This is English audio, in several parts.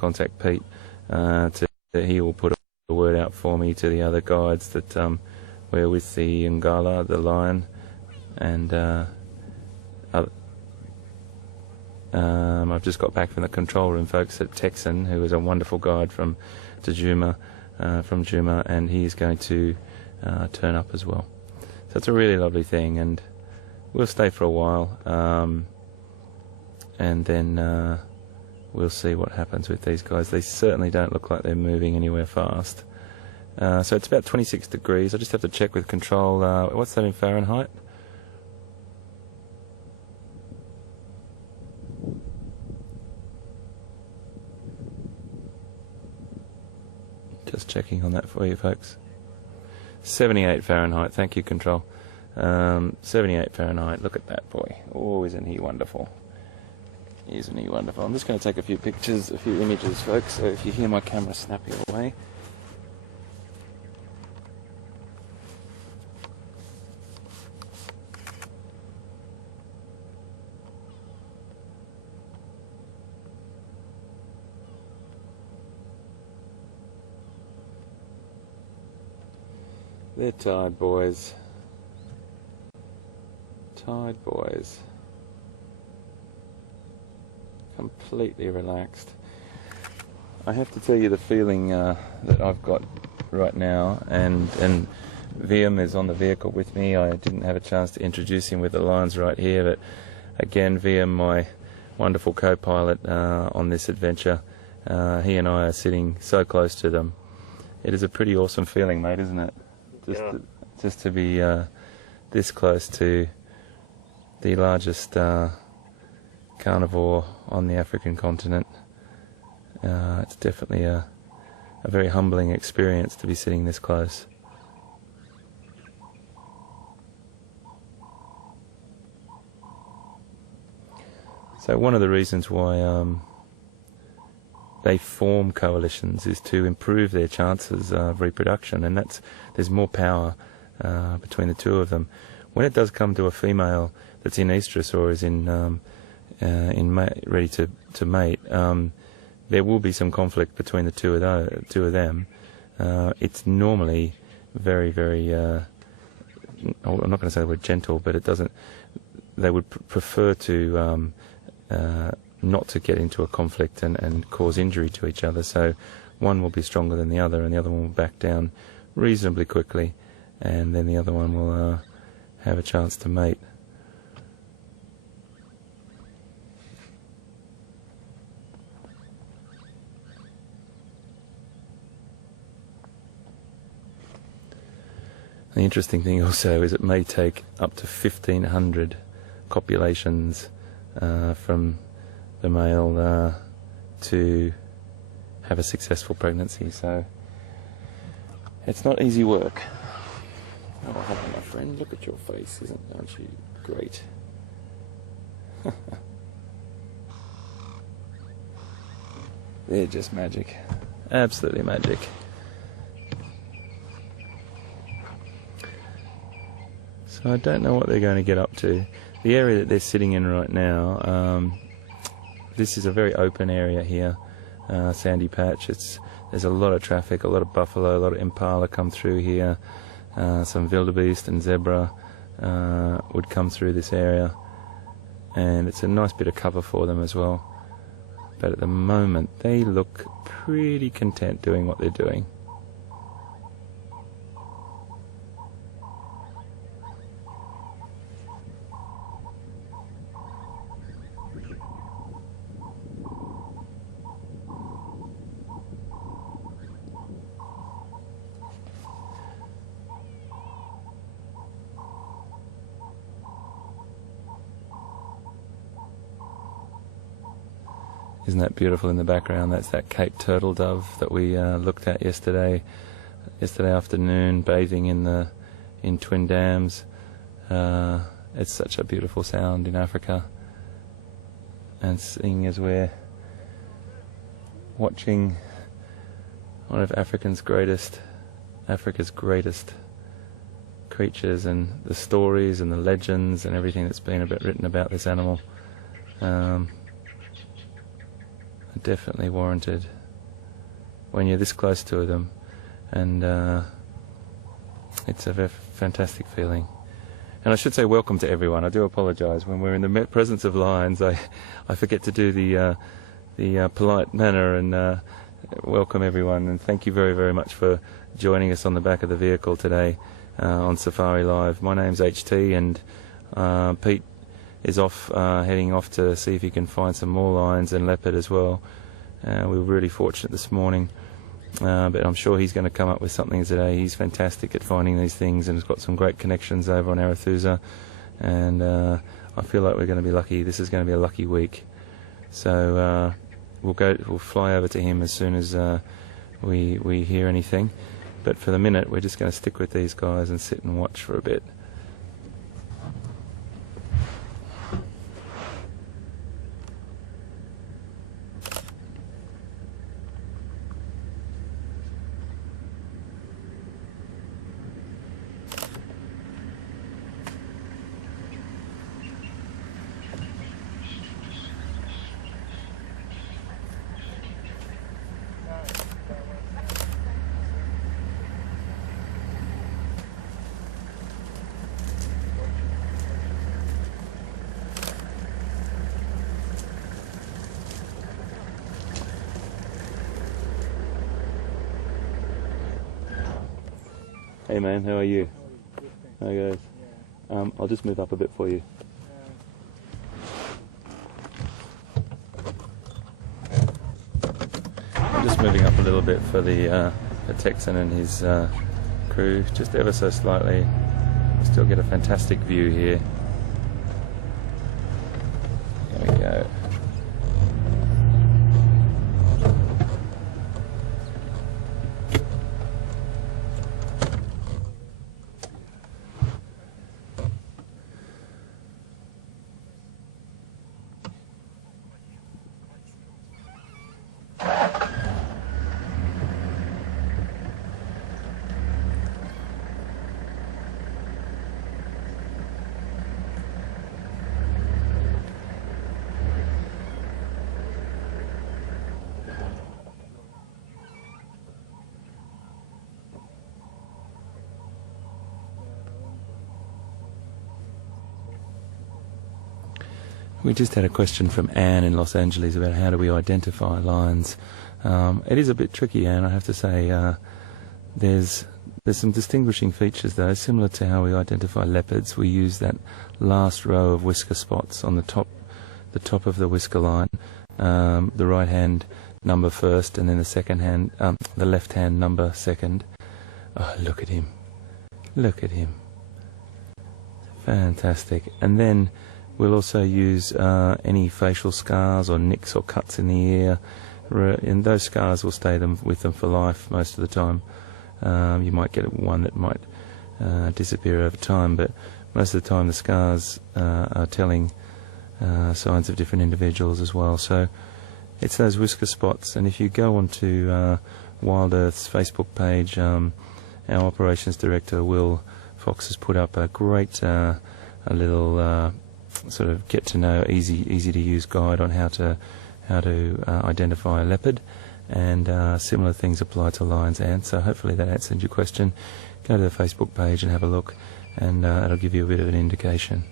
contact Pete. He will put a word out for me to the other guides that we're with the Ngala, the lion, and I've just got back from the control room, folks, at Texan, who is a wonderful guide from Juma, and he is going to turn up as well. So it's a really lovely thing, and we'll stay for a while, and then we'll see what happens with these guys. They certainly don't look like they're moving anywhere fast. So it's about 26 degrees. I just have to check with control. What's that in Fahrenheit? Just checking on that for you, folks. 78 Fahrenheit. Thank you, control. 78 Fahrenheit. Look at that boy. Oh, isn't he wonderful? Isn't he wonderful? I'm just going to take a few pictures, a few images, folks. So if you hear my camera snapping away. They're tired boys. Tired boys. Completely relaxed. I have to tell you the feeling that I've got right now, and Viam is on the vehicle with me. I didn't have a chance to introduce him with the lions right here, but again, Viam, my wonderful co-pilot on this adventure, he and I are sitting so close to them. It is a pretty awesome feeling, mate, isn't it? Just to be this close to the largest carnivore on the African continent. It's definitely a very humbling experience to be sitting this close. So one of the reasons why they form coalitions is to improve their chances of reproduction, and there's more power between the two of them. When it does come to a female that's in estrus or is ready to mate, there will be some conflict between the two of them. It's normally very, very. I'm not going to say the word gentle, but it doesn't. They would prefer to not to get into a conflict and cause injury to each other. So one will be stronger than the other, and the other one will back down reasonably quickly, and then the other one will have a chance to mate. The interesting thing also is it may take up to 1,500 copulations from the male to have a successful pregnancy, so it's not easy work. Oh, hello, my friend, look at your face, aren't you great? They're just magic, absolutely magic. So I don't know what they're going to get up to. The area that they're sitting in right now, this is a very open area here, sandy patch. There's a lot of traffic, a lot of buffalo, a lot of impala come through here. Some wildebeest and zebra would come through this area, and it's a nice bit of cover for them as well. But at the moment, they look pretty content doing what they're doing. Isn't that beautiful in the background? That's that Cape turtle dove that we looked at yesterday afternoon, bathing in twin dams. It's such a beautiful sound in Africa. And seeing as we're watching one of Africa's greatest creatures, and the stories and the legends and everything that's been written about this animal. definitely warranted when you're this close to them, and it's a very fantastic feeling. And I should say welcome to everyone. I do apologise. When we're in the presence of lions, I forget to do the polite manner and welcome everyone. And thank you very, very much for joining us on the back of the vehicle today on Safari Live. My name's HT, and Pete is heading off to see if he can find some more lions and leopard as well. We were really fortunate this morning. But I'm sure he's going to come up with something today. He's fantastic at finding these things and has got some great connections over on Arethusa, and I feel like we're going to be lucky. This is going to be a lucky week. So we'll fly over to him as soon as we hear anything. But for the minute, we're just going to stick with these guys and sit and watch for a bit. Hey man, how are you? Hi guys. I'll just move up a bit for you. I'm just moving up a little bit for the Texan and his crew, just ever so slightly. We still get a fantastic view here. There we go. We just had a question from Anne in Los Angeles about how do we identify lions. It is a bit tricky, Anne, I have to say. There's some distinguishing features though, similar to how we identify leopards. We use that last row of whisker spots on the top of the whisker line, the right hand number first, and then the left hand number second. Oh, look at him! Look at him! Fantastic. And then we'll also use any facial scars or nicks or cuts in the ear, and those scars will stay with them for life most of the time. You might get one that might disappear over time, but most of the time the scars are telling signs of different individuals as well. So it's those whisker spots, and if you go onto Wild Earth's Facebook page, our operations director Will Fox has put up a great a little sort of get to know, easy to use guide on how to identify a leopard, and similar things apply to lions, and so hopefully that answered your question. Go to the Facebook page and have a look, and it'll give you a bit of an indication.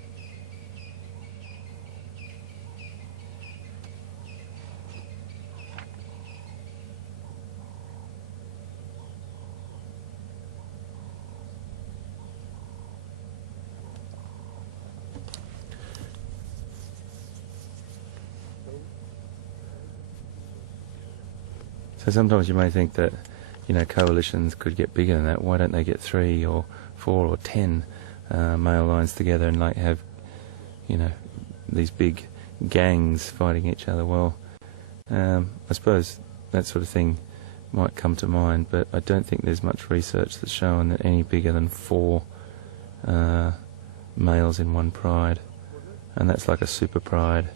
So sometimes you may think that, coalitions could get bigger than that. Why don't they get 3 or 4 or 10 male lions together and have, these big gangs fighting each other? Well, I suppose that sort of thing might come to mind, but I don't think there's much research that's shown that any bigger than 4 males in one pride, and that's like a super pride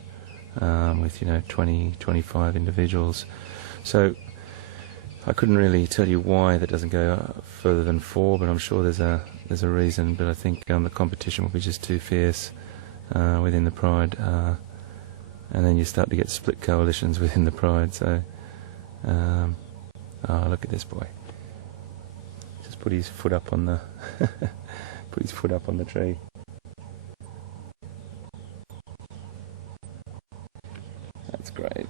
with 20, 25 individuals. So I couldn't really tell you why that doesn't go further than 4, but I'm sure there's a reason. But I think the competition will be just too fierce within the pride, and then you start to get split coalitions within the pride. So, oh, look at this boy! Just put his foot up on the put his foot up on the tree. That's great.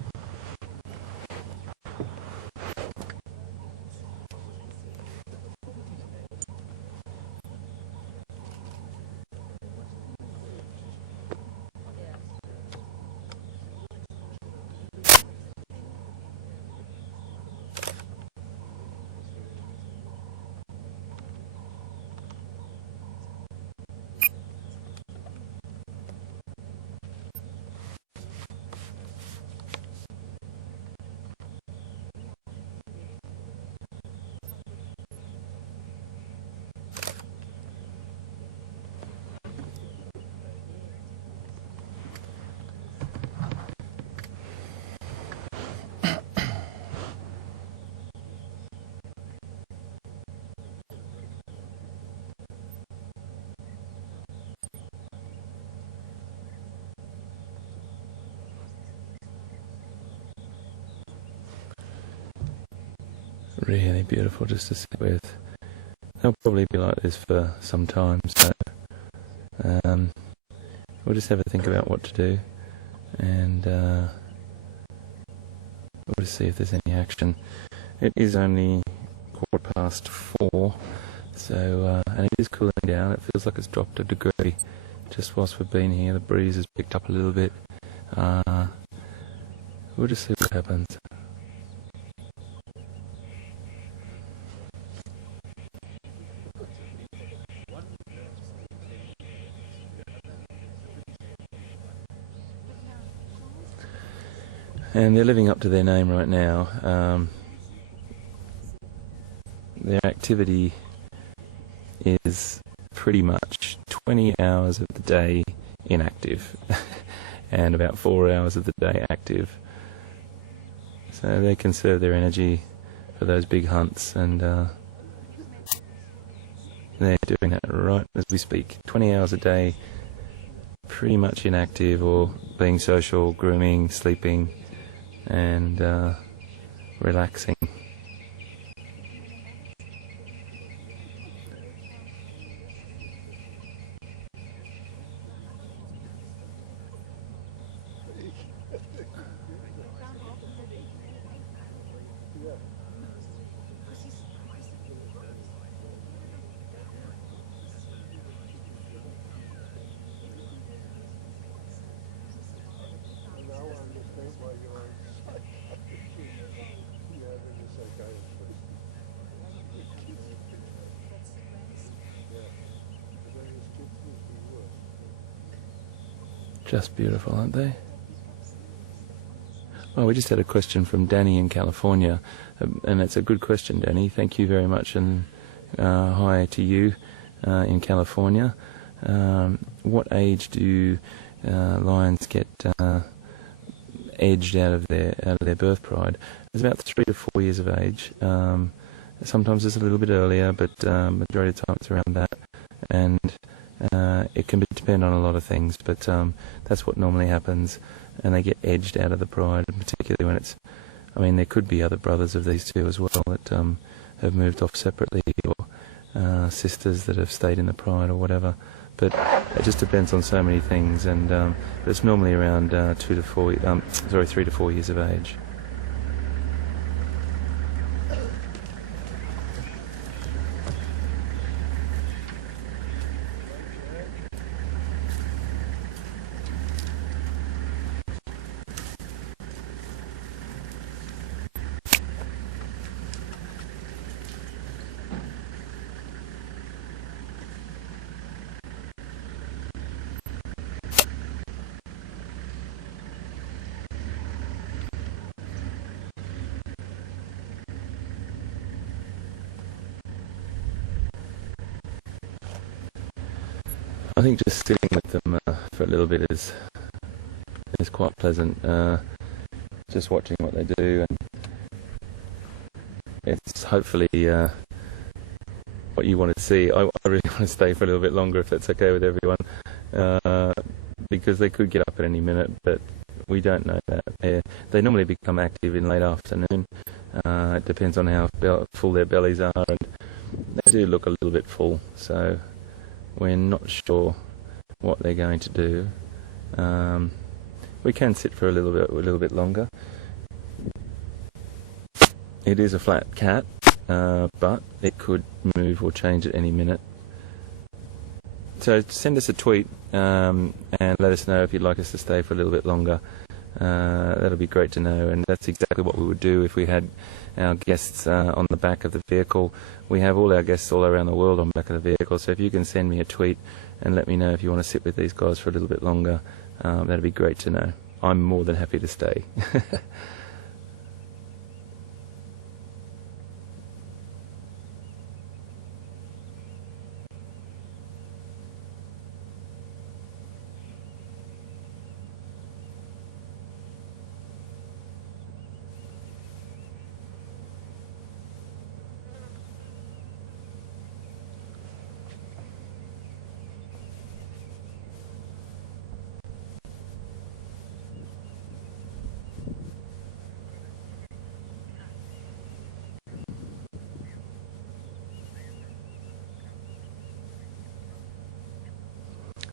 Really beautiful just to sit with. They'll probably be like this for some time, so we'll just have a think about what to do, and we'll just see if there's any action. It is only 4:15, so and it is cooling down. It feels like it's dropped a degree just whilst we've been here. The breeze has picked up a little bit. We'll just see what happens. And they're living up to their name right now. Their activity is pretty much 20 hours of the day inactive and about 4 hours of the day active. So they conserve their energy for those big hunts, and they're doing that right as we speak. 20 hours a day, pretty much inactive or being social, grooming, sleeping, and relaxing. Just beautiful, aren't they? Well, we just had a question from Danny in California, and it's a good question, Danny. Thank you very much, and hi to you in California. What age do lions get edged out of their birth pride? It's about 3 to 4 years of age. Sometimes it's a little bit earlier, but majority of the time it's around that, and it can depend on a lot of things, but that's what normally happens, and they get edged out of the pride, particularly when it's, I mean, there could be other brothers of these two as well that have moved off separately, or sisters that have stayed in the pride or whatever, but it just depends on so many things, and but it's normally around 3 to 4 years of age. I think just sitting with them for a little bit is quite pleasant. Just watching what they do, and it's hopefully what you want to see. I really want to stay for a little bit longer, if that's okay with everyone, because they could get up at any minute. But We don't know that. They normally become active in late afternoon. It depends on how full their bellies are, and they do look a little bit full, so we're not sure what they're going to do. We can sit for a little bit longer. It is a flat cat, but it could move or change at any minute. So send us a tweet and let us know if you'd like us to stay for a little bit longer. That'll be great to know, and that's exactly what we would do if we had our guests on the back of the vehicle. We have all our guests all around the world on the back of the vehicle, so if you can send me a tweet and let me know if you want to sit with these guys for a little bit longer, that'd be great to know. I'm more than happy to stay.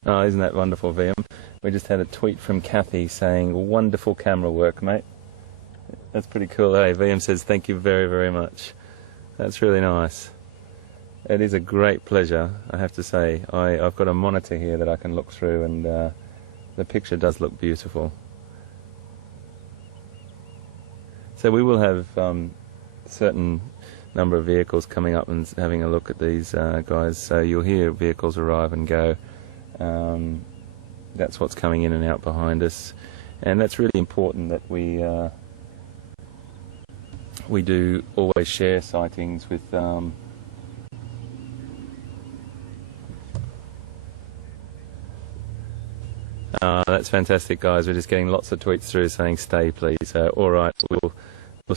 Oh, isn't that wonderful, VM? We just had a tweet from Kathy saying, wonderful camera work, mate. That's pretty cool. Hey, VM says, thank you very, very much. That's really nice. It is a great pleasure, I have to say. I've got a monitor here that I can look through, and the picture does look beautiful. So we will have certain number of vehicles coming up and having a look at these guys. So you'll hear vehicles arrive and go. That's what's coming in and out behind us, and that's really important that we do always share sightings with that's fantastic, guys. We're just getting lots of tweets through saying stay please. All right, we'll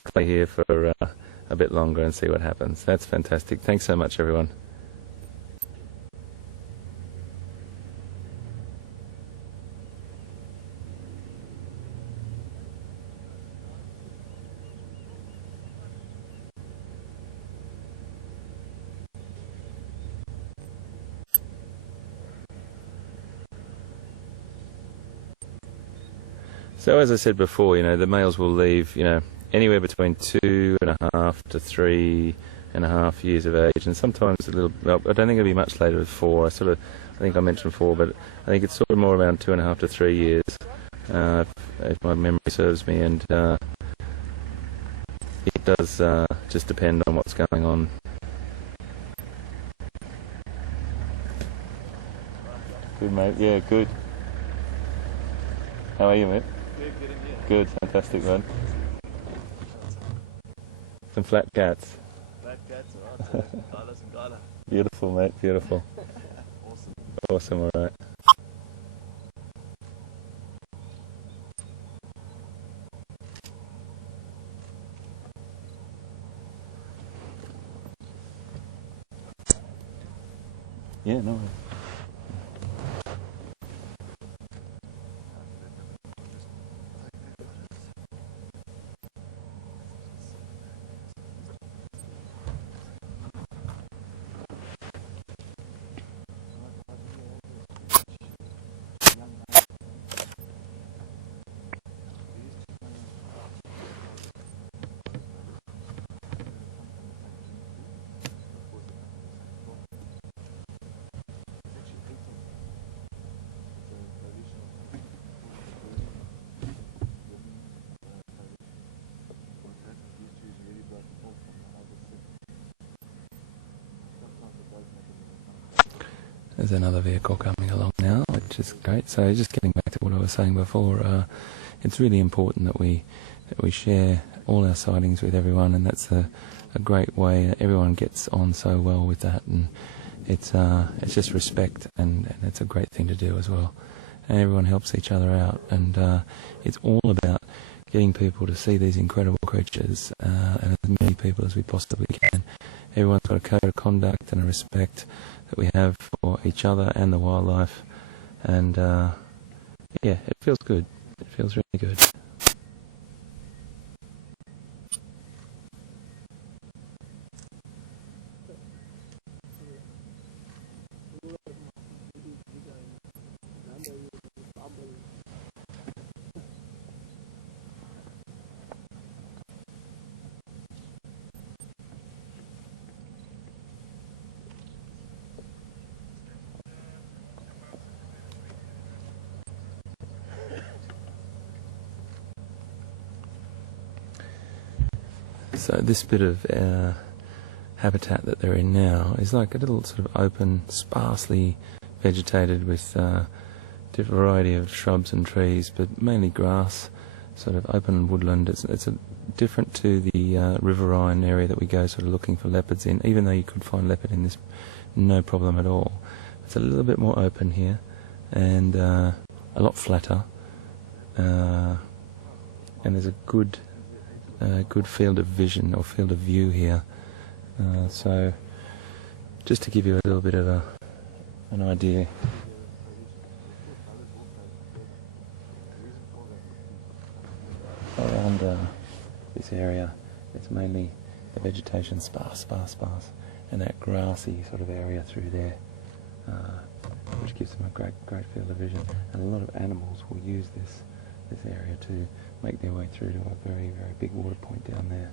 stay here for a bit longer and see what happens. That's fantastic. Thanks so much, everyone. So as I said before, the males will leave, anywhere between 2.5 to 3.5 years of age, and sometimes a little. Well, I don't think it'll be much later than 4. I think I mentioned 4, but I think it's sort of more around 2.5 to 3 years, if my memory serves me, and it does just depend on what's going on. Good, mate. Yeah, good. How are you, mate? Good, fantastic, man. Some flat cats. Flat cats, alright. Galas and gala. Beautiful, mate, beautiful. Awesome. Awesome, alright. Yeah, no worries. There's another vehicle coming along now, which is great. So just getting back to what I was saying before, it's really important that we share all our sightings with everyone, and that's a great way. Everyone gets on so well with that, and it's just respect, and it's a great thing to do as well. And everyone helps each other out, and it's all about getting people to see these incredible creatures, and as many people as we possibly can. Everyone's got a code of conduct and a respect that we have for each other and the wildlife, and yeah, it feels good. It feels really good. So this bit of habitat that they're in now is like a little sort of open, sparsely vegetated with different variety of shrubs and trees, but mainly grass, sort of open woodland. It's different to the riverine area that we go sort of looking for leopards in, even though you could find leopard in this no problem at all. It's a little bit more open here and a lot flatter, and there's a good field of vision or field of view here. So just to give you a little bit of an idea. Around this area, it's mainly the vegetation sparse, and that grassy sort of area through there, which gives them a great field of vision. And a lot of animals will use this area to make their way through to a very big water point down there.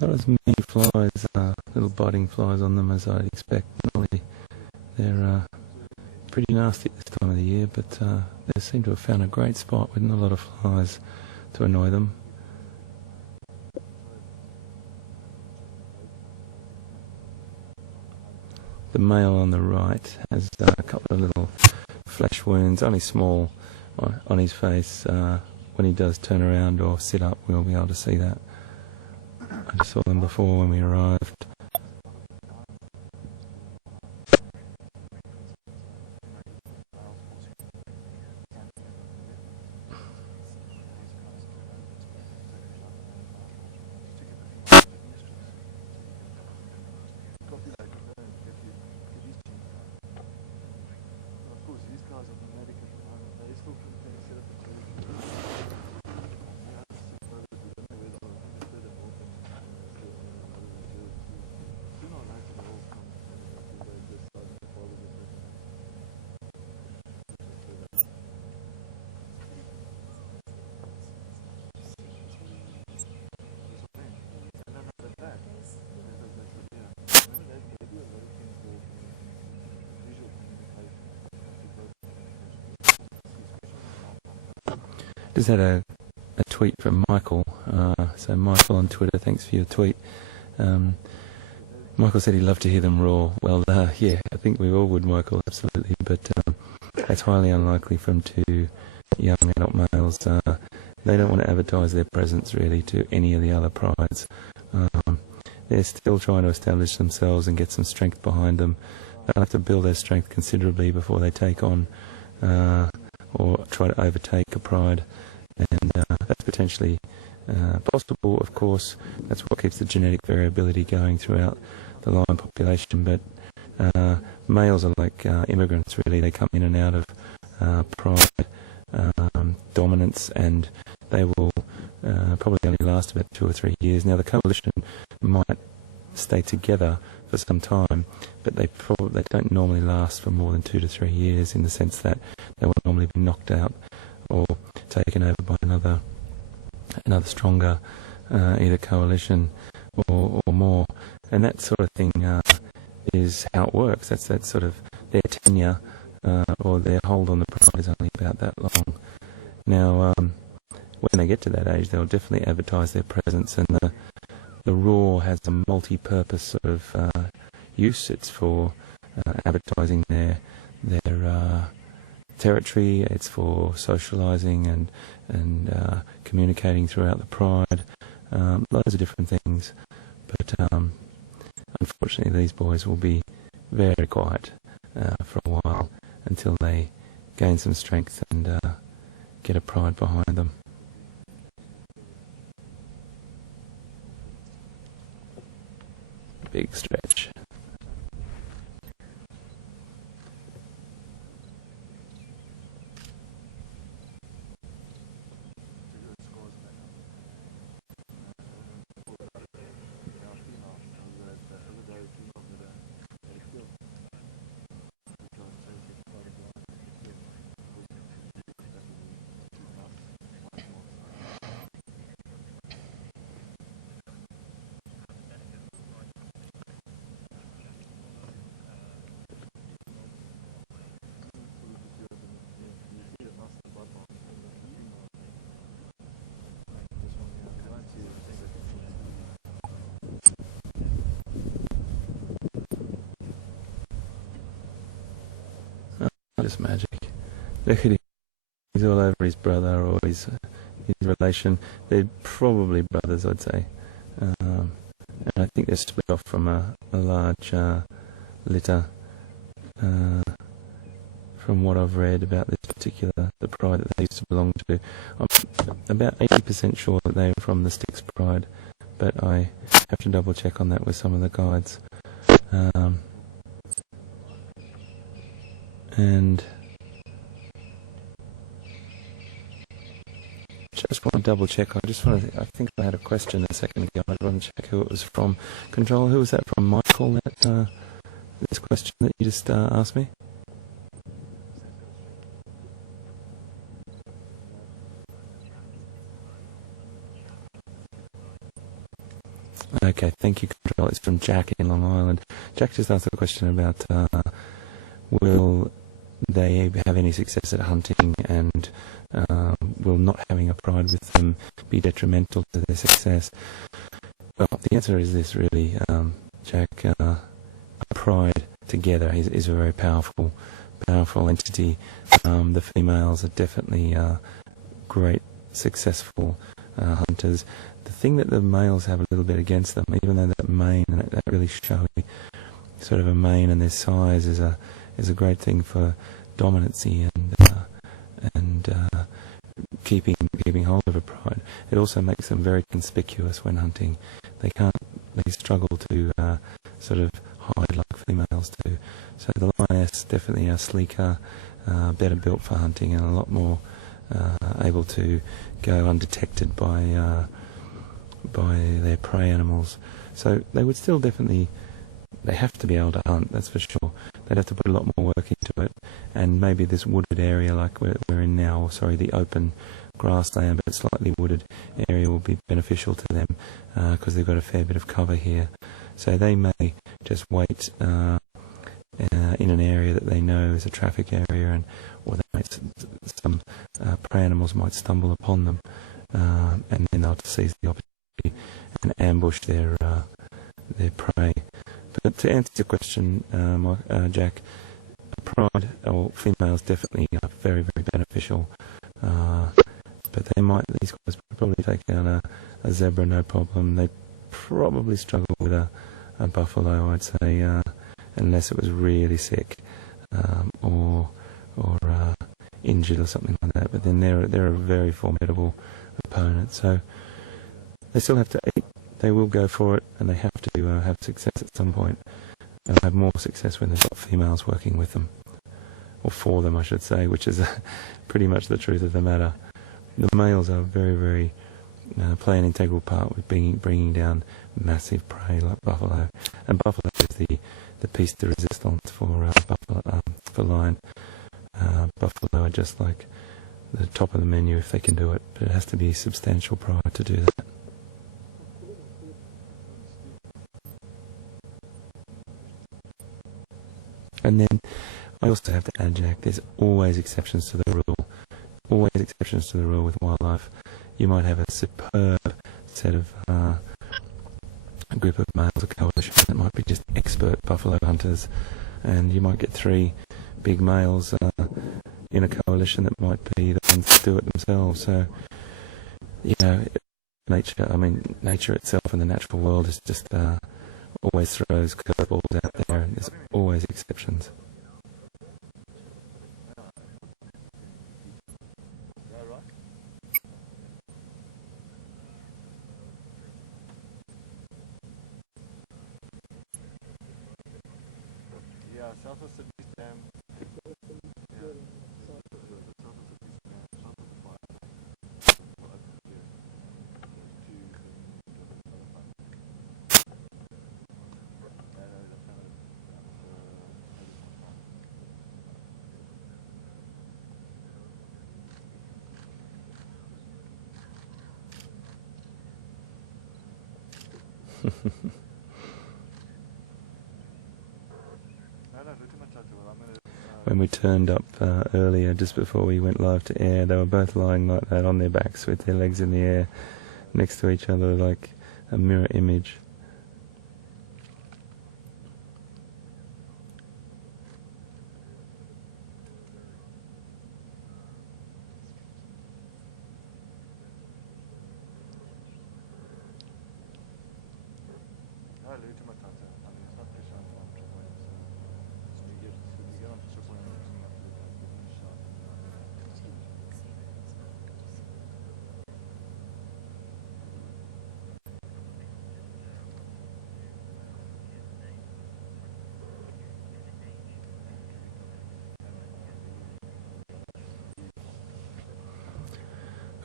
Not as many flies, little biting flies on them as I'd expect. Normally they're pretty nasty at this time of the year, but they seem to have found a great spot with not a lot of flies to annoy them. The male on the right has a couple of little flesh wounds, only small, on his face. When he does turn around or sit up, we'll be able to see that. I just saw them before when we arrived. Just had a tweet from Michael. So Michael on Twitter, thanks for your tweet. Michael said he'd love to hear them roar. Well, yeah, I think we all would, Michael, absolutely. But that's highly unlikely from two young adult males. They don't want to advertise their presence really to any of the other prides. They're still trying to establish themselves and get some strength behind them. They'll have to build their strength considerably before they take on or try to overtake a pride, and that's potentially possible, of course. That's what keeps the genetic variability going throughout the lion population. But males are like immigrants, really. They come in and out of pride dominance, and they will probably only last about 2 or 3 years. Now, the coalition might stay together for some time, but they don't normally last for more than 2 to 3 years, in the sense that they will normally be knocked out or taken over by another stronger either coalition or more, and that sort of thing is how it works. That's sort of their tenure or their hold on the pride is only about that long. Now, when they get to that age, they'll definitely advertise their presence, and the roar has a multi-purpose sort of use. It's for advertising their territory. It's for socialising and communicating throughout the pride. Loads of different things, but unfortunately, these boys will be very quiet for a while until they gain some strength and get a pride behind them. Big stretch. Just magic. Look at him. He's all over his brother or his relation. They're probably brothers, I'd say. And I think they're split off from a large litter. From what I've read about this particular, the pride that they used to belong to, I'm about 80% sure that they were from the Styx pride, but I have to double check on that with some of the guides. And just want to double check. I think I had a question a second ago. I want to check who it was from. Control, who was that from? Michael, this question that you just asked me? Okay, thank you, Control. It's from Jack in Long Island. Jack just asked a question about will they have any success at hunting, and will not having a pride with them be detrimental to their success? Well, the answer is this, really, Jack. Pride together is a very powerful entity. The females are definitely great, successful hunters. The thing that the males have a little bit against them, even though that mane, that really showy sort of a mane, and their size is a great thing for dominancy and keeping hold of a pride. It also makes them very conspicuous when hunting. They struggle to sort of hide like females do. So the lioness definitely are sleeker, better built for hunting, and a lot more able to go undetected by their prey animals. So they would still definitely, they have to be able to hunt, that's for sure. They'd have to put a lot more work into it, and maybe this wooded area like we're in now, or sorry, the open grassland but slightly wooded area will be beneficial to them because they've got a fair bit of cover here. So they may just wait in an area that they know is a traffic area, or some prey animals might stumble upon them, and then they'll seize the opportunity and ambush their prey. But to answer your question, Jack, pride or females definitely are very, very beneficial. But these guys would probably take down a zebra no problem. They probably struggle with a buffalo, I'd say, unless it was really sick or injured or something like that. But then they're a very formidable opponent. So they still have to eat. They will go for it, and they have to have success at some point. They'll have more success when they've got females working with them, or for them, I should say, which is pretty much the truth of the matter. The males are very, very play an integral part with bringing down massive prey like buffalo, and buffalo is the piece de resistance for lion. Buffalo are just like the top of the menu if they can do it, but it has to be substantial pride to do that. And then I also have to add, Jack, there's always exceptions to the rule. Always exceptions to the rule with wildlife. You might have a superb set of a group of males or coalition that might be just expert buffalo hunters, and you might get 3 big males in a coalition that might be the ones that do it themselves. So, you know, nature itself and the natural world is just always throws curveballs out there, and there's always exceptions. Yeah, south of Sydney Dam. When we turned up earlier, just before we went live to air, they were both lying like that on their backs with their legs in the air next to each other like a mirror image.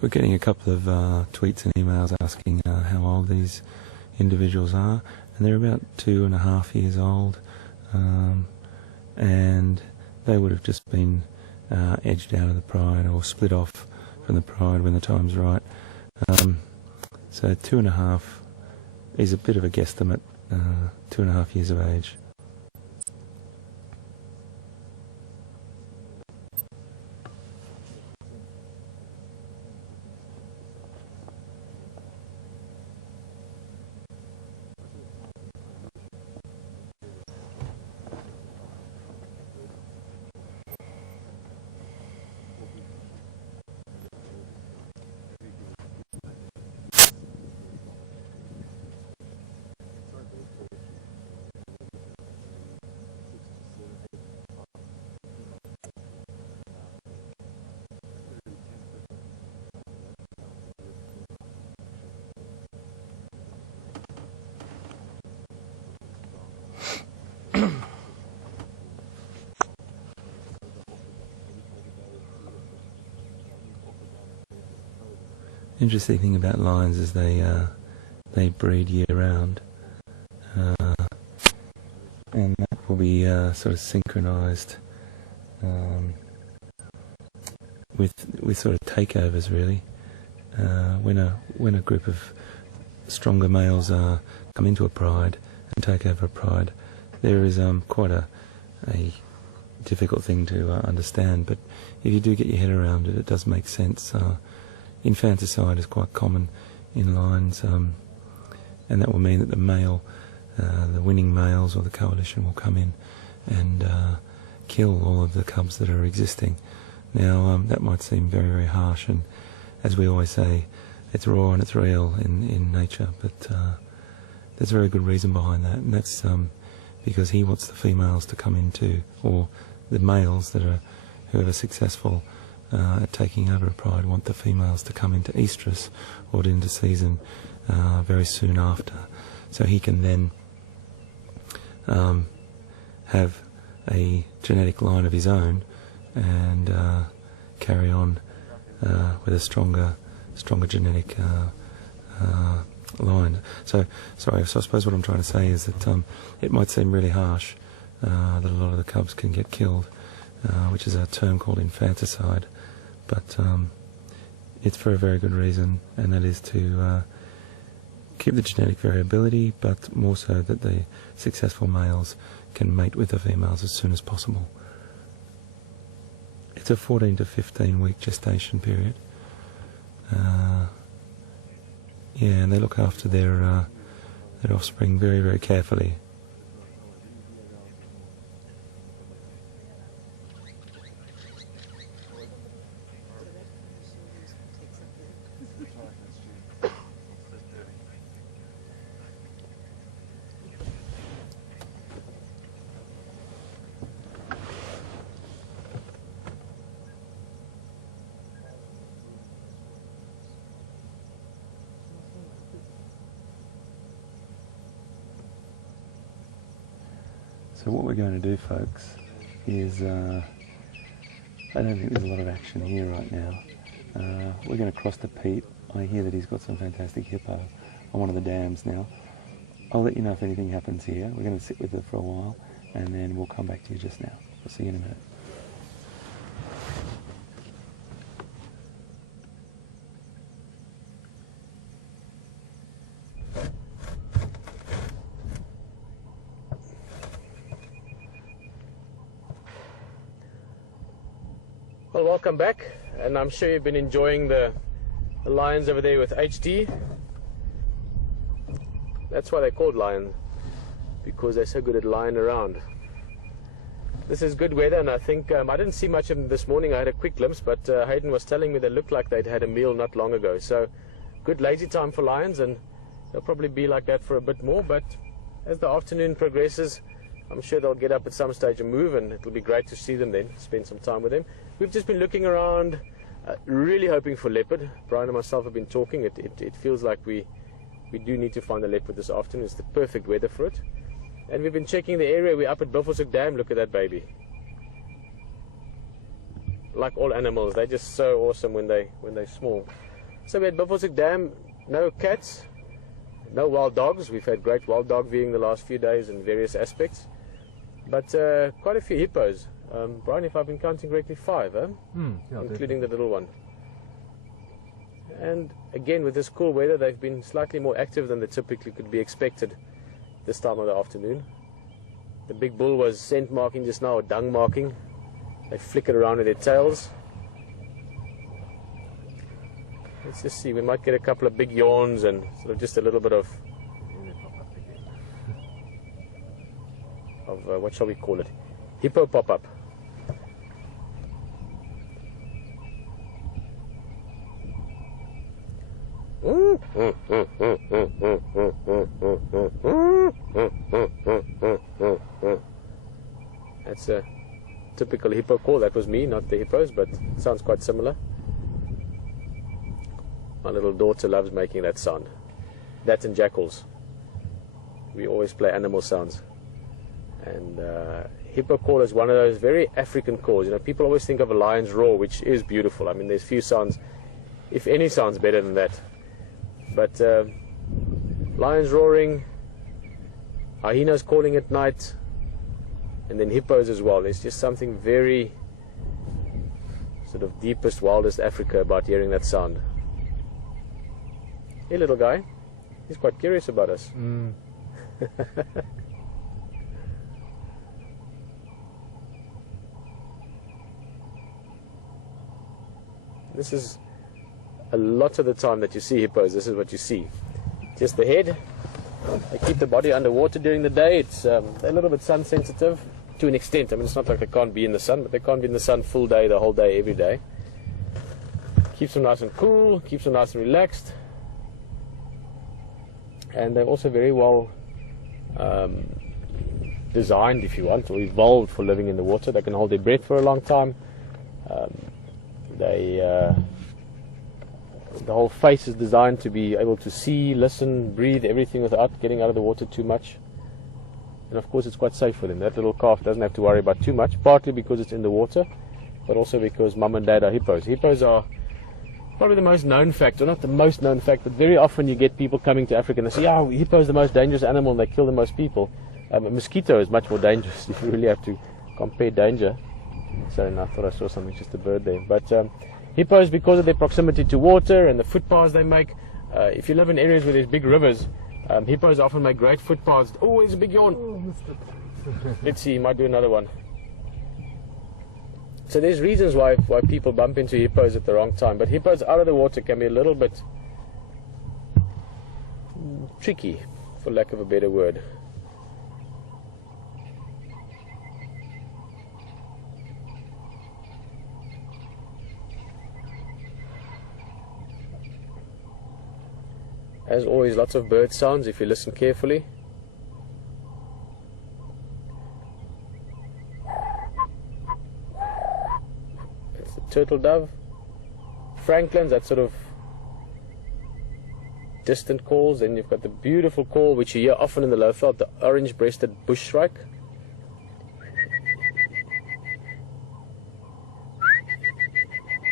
We're getting a couple of tweets and emails asking how old these individuals are, and they're about 2.5 years old, and they would have just been edged out of the pride or split off from the pride when the time's right. So 2.5 is a bit of a guesstimate, 2.5 years of age. Interesting thing about lions is they breed year round, and that will be sort of synchronised with sort of takeovers really. When a group of stronger males come into a pride and take over a pride, there is quite a difficult thing to understand. But if you do get your head around it, it does make sense. Infanticide is quite common in lions, and that will mean that the winning males or the coalition will come in and kill all of the cubs that are existing. Now that might seem very, very harsh, and as we always say, it's raw and it's real in nature, but there's a very good reason behind that, and that's because he wants the females to come into, or the males that are who are successful at taking over a pride want the females to come into estrus or into season very soon after, so he can then have a genetic line of his own and carry on with a stronger genetic line. So I suppose what I'm trying to say is that it might seem really harsh that a lot of the cubs can get killed, which is a term called infanticide, but it's for a very good reason, and that is to keep the genetic variability, but more so that the successful males can mate with the females as soon as possible. It's a 14 to 15 week gestation period. Yeah, and they look after their offspring very, very carefully. So what we're going to do, folks, is, I don't think there's a lot of action here right now. We're going to cross to Pete. I hear that he's got some fantastic hippo on one of the dams now. I'll let you know if anything happens here. We're going to sit with it for a while, and then we'll come back to you just now. We'll see you in a minute. Well, welcome back, and I'm sure you've been enjoying the lions over there with HD. That's why they're called lions, because they're so good at lying around. This is good weather, and I think I didn't see much of them this morning. I had a quick glimpse, but Hayden was telling me they looked like they'd had a meal not long ago. So good lazy time for lions, and they'll probably be like that for a bit more. But as the afternoon progresses, I'm sure they'll get up at some stage and move, and it'll be great to see them then, spend some time with them. We've just been looking around, really hoping for leopard. Brian and myself have been talking. It feels like we do need to find a leopard this afternoon. It's the perfect weather for it. And we've been checking the area. We're up at Buffelshoek Dam. Look at that baby. Like all animals, they're just so awesome when they're small. So we're at Buffelshoek Dam. No cats, no wild dogs. We've had great wild dog viewing the last few days in various aspects. But quite a few hippos. Brian, if I've been counting correctly, 5, yeah, including the little one. And again, with this cool weather, they've been slightly more active than they typically could be expected this time of the afternoon. The big bull was scent marking just now, or dung marking. They flickered around with their tails. Let's just see, we might get a couple of big yawns and sort of just a little bit of what shall we call it? Hippo pop-up. That's a typical hippo call. That was me, not the hippos, but it sounds quite similar. My little daughter loves making that sound. That and jackals. We always play animal sounds. And hippo call is one of those very African calls. You know, people always think of a lion's roar, which is beautiful. I mean, there's few sounds, if any, sounds better than that. But lions roaring, hyenas calling at night, and then hippos as well. There's just something very sort of deepest, wildest Africa about hearing that sound. Hey, little guy, he's quite curious about us. This is a lot of the time that you see hippos. This is what you see. Just the head. They keep the body underwater during the day. It's they're a little bit sun sensitive to an extent. I mean, it's not like they can't be in the sun, but they can't be in the sun full day, the whole day, every day. Keeps them nice and cool. Keeps them nice and relaxed. And they're also very well designed, if you want, or evolved for living in the water. They can hold their breath for a long time. The whole face is designed to be able to see, listen, breathe, everything without getting out of the water too much. And of course it's quite safe for them. That little calf doesn't have to worry about too much, partly because it's in the water, but also because mum and dad are hippos. Hippos are probably the most known fact, or not the most known fact, but very often you get people coming to Africa and they say, yeah, hippo is the most dangerous animal and they kill the most people. A mosquito is much more dangerous if you really have to compare danger. Sorry, no, I thought I saw something, just a bird there. But Hippos, because of their proximity to water and the footpaths they make, if you live in areas where there's big rivers, hippos often make great footpaths. Oh, there's a big yawn. Oh, missed it. Let's see, he might do another one. So there's reasons why people bump into hippos at the wrong time, but hippos out of the water can be a little bit tricky, for lack of a better word. As always, lots of bird sounds if you listen carefully. It's the turtle dove. Franklin's, that sort of distant calls. Then you've got the beautiful call which you hear often in the lowveld, the orange-breasted bush shrike.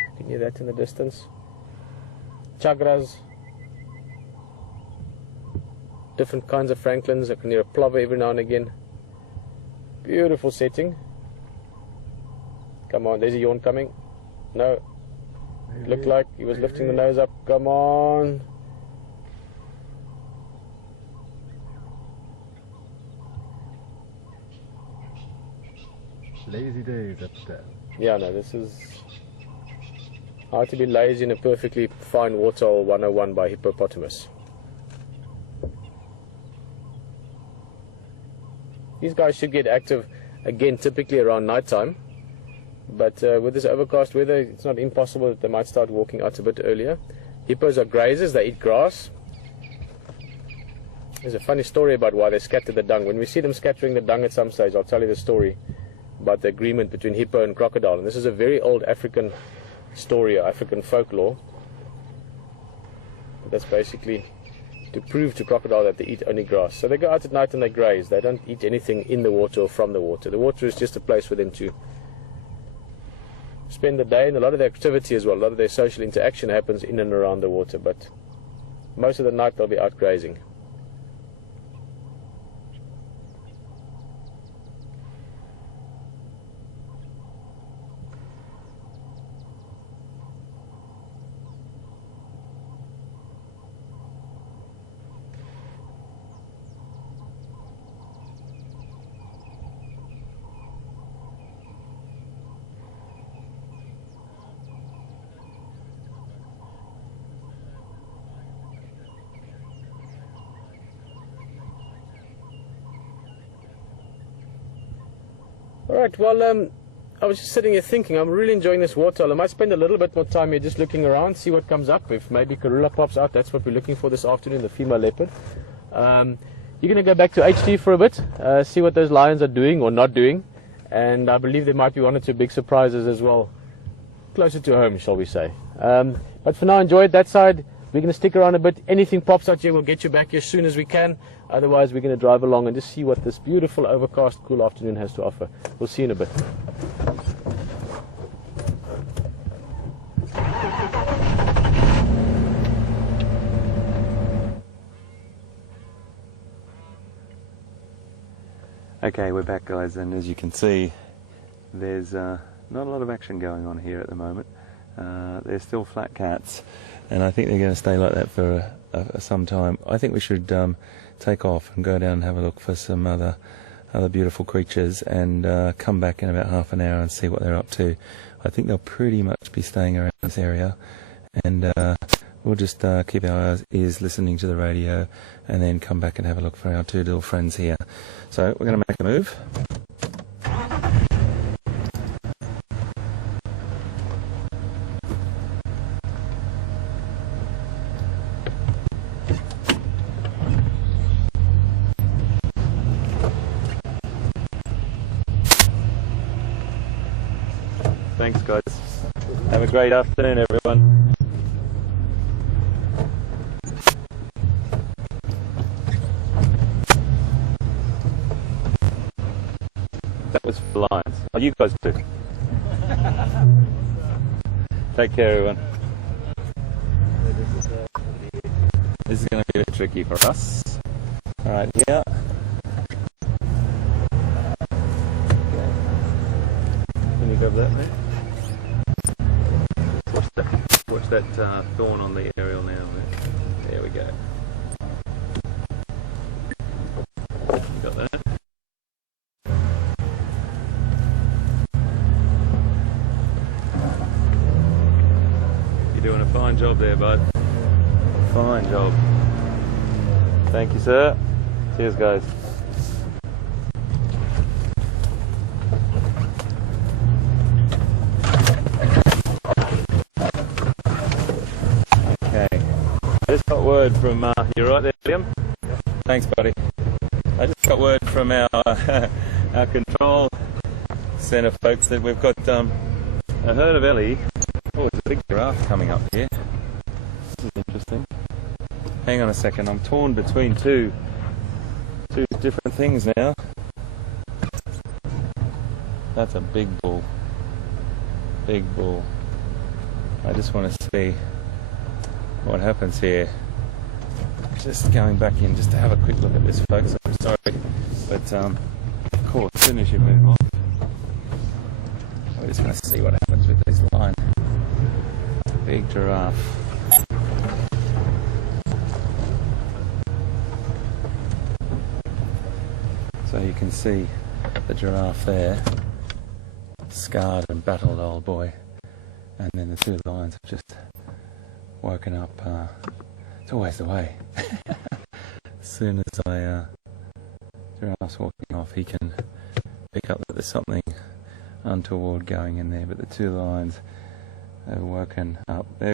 You can hear that in the distance. Chagras. Different kinds of franklins. I can hear a plover every now and again. Beautiful setting. Come on, there's a yawn coming. No. Looked like he was lifting the nose up. Come on. Lazy days at that. Yeah, no, this is how to be lazy in a perfectly fine waterhole 101 by hippopotamus. These guys should get active again typically around night time, but with this overcast weather it's not impossible that they might start walking out a bit earlier. Hippos are grazers, they eat grass. There's a funny story about why they scatter the dung. When we see them scattering the dung at some stage, I'll tell you the story about the agreement between hippo and crocodile. And this is a very old African story, or African folklore. That's basically to prove to crocodile that they eat only grass. So they go out at night and they graze. They don't eat anything in the water or from the water. The water is just a place for them to spend the day, and a lot of their activity as well, a lot of their social interaction happens in and around the water, but most of the night they'll be out grazing. Alright, well, I was just sitting here thinking, I'm really enjoying this waterhole. I might spend a little bit more time here just looking around, see what comes up. If maybe Karula pops out, that's what we're looking for this afternoon, the female leopard. You're going to go back to HT for a bit, see what those lions are doing or not doing. And I believe there might be one or two big surprises as well, closer to home, shall we say. But for now, enjoy it that side. We're going to stick around a bit. Anything pops out here, we'll get you back here as soon as we can. Otherwise, we're going to drive along and just see what this beautiful, overcast, cool afternoon has to offer. We'll see you in a bit. Okay, we're back, guys, and as you can see, there's not a lot of action going on here at the moment. They're still flat cats, and I think they're going to stay like that for some time. I think we should take off and go down and have a look for some other beautiful creatures, and come back in about half an hour and see what they're up to. I think they'll pretty much be staying around this area, and we'll just keep our ears listening to the radio, and then come back and have a look for our two little friends here. So we're going to make a move. Thanks, guys. Have a great afternoon, everyone. That was for lions. Oh, you guys too. Take care, everyone. This is going to be a bit tricky for us. All right, yeah. Can you grab that, mate? Watch that. that thorn on the aerial now. There we go. You got that? You're doing a fine job there, bud. Fine job. Thank you, sir. Cheers, guys. Okay. I just got word from, you right there, Liam? Yep. Thanks, buddy. I just got word from our our control centre folks that we've got a herd of Ellie. Oh, there's a big giraffe coming up here. This is interesting. Hang on a second, I'm torn between two different things now. That's a big bull. Big bull. I just want to see what happens here. Just going back in just to have a quick look at this, folks. I'm sorry, but of course, as soon as you move off, we're just going to see what happens with this line. Big giraffe. So you can see the giraffe there, scarred and battled old boy, and then the two lions have just woken up. It's always the way. As soon as giraffe's walking off, he can pick up that there's something untoward going in there, but the two lions have woken up. The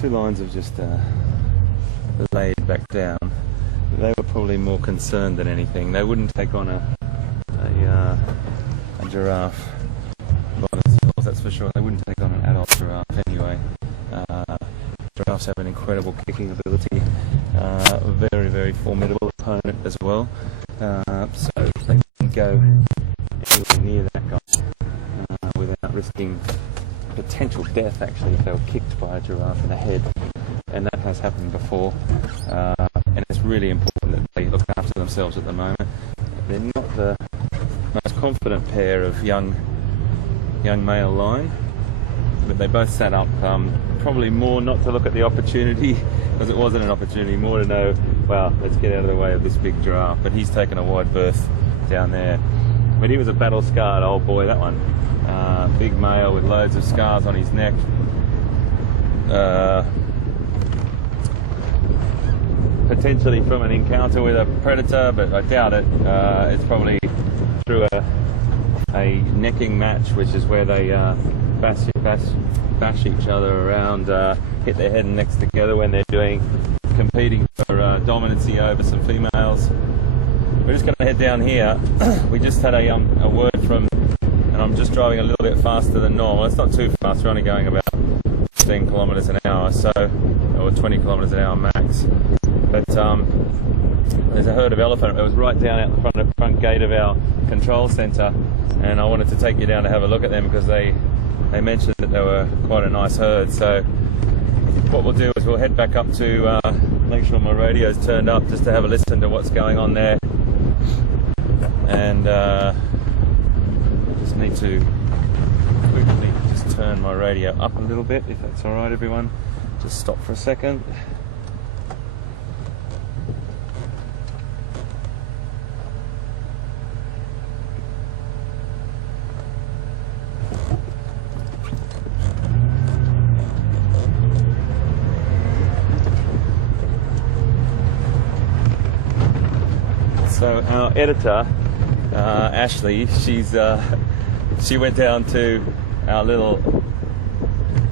two lions have just laid back down. They were probably more concerned than anything. They wouldn't take on a giraffe by themselves, that's for sure. They wouldn't take on an adult giraffe anyway. Giraffes have an incredible kicking ability, very, very formidable opponent as well. So they wouldn't go anywhere near that guy without risking potential death, actually, if they were kicked by a giraffe in the head. And that has happened before. And it's really important that they look after themselves at the moment. They're not the most confident pair of young male lion, but they both sat up probably more not to look at the opportunity, because it wasn't an opportunity, more to know, well, let's get out of the way of this big giraffe. But he's taken a wide berth down there. But he was a battle scarred old boy, that one. Big male with loads of scars on his neck. Potentially from an encounter with a predator, but I doubt it. It's probably through a necking match, which is where they bash each other around, hit their head and necks together when they're competing for dominancy over some females. We're just going to head down here. We just had a word from, and I'm just driving a little bit faster than normal. It's not too fast, we're only going about 15 kilometres an hour, so, or 20 kilometres an hour max. But there's a herd of elephant. It was right down out the front gate of our control centre, and I wanted to take you down to have a look at them because they mentioned that they were quite a nice herd. So what we'll do is we'll head back up to make sure my radio's turned up just to have a listen to what's going on there. And just need to quickly just turn my radio up a little bit, if that's alright, everyone. Just stop for a second. So our editor, Ashley, she went down to our little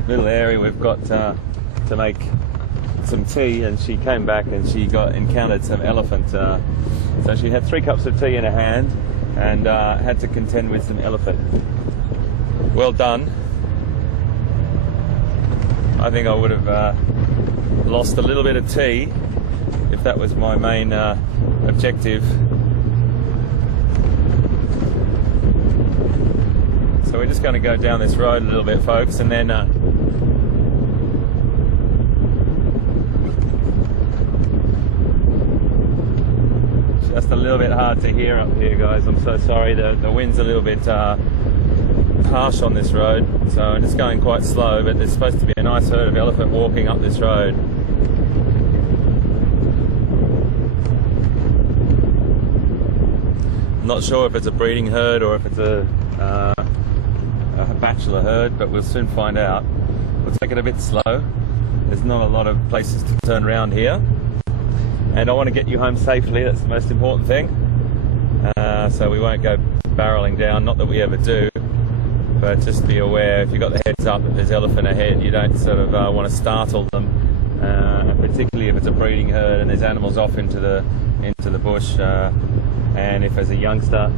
area we've got to make some tea, and she came back and she encountered some elephant. So she had 3 cups of tea in her hand and had to contend with some elephant. Well done. I think I would have lost a little bit of tea if that was my main objective. So we're just going to go down this road a little bit, folks, and then Just a little bit hard to hear up here, guys. I'm so sorry. The wind's a little bit harsh on this road, so I'm just going quite slow, but there's supposed to be a nice herd of elephant walking up this road. I'm not sure if it's a breeding herd or if it's a bachelor herd, but we'll soon find out. We'll take it a bit slow. There's not a lot of places to turn around here, and I want to get you home safely. That's the most important thing. So we won't go barreling down, not that we ever do, but just be aware, if you've got the heads up that there's elephant ahead, you don't sort of want to startle them, particularly if it's a breeding herd and there's animals off into the bush, and if as a youngster,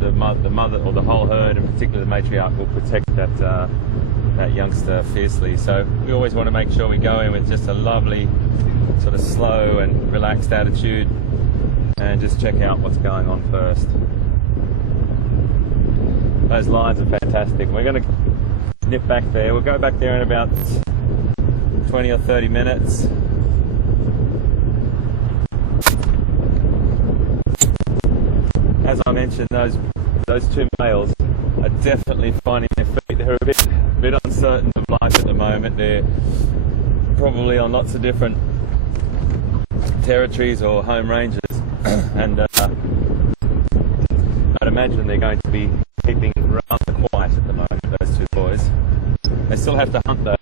the mother or the whole herd, in particular the matriarch, will protect that youngster fiercely. So we always want to make sure we go in with just a lovely sort of slow and relaxed attitude and just check out what's going on first. Those lines are fantastic. We're going to nip back there. We'll go back there in about 20 or 30 minutes. As I mentioned, those two males are definitely finding their feet. They're a bit uncertain of life at the moment. They're probably on lots of different territories or home ranges, and I'd imagine they're going to be keeping rather quiet at the moment, those two boys. They still have to hunt though.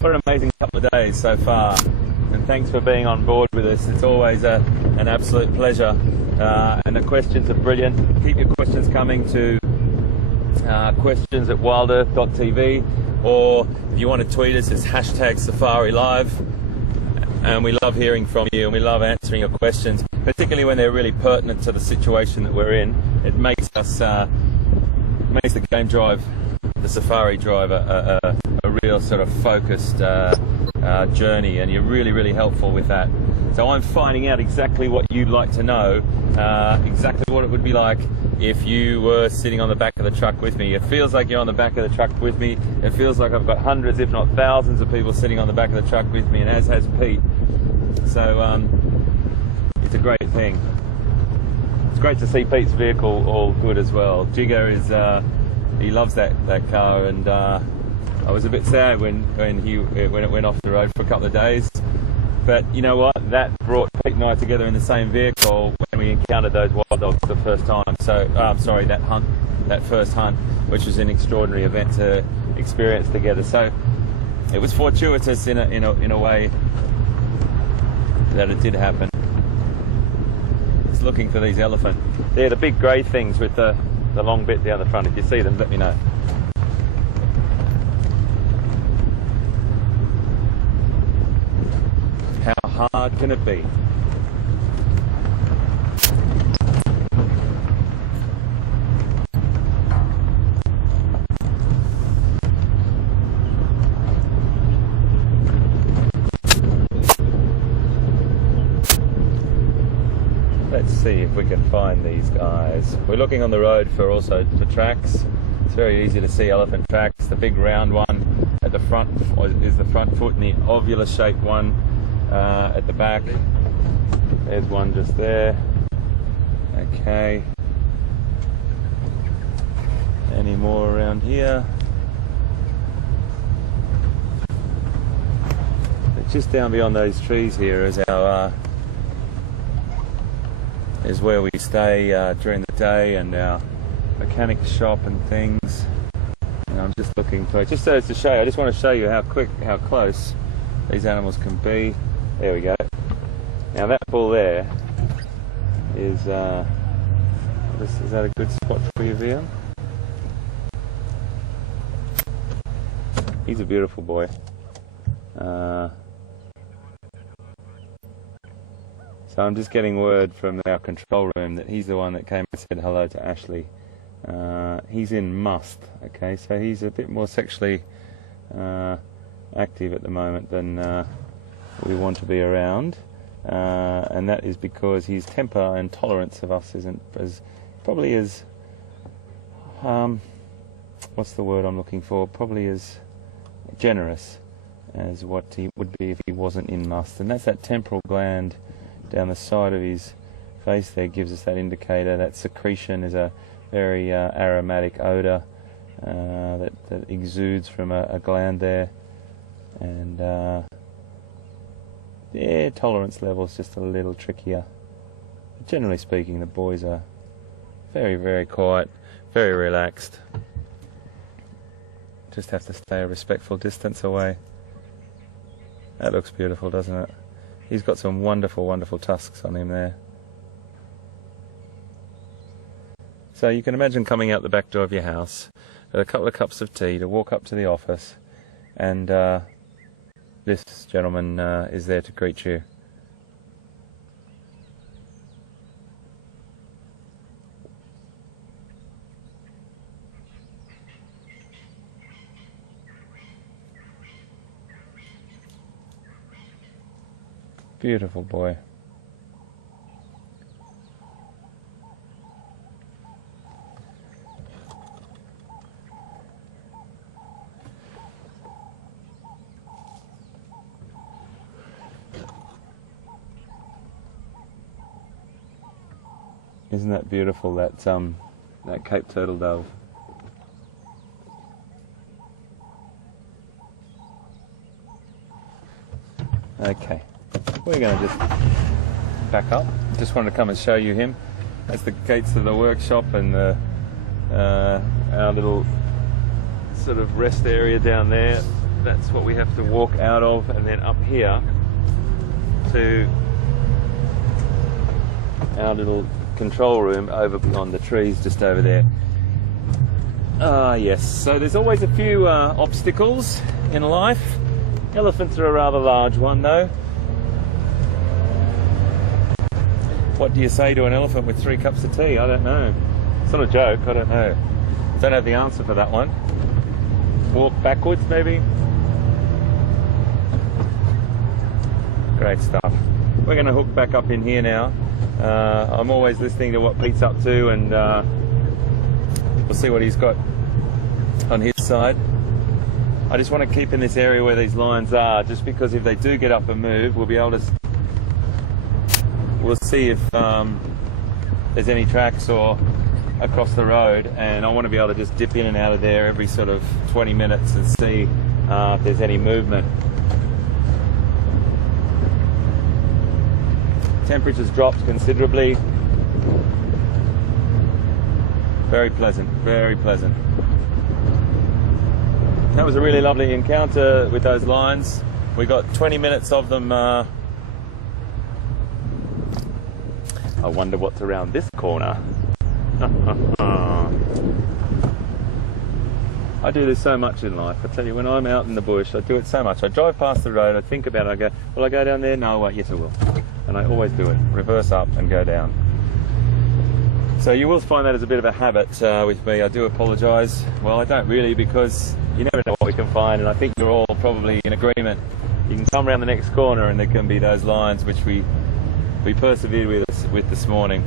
What an amazing couple of days so far, and thanks for being on board with us. It's always an absolute pleasure, and the questions are brilliant. Keep your questions coming to questions@wildearth.tv, or if you want to tweet us, it's #SafariLive, and we love hearing from you and we love answering your questions, particularly when they're really pertinent to the situation that we're in. It makes us makes the game drive, the safari drive, a real sort of focused journey, and you're really helpful with that. So I'm finding out exactly what you'd like to know, exactly what it would be like if you were sitting on the back of the truck with me. It feels like you're on the back of the truck with me. It feels like I've got hundreds, if not thousands, of people sitting on the back of the truck with me, and as has Pete. So it's a great thing. It's great to see Pete's vehicle all good as well. Jigger is he loves that car, and I was a bit sad when it went off the road for a couple of days. But you know what? That brought Pete and I together in the same vehicle when we encountered those wild dogs the first time. So, that first hunt, which was an extraordinary event to experience together. So, it was fortuitous in a way that it did happen. It's looking for these elephant. They're the big grey things with the long bit down the front. If you see them, let me know. How hard can it be? Let's see if we can find these guys. We're looking on the road for tracks. It's very easy to see elephant tracks. The big round one at the front is the front foot, and the ovular shaped one at the back. There's one just there. Okay. Any more around here? Just down beyond those trees here is our is where we stay during the day, and our mechanic shop and things. And I'm just looking for, just so as to show you, I just want to show you how close these animals can be. There we go. Now that bull there is that a good spot for you, Vian? He's a beautiful boy. So I'm just getting word from our control room that he's the one that came and said hello to Ashley. He's in musth, okay, so he's a bit more sexually active at the moment than we want to be around, and that is because his temper and tolerance of us isn't probably as what's the word I'm looking for? Probably as generous as what he would be if he wasn't in musth. And that's that temporal gland down the side of his face there gives us that indicator. That secretion is a very aromatic odour that exudes from a gland there. And yeah, tolerance level is just a little trickier. Generally speaking, the boys are very, very quiet, very relaxed. Just have to stay a respectful distance away. That looks beautiful, doesn't it? He's got some wonderful, wonderful tusks on him there. So you can imagine coming out the back door of your house with a couple of cups of tea to walk up to the office, and this gentleman is there to greet you. Beautiful boy. Isn't that beautiful, that Cape Turtle Dove? Okay, we're going to just back up. Just wanted to come and show you him. That's the gates of the workshop and our little sort of rest area down there. That's what we have to walk out of, and then up here to our little control room over beyond the trees just over there. Yes, so there's always a few obstacles in life. Elephants are a rather large one though. What do you say to an elephant with 3 cups of tea? I don't know. It's not a joke, I don't know. Don't have the answer for that one. Walk backwards maybe? Great stuff. We're going to hook back up in here now. I'm always listening to what Pete's up to, and we'll see what he's got on his side. I just want to keep in this area where these lions are, just because if they do get up and move, we'll be able to... We'll see if there's any tracks or across the road, and I want to be able to just dip in and out of there every sort of 20 minutes and see if there's any movement. Temperature's dropped considerably. Very pleasant, very pleasant. That was a really lovely encounter with those lions. We got 20 minutes of them. I wonder what's around this corner. I do this so much in life. I tell you, when I'm out in the bush, I do it so much. I drive past the road, I think about it, I go, will I go down there? No, wait, yes I will. And I always do it. Reverse up and go down. So you will find that as a bit of a habit with me. I do apologise. Well, I don't really, because you never know what we can find, and I think you're all probably in agreement. You can come around the next corner and there can be those lions which we persevered with this morning.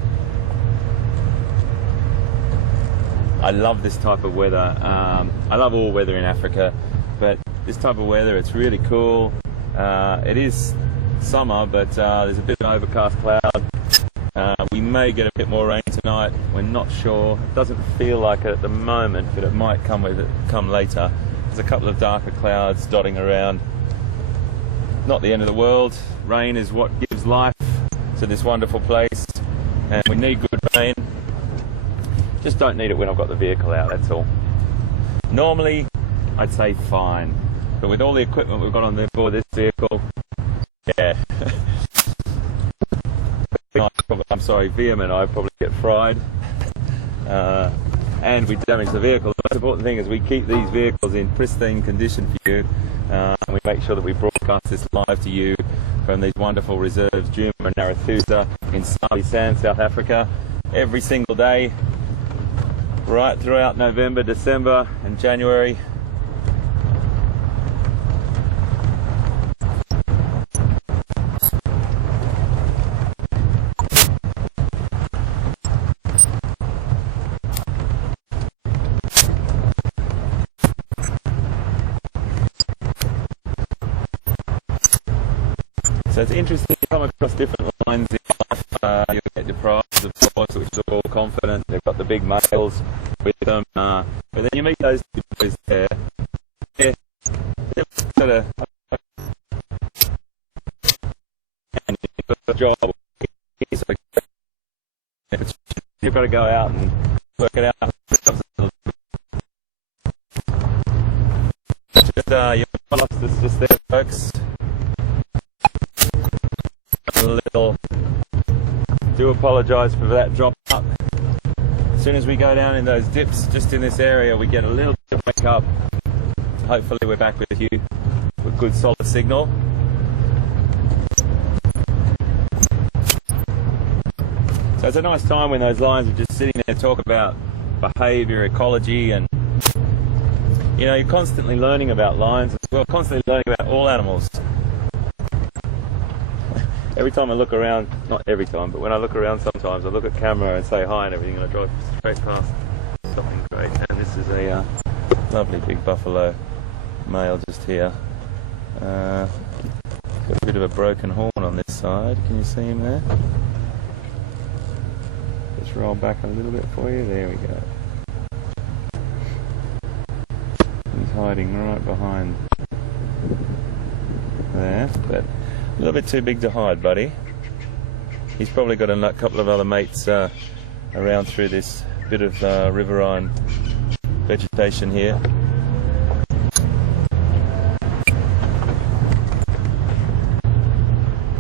I love this type of weather. I love all weather in Africa, but this type of weather, it's really cool. It is summer, but there's a bit of overcast cloud. We may get a bit more rain tonight. We're not sure. It doesn't feel like it at the moment, but it might come later. There's a couple of darker clouds dotting around. Not the end of the world. Rain is what gives life to this wonderful place, and we need good rain. Just don't need it when I've got the vehicle out, that's all. Normally, I'd say fine, but with all the equipment we've got on board this vehicle, yeah. I'm sorry, VM and I probably get fried, and we damage the vehicle. The most important thing is we keep these vehicles in pristine condition for you, and we make sure that we broadcast this live to you from these wonderful reserves, Djuma and Narathusa in Sali Sand, South Africa, every single day, right throughout November, December and January. So it's interesting to come across different lines in life. You get your prides, of course, which are all confident. They've got the big males with them. But then you meet those two boys there. Yeah, they've got a job. You've got to go out and work it out. Your lost is just there, folks. Do apologise for that drop up. As soon as we go down in those dips, just in this area, we get a little bit of wake up. Hopefully we're back with you with good solid signal. So it's a nice time when those lions are just sitting there talking about behaviour, ecology, and you know, you're constantly learning about lions as well, constantly learning about all animals. Every time I look around, not every time, but when I look around sometimes, I look at camera and say hi and everything, and I drive straight past something great. And this is a lovely big buffalo male just here. Got a bit of a broken horn on this side. Can you see him there? Just roll back a little bit for you. There we go. He's hiding right behind there, but a little bit too big to hide, buddy. He's probably got a couple of other mates around through this bit of riverine vegetation here.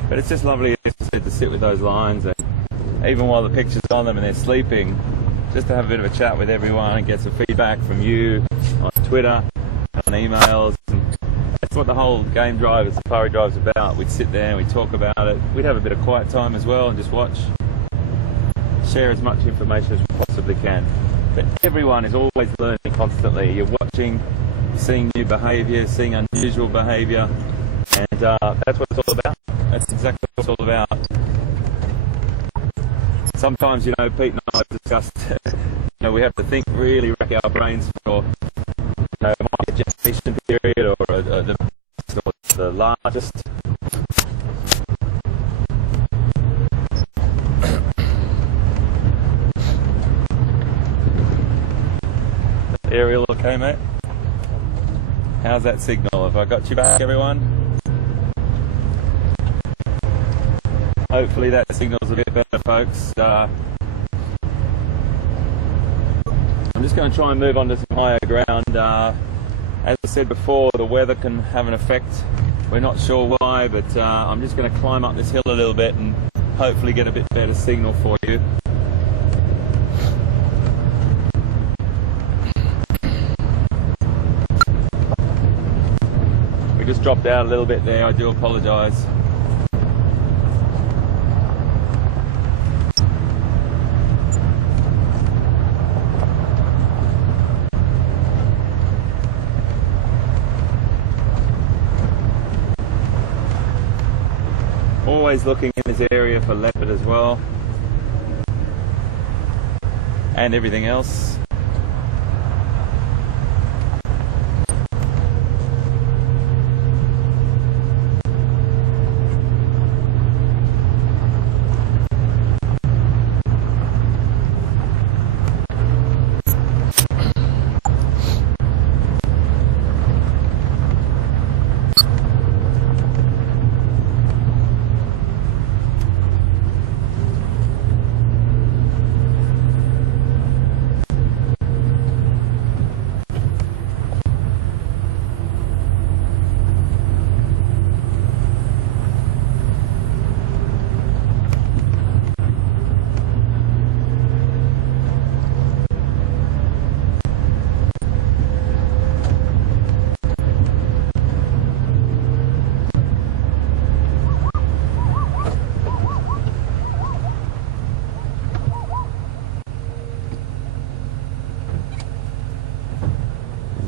But it's just lovely, as I said, to sit with those lions, and even while the picture's on them and they're sleeping, just to have a bit of a chat with everyone and get some feedback from you on Twitter, on emails. And that's what the whole game drive and safari drive's about. We'd sit there and we'd talk about it. We'd have a bit of quiet time as well and just watch, share as much information as we possibly can. But everyone is always learning constantly. You're watching, seeing new behaviour, seeing unusual behaviour, and that's what it's all about. That's exactly what it's all about. Sometimes, you know, Pete and I have discussed, you know, we have to think, really rack our brains for, you know, a gestation period or the largest. Aerial, okay, mate? How's that signal? Have I got you back, everyone? Hopefully that signal's a bit better, folks. I'm just going to try and move on to some higher ground. As I said before, the weather can have an effect. We're not sure why, but I'm just going to climb up this hill a little bit and hopefully get a bit better signal for you. We just dropped out a little bit there, I do apologise. Always looking in this area for leopard as well, and everything else.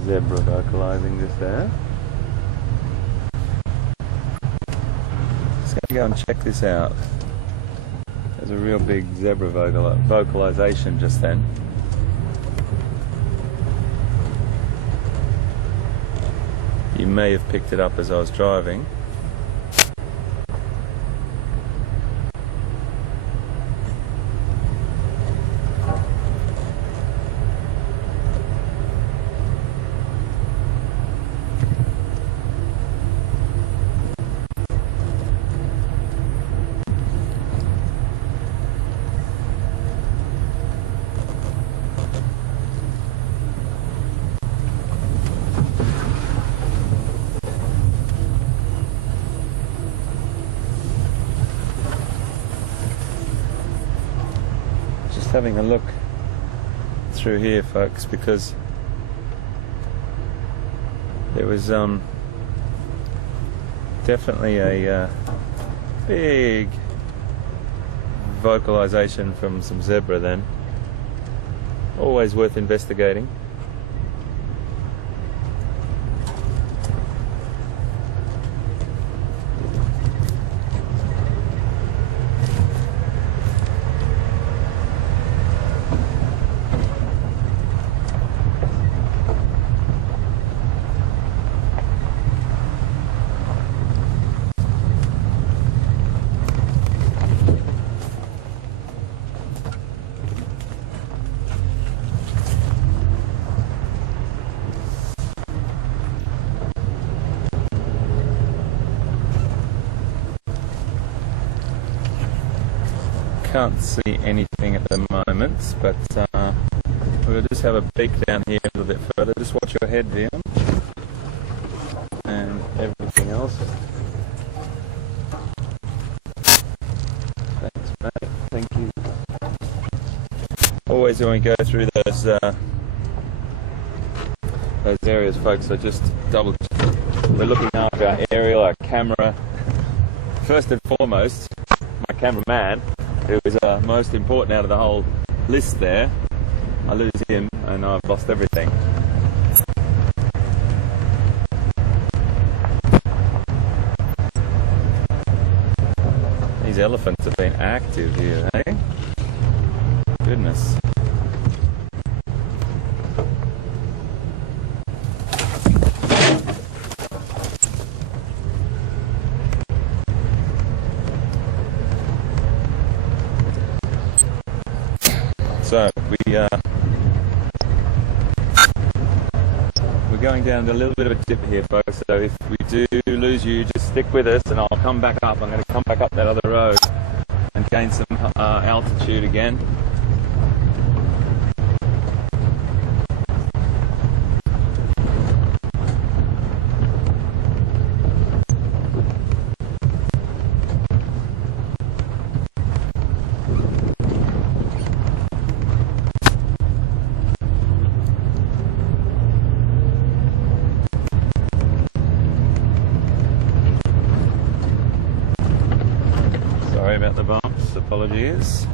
Zebra vocalizing just there. Just going to go and check this out. There's a real big zebra vocalization just then. You may have picked it up as I was driving. having a look through here, folks, because there was definitely a big vocalization from some zebra then. Always worth investigating. Can't see anything at the moment, but we'll just have a peek down here a little bit further. Just watch your head, Liam, and everything else. Thanks, mate. Thank you. Always when we go through those areas, folks, I just double check. We're looking after our aerial, our camera. First and foremost, my cameraman, who is most important out of the whole list there. I lose him and I've lost everything. These elephants have been active here, eh? Goodness. So we're going down a little bit of a dip here, folks. So if we do lose you, just stick with us, and I'll come back up. I'm going to come back up that other road and gain some altitude again. Sorry about the bumps, apologies.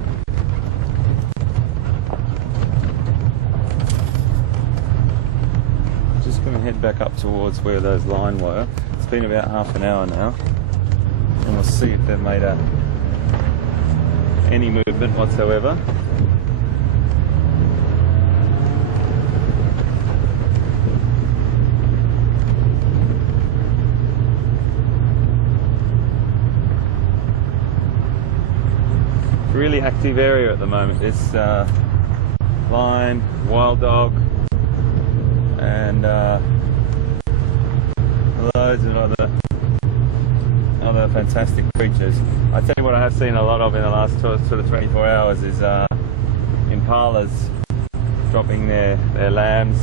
Just going to head back up towards where those lines were. It's been about half an hour now, and we'll see if they've made any movement whatsoever. Really active area at the moment. This lion, wild dog, and loads of other fantastic creatures. I tell you what I have seen a lot of in the last sort of 24 hours is impalas dropping their lambs,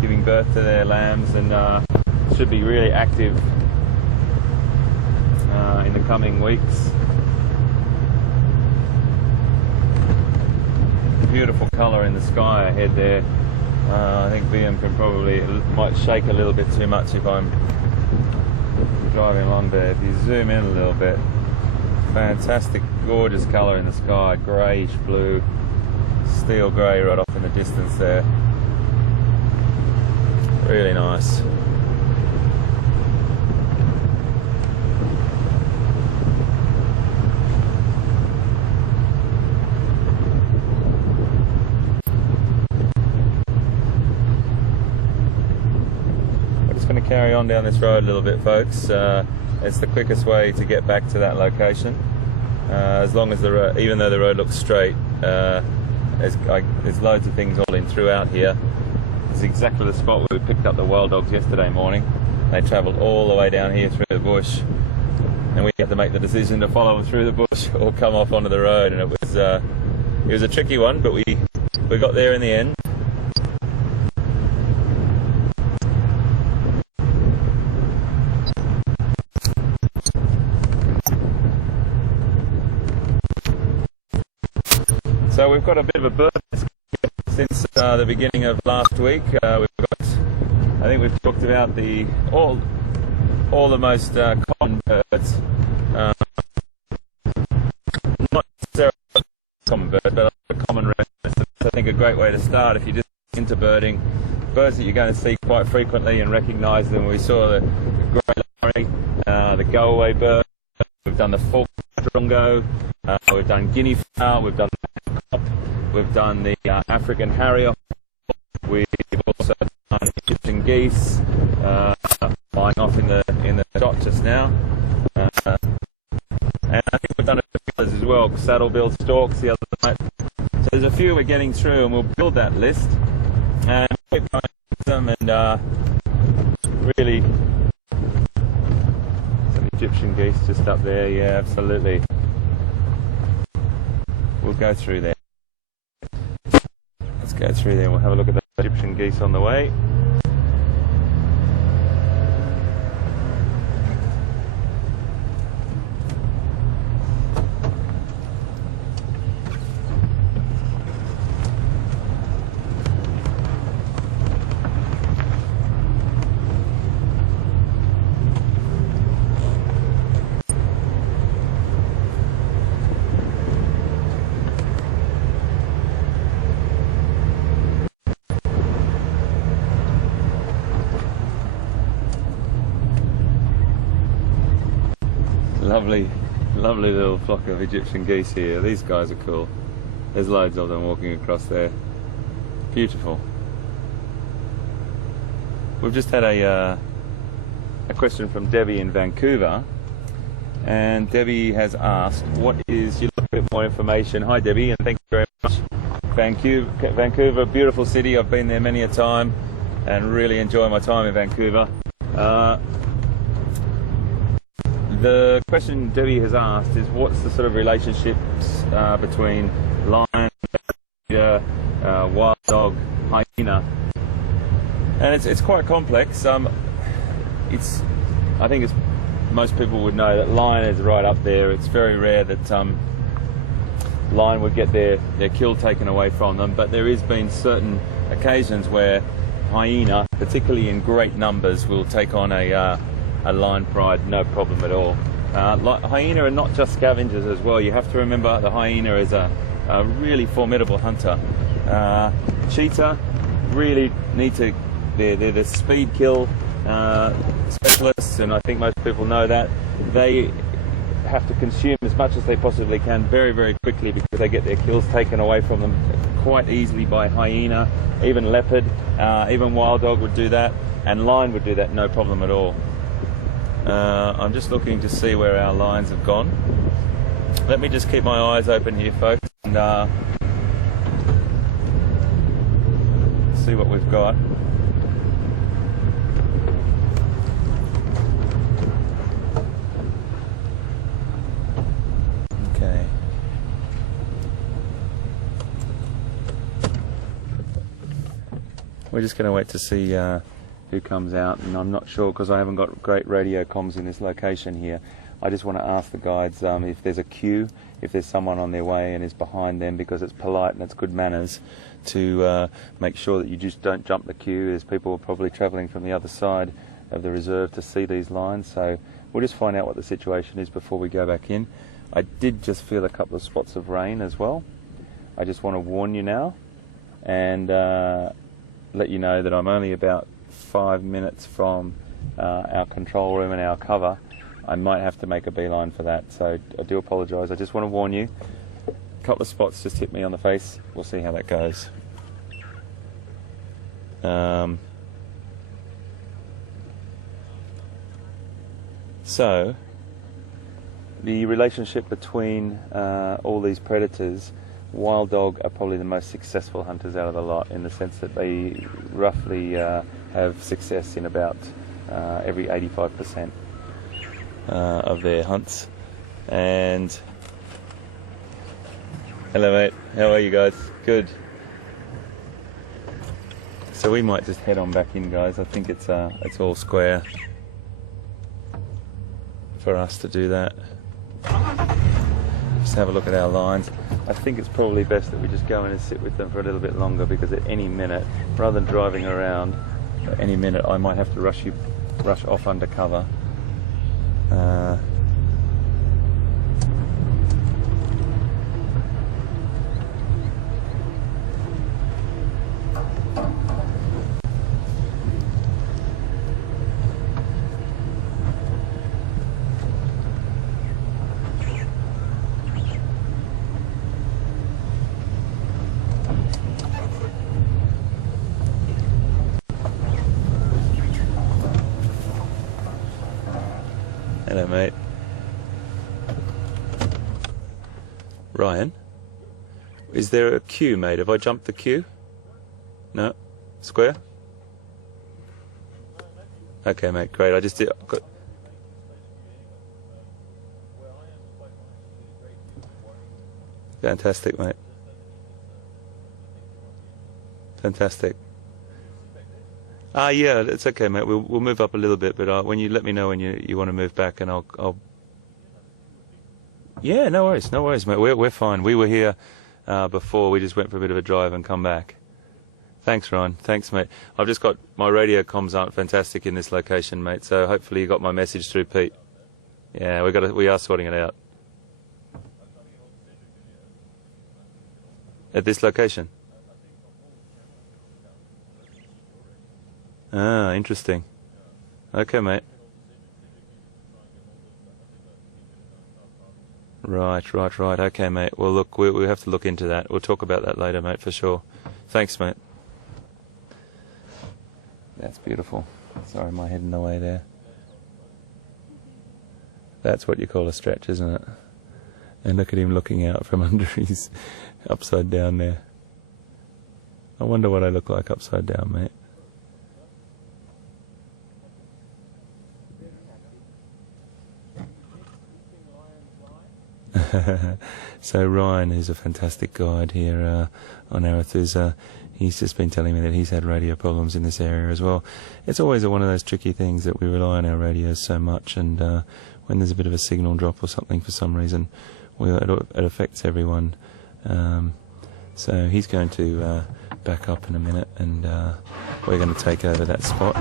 giving birth to their lambs, and should be really active in the coming weeks. Beautiful colour in the sky ahead there. I think VM might shake a little bit too much if I'm driving along there. If you zoom in a little bit, fantastic, gorgeous colour in the sky, greyish blue, steel grey right off in the distance there. Really nice. Going to carry on down this road a little bit, folks. It's the quickest way to get back to that location. As long as even though the road looks straight, there's loads of things all in throughout here. It's exactly the spot where we picked up the wild dogs yesterday morning. They travelled all the way down here through the bush, and we had to make the decision to follow them through the bush or come off onto the road. And it was a tricky one, but we got there in the end. So we've got a bit of a bird since the beginning of last week. I think we've talked about all the most common birds. Not necessarily a common bird, but a common rest. That's, I think, a great way to start if you're just into birding. Birds that you're going to see quite frequently and recognise them. We saw the grey lorry, the go-away bird. We've done the fork drongo. We've done guinea fowl. We've done the cop. We've done the African harrier. We've also done Egyptian geese, flying off in the shot just now. And I think we've done a few others as well. Saddle-billed storks the other night. So there's a few we're getting through, and we'll build that list and keep going with them. And really, some Egyptian geese just up there. Yeah, absolutely. We'll go through there. Let's go through there. We'll have a look at the Egyptian geese on the way. Lovely little flock of Egyptian geese here. These guys are cool. There's loads of them walking across there. Beautiful. We've just had a question from Debbie in Vancouver, and Debbie has asked, what is, you look a bit more information. Hi Debbie, and thank you very much. Vancouver, beautiful city. I've been there many a time and really enjoy my time in Vancouver. The question Debbie has asked is, what's the sort of relationships between lion, wild dog, hyena? And it's quite complex. I think most people would know that lion is right up there. It's very rare that lion would get their kill taken away from them, but there has been certain occasions where hyena, particularly in great numbers, will take on a lion pride, no problem at all. Hyena are not just scavengers as well. You have to remember the hyena is a really formidable hunter. Cheetah really need to, they're the speed kill specialists, and I think most people know that. They have to consume as much as they possibly can very, very quickly, because they get their kills taken away from them quite easily by hyena. Even leopard, even wild dog would do that, and lion would do that, no problem at all. I'm just looking to see where our lions have gone. Let me just keep my eyes open here, folks, and see what we've got. Okay. We're just going to wait to see who comes out, and I'm not sure, because I haven't got great radio comms in this location here. I just want to ask the guides if there's a queue, if there's someone on their way and is behind them, because it's polite and it's good manners to make sure that you just don't jump the queue. There's people probably travelling from the other side of the reserve to see these lions, so we'll just find out what the situation is before we go back in. I did just feel a couple of spots of rain as well. I just want to warn you now and let you know that I'm only about 5 minutes from our control room and our cover. I might have to make a beeline for that, so I do apologise. I just want to warn you. A couple of spots just hit me on the face. We'll see how that goes. So, the relationship between all these predators, wild dog are probably the most successful hunters out of the lot, in the sense that they roughly have success in about every 85% of their hunts. And hello mate, how are you guys? Good. So we might just head on back in, guys. I think it's all square for us to do that. just have a look at our lines. I think it's probably best that we just go in and sit with them for a little bit longer, because at any minute, rather than driving around, at any minute I might have to rush off under cover. Hello, mate. Ryan, is there a queue, mate? Have I jumped the queue? No? Square? Okay, mate, great. I just did... Fantastic, mate. Fantastic. Yeah, it's okay, mate. We'll move up a little bit, but when you let me know when you want to move back, and I'll. Yeah, no worries, mate. We're fine. We were here before. We just went for a bit of a drive and come back. Thanks, Ryan. Thanks, mate. I've just got my radio comms aren't fantastic in this location, mate. So hopefully you got my message through, Pete. Yeah, we are sorting it out. At this location. Ah, interesting. Okay, mate. Right. Okay, mate. Well, look, we have to look into that. We'll talk about that later, mate, for sure. Thanks, mate. That's beautiful. Sorry, my head in the way there. That's what you call a stretch, isn't it? And look at him looking out from under his upside down there. I wonder what I look like upside down, mate. So Ryan, who's a fantastic guide here on Arathusa, he's just been telling me that he's had radio problems in this area as well. It's always one of those tricky things that we rely on our radios so much, and when there's a bit of a signal drop or something for some reason, it affects everyone. So he's going to back up in a minute, and we're going to take over that spot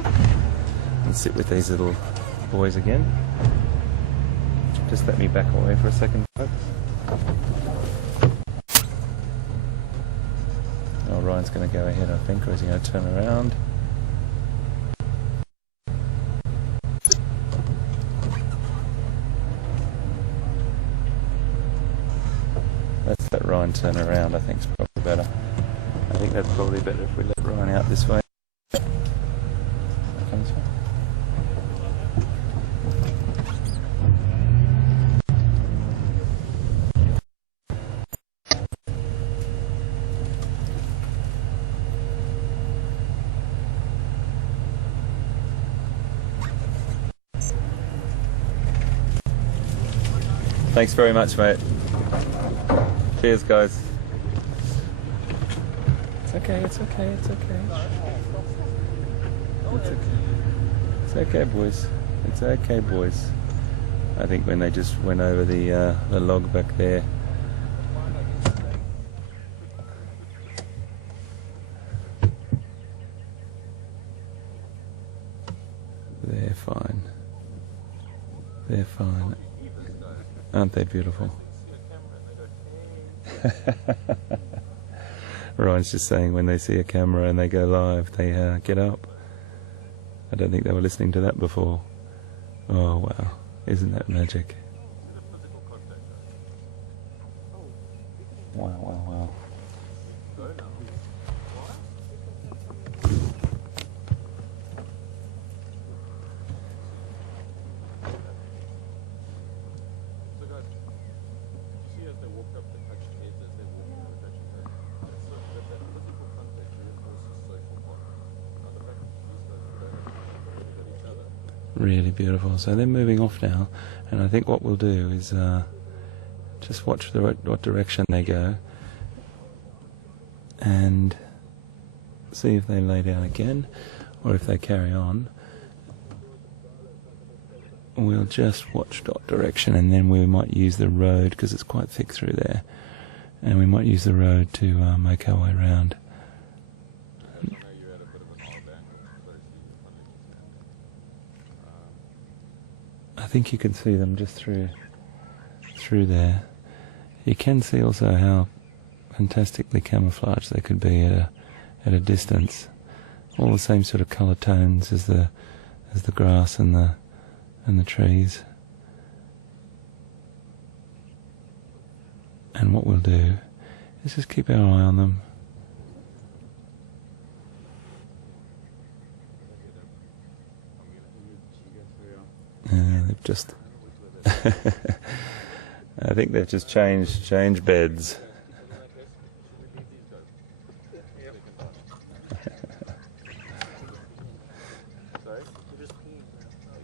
and sit with these little boys again. Just let me back away for a second, folks. Oh, Ryan's going to go ahead, I think, or is he going to turn around? Let's let Ryan turn around, I think it's probably better. I think that's probably better if we let Ryan out this way. Come this way. Thanks very much, mate. Cheers, guys. It's okay. It's okay, boys. It's okay, boys. I think when they just went over the log back there. They're fine. They're fine. Aren't they beautiful? Ryan's just saying when they see a camera and they go live, they get up. I don't think they were listening to that before. Oh wow, isn't that magic? Wow. Really beautiful. So they're moving off now, and I think what we'll do is just watch what direction they go and see if they lay down again or if they carry on. we'll just watch dot direction, and then we might use the road because it's quite thick through there, and we might use the road to make our way around. I think you can see them just through there. You can see also how fantastically camouflaged they could be at a distance. All the same sort of colour tones as the grass and the trees. And what we'll do is just keep our eye on them. They've just I think they've just changed beds. Sorry?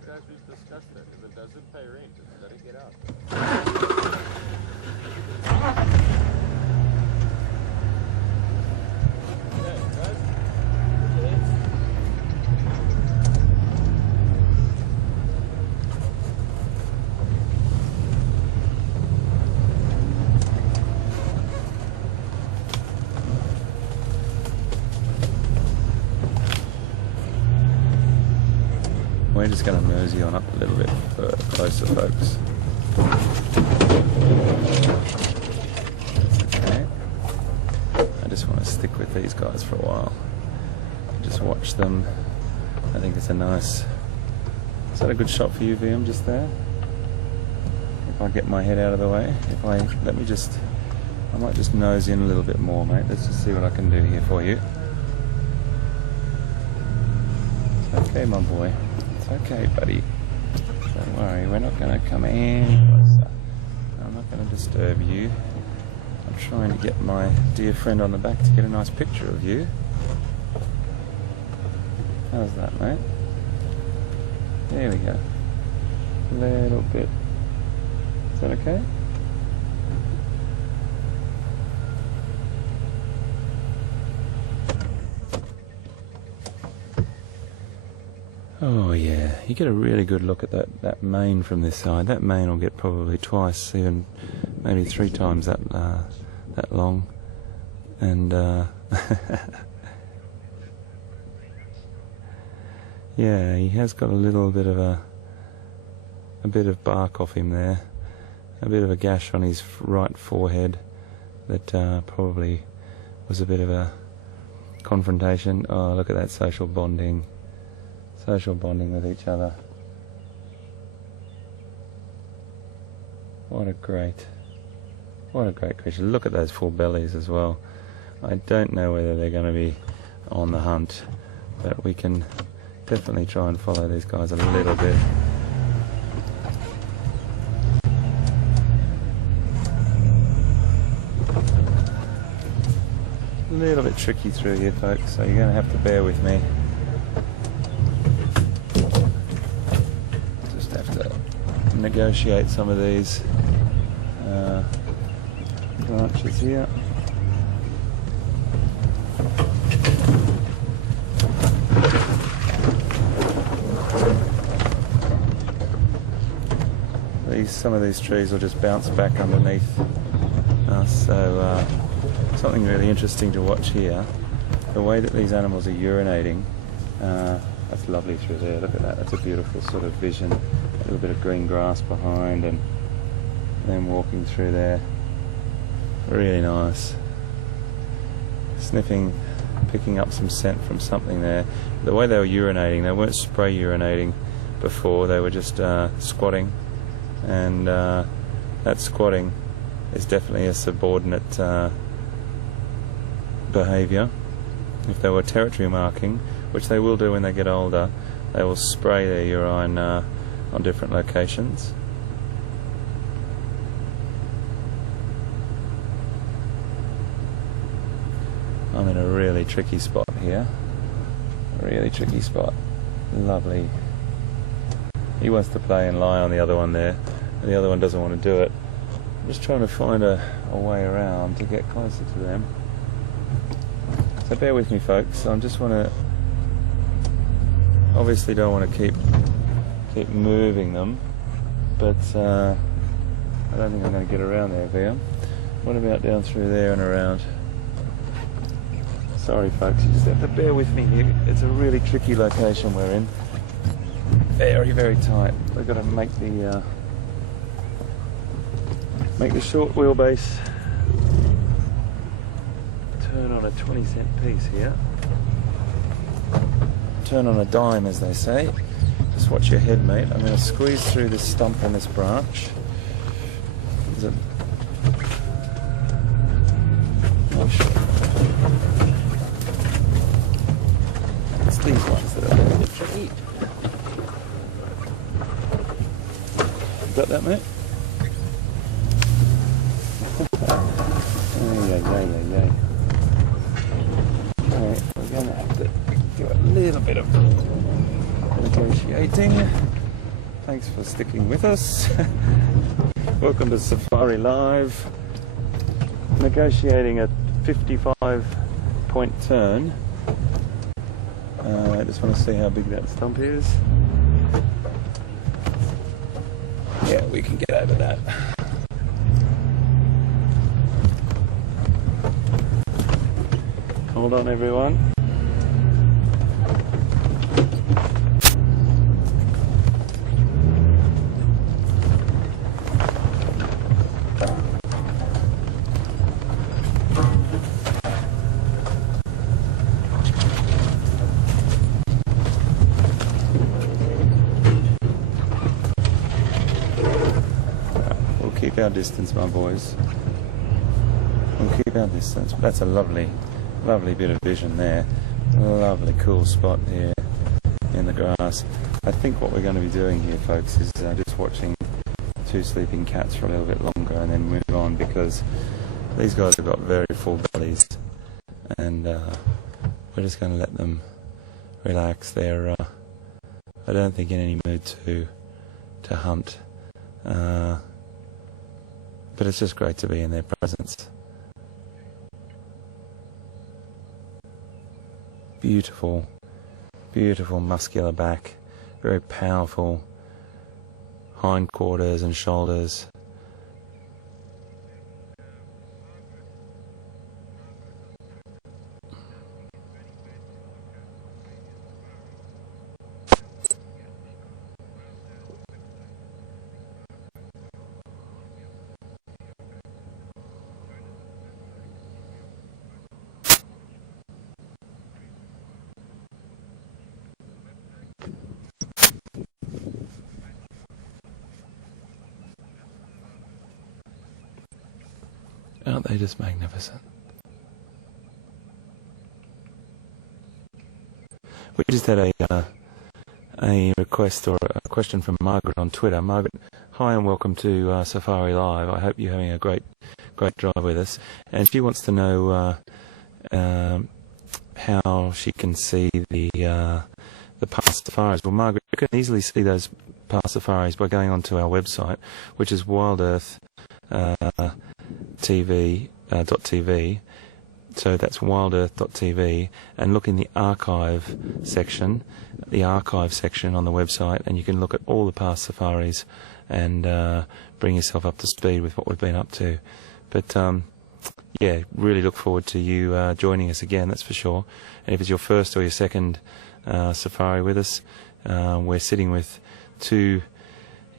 Guys, we've discussed that. If it doesn't pay rent, just let it get out. We're just going to mosey on up a little bit closer, folks. Okay. I just want to stick with these guys for a while. Just watch them. I think it's a nice... Is that a good shot for you, VM, just there? If I get my head out of the way. I might just nose in a little bit more, mate. Let's just see what I can do here for you. Okay, my boy. Okay, buddy. Don't worry, we're not going to come in closer. I'm not going to disturb you. I'm trying to get my dear friend on the back to get a nice picture of you. How's that, mate? There we go. A little bit. Is that okay? Oh yeah, you get a really good look at that mane from this side. That mane will get probably twice, even maybe 3 times that long, and yeah, he has got a little bit of a bit of bark off him there, a bit of a gash on his right forehead that probably was a bit of a confrontation. Oh, look at that social bonding with each other. What a great creature. Look at those 4 bellies as well. I don't know whether they're going to be on the hunt, but we can definitely try and follow these guys a little bit. A little bit tricky through here, folks, so you're going to have to bear with me. Negotiate some of these branches here. Some of these trees will just bounce back underneath us, so something really interesting to watch here. The way that these animals are urinating. That's lovely through there. Look at that. That's a beautiful sort of vision. A little bit of green grass behind, and then walking through there. Really nice. Sniffing, picking up some scent from something there. The way they were urinating, they weren't spray urinating before. They were just squatting, and that squatting is definitely a subordinate behaviour. If they were territory marking, which they will do when they get older, they will spray their urine on different locations. I'm in a really tricky spot here. Really tricky spot. Lovely. He wants to play and lie on the other one there, and the other one doesn't want to do it. I'm just trying to find a way around to get closer to them. So bear with me, folks. I just want to... Obviously don't want to keep keep moving them, but I don't think I'm going to get around there, Liam. What about down through there and around? Sorry folks, you just have to bear with me here. It's a really tricky location we're in. Very, very tight. We've got to make the short wheelbase turn on a 20-cent piece here. Turn on a dime, as they say. Just watch your head, mate. I'm going to squeeze through this stump on this branch. Is it? Oh, shit. It's these ones that are a little bit tricky. Got that, mate? Yay. Alright, we're going to have to do a little bit of negotiating. Thanks for sticking with us. Welcome to Safari Live. Negotiating a 55-point turn. I just want to see how big that stump is. Yeah, we can get over that. Hold on, everyone. Keep our distance, my boys. We'll keep our distance. That's a lovely bit of vision there. Lovely, cool spot here in the grass. I think what we're going to be doing here, folks, is just watching two sleeping cats for a little bit longer and then move on, because these guys have got very full bellies, and we're just going to let them relax. They're, I don't think, in any mood to hunt. But it's just great to be in their presence. Beautiful muscular back, very powerful hindquarters and shoulders. Aren't they just magnificent? We just had a request or a question from Margaret on Twitter. Margaret, hi and welcome to Safari Live. I hope you're having a great drive with us. And she wants to know how she can see the past safaris. Well, Margaret, you can easily see those past safaris by going onto our website, which is wildearth.tv. So that's wildearth.tv, and look in the archive section on the website, and you can look at all the past safaris and bring yourself up to speed with what we've been up to. But yeah, really look forward to you joining us again, that's for sure. And if it's your first or your second safari with us, we're sitting with two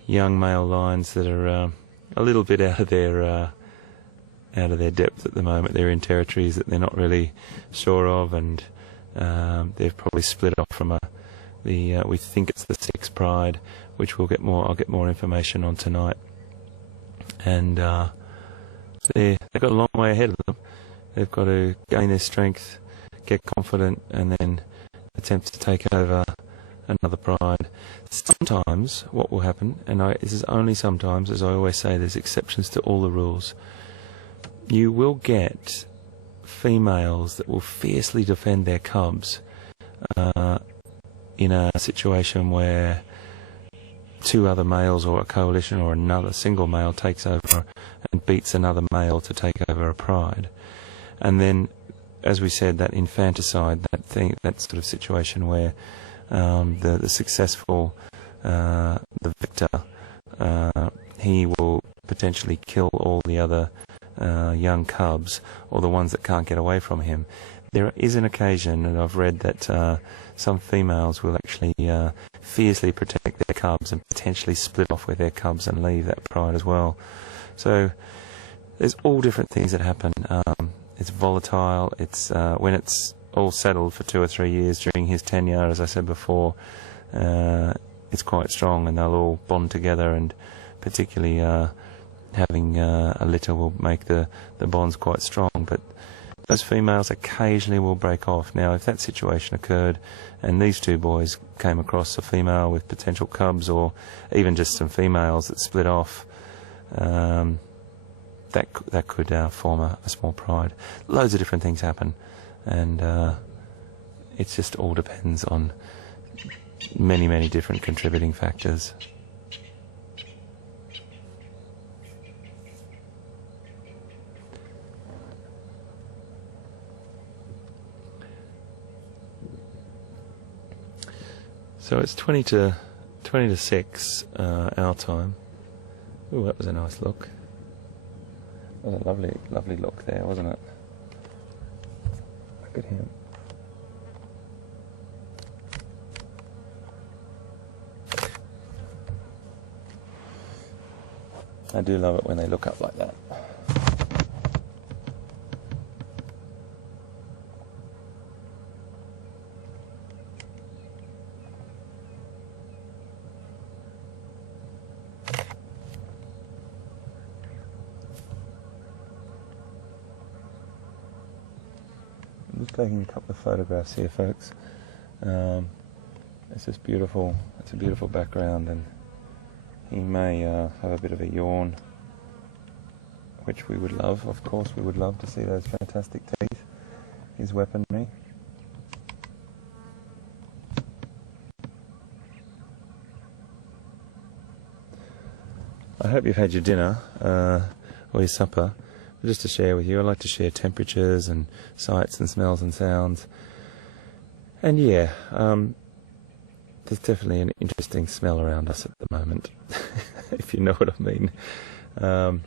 young male lions that are a little bit out of their depth at the moment. They're in territories that they're not really sure of, and they've probably split off from we think it's the Six Pride, which I'll get more information on tonight. And they've got a long way ahead of them. They've got to gain their strength, get confident, and then attempt to take over another pride. Sometimes what will happen, and this is only sometimes, as I always say, there's exceptions to all the rules. You will get females that will fiercely defend their cubs in a situation where two other males or a coalition or another single male takes over and beats another male to take over a pride. And then, as we said, that infanticide, that sort of situation where the successful the victor, he will potentially kill all the other young cubs or the ones that can't get away from him. There is an occasion, and I've read that some females will actually fiercely protect their cubs and potentially split off with their cubs and leave that pride as well. So there's all different things that happen. It's volatile. It's when it's all settled for 2 or 3 years during his tenure, as I said before, it's quite strong, and they'll all bond together, and particularly having a litter will make the bonds quite strong. But those females occasionally will break off. Now, if that situation occurred and these two boys came across a female with potential cubs, or even just some females that split off, that could form a small pride. Loads of different things happen, and it just all depends on many different contributing factors. So it's 20 to 6 our time. Ooh, that was a nice look. That was a lovely look there, wasn't it? Look at him. I do love it when they look up like that. I'm just taking a couple of photographs here, folks. It's just beautiful. It's a beautiful background, and he may have a bit of a yawn, which we would love. Of course, we would love to see those fantastic teeth, his weaponry. I hope you've had your dinner or your supper. Just to share with you, I like to share temperatures and sights and smells and sounds. And yeah, there's definitely an interesting smell around us at the moment, if you know what I mean. I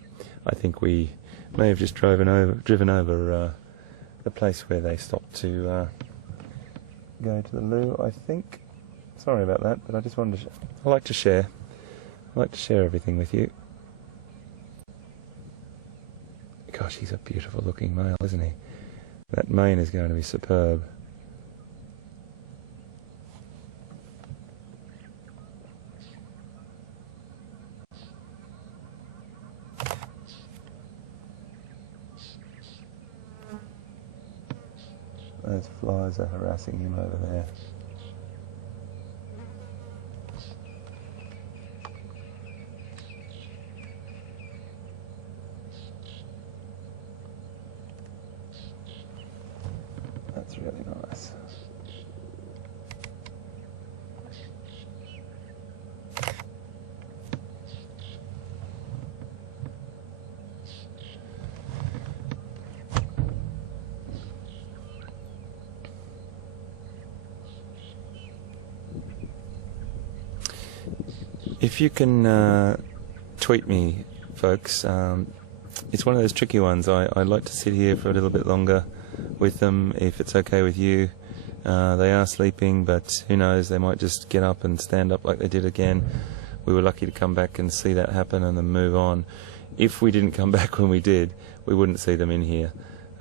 think we may have just driven over the place where they stopped to go to the loo, I think. Sorry about that, but I just wanted to I like to share everything with you. Gosh, he's a beautiful looking male, isn't he? That mane is going to be superb. Those flies are harassing him over there. That's really nice. If you can tweet me, folks, it's one of those tricky ones. I'd like to sit here for a little bit longer with them, if it's okay with you. They are sleeping, but who knows, they might just get up and stand up like they did again. We were lucky to come back and see that happen and then move on. If we didn't come back when we did, we wouldn't see them in here.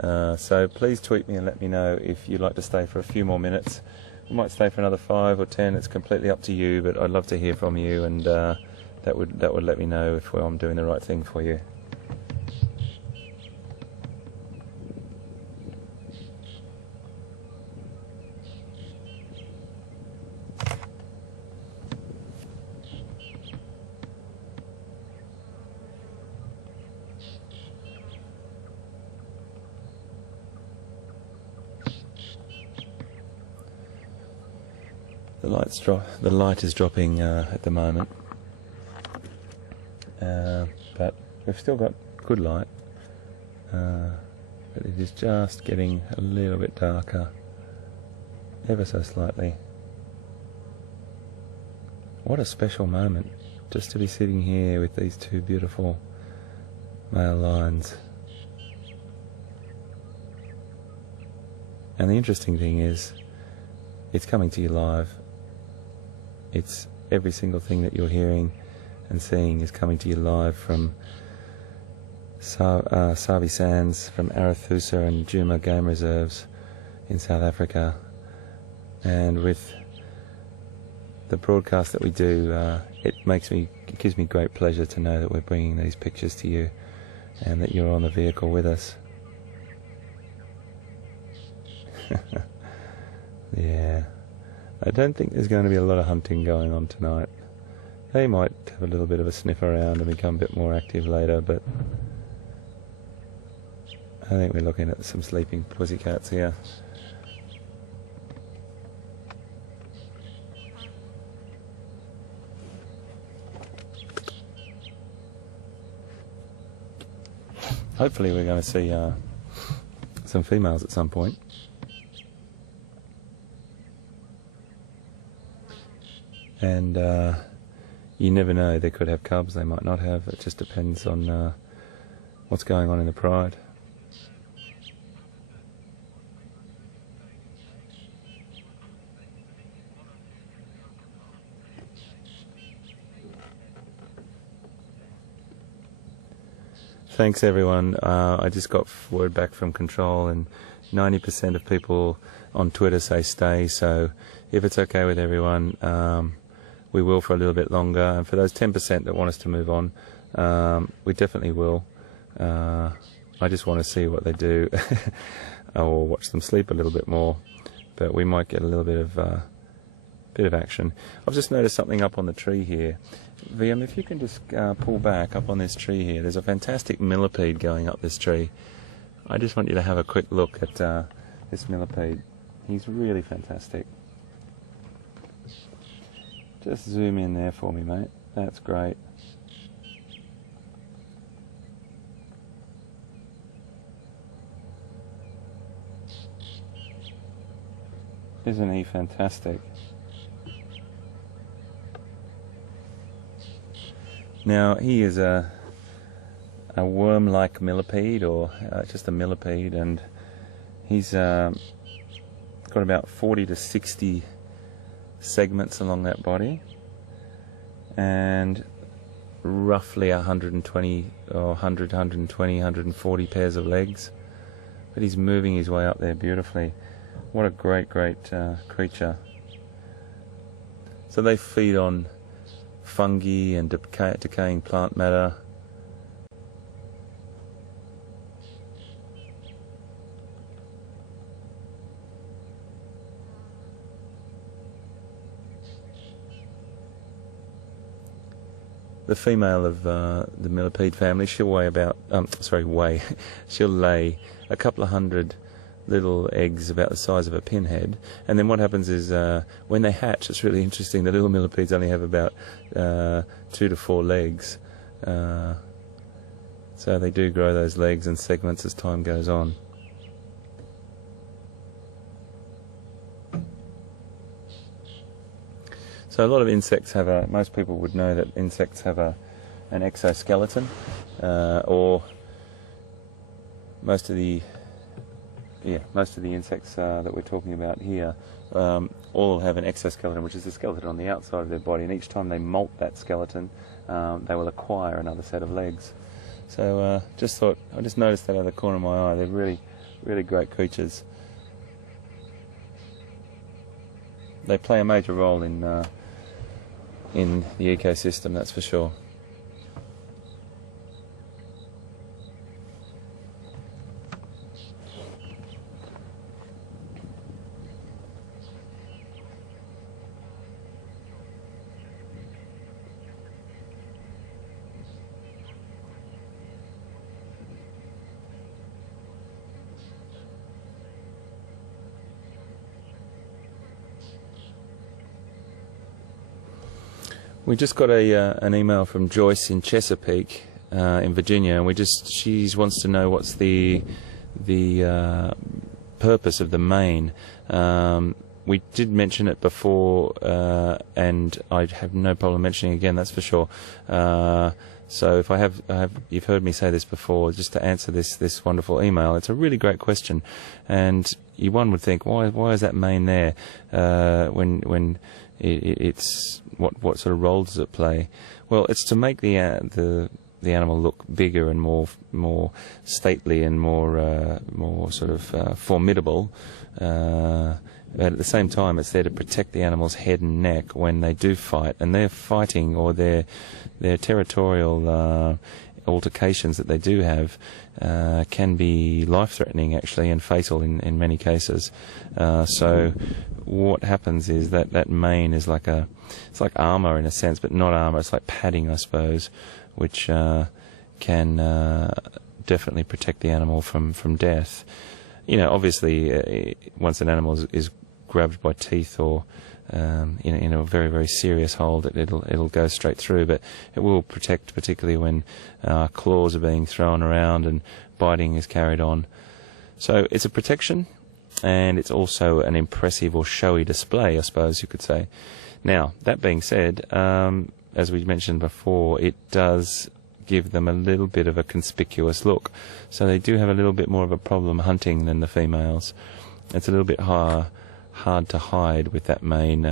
So please tweet me and let me know if you'd like to stay for a few more minutes. We might stay for another 5 or 10, it's completely up to you, but I'd love to hear from you, and that would let me know if I'm doing the right thing for you. The light is dropping at the moment, but we've still got good light, but it is just getting a little bit darker, ever so slightly. what a special moment, just to be sitting here with these two beautiful male lions. And the interesting thing is, it's coming to you live. It's every single thing that you're hearing and seeing is coming to you live from Savi Sands, from Arathusa and Djuma game reserves in South Africa. And with the broadcast that we do, it gives me great pleasure to know that we're bringing these pictures to you and that you're on the vehicle with us. Yeah, I don't think there's going to be a lot of hunting going on tonight. They might have a little bit of a sniff around and become a bit more active later, but I think we're looking at some sleeping pussycats here. Hopefully we're going to see some females at some point. And you never know, they could have cubs, they might not have. It just depends on what's going on in the pride. Thanks everyone. I just got word back from control and 90% of people on Twitter say stay, so if it's okay with everyone, we will for a little bit longer. And for those 10% that want us to move on, we definitely will. I just want to see what they do or watch them sleep a little bit more, but we might get a little bit of action. I've just noticed something up on the tree here. VM, if you can just pull back up on this tree here, there's a fantastic millipede going up this tree. I just want you to have a quick look at this millipede. He's really fantastic. Just zoom in there for me, mate. That's great. Isn't he fantastic? Now, he is a worm-like millipede, or just a millipede, and he's got about 40 to 60 segments along that body, and roughly 120 or 100, 120, 140 pairs of legs. But he's moving his way up there beautifully. What a great creature. So they feed on fungi and decaying plant matter. The female of the millipede family, she'll weigh about, she'll lay a couple of hundred little eggs about the size of a pinhead, and then what happens is when they hatch, it's really interesting, the little millipedes only have about 2 to 4 legs, so they do grow those legs and segments as time goes on. So a lot of insects have most people would know that insects have an exoskeleton, or most of the insects that we're talking about here all have an exoskeleton, which is the skeleton on the outside of their body, and each time they molt that skeleton, they will acquire another set of legs. So I just noticed that out of the corner of my eye. They're really, really great creatures. They play a major role in the ecosystem, that's for sure. We just got an email from Joyce in Chesapeake, in Virginia, and she wants to know what's the purpose of the mane. we did mention it before, and I have no problem mentioning it again, that's for sure. So if I have, you've heard me say this before, just to answer this wonderful email, it's a really great question, and one would think, why is that mane there, when it's what sort of role does it play? Well, it's to make the animal look bigger and more stately and more sort of formidable. But at the same time, it's there to protect the animal's head and neck when they do fight, and their fighting or their territorial altercations that they do have can be life-threatening, actually, and fatal in many cases. So what happens is that mane is it's like armor in a sense, but not armor. It's like padding, I suppose, which can definitely protect the animal from death. Obviously, once an animal is grabbed by teeth or in a very, very serious hold, it'll go straight through, but it will protect, particularly when claws are being thrown around and biting is carried on. So it's a protection, and it's also an impressive or showy display, I suppose you could say. Now, that being said, as we mentioned before, it does give them a little bit of a conspicuous look. So they do have a little bit more of a problem hunting than the females. It's a little bit hard to hide with that mane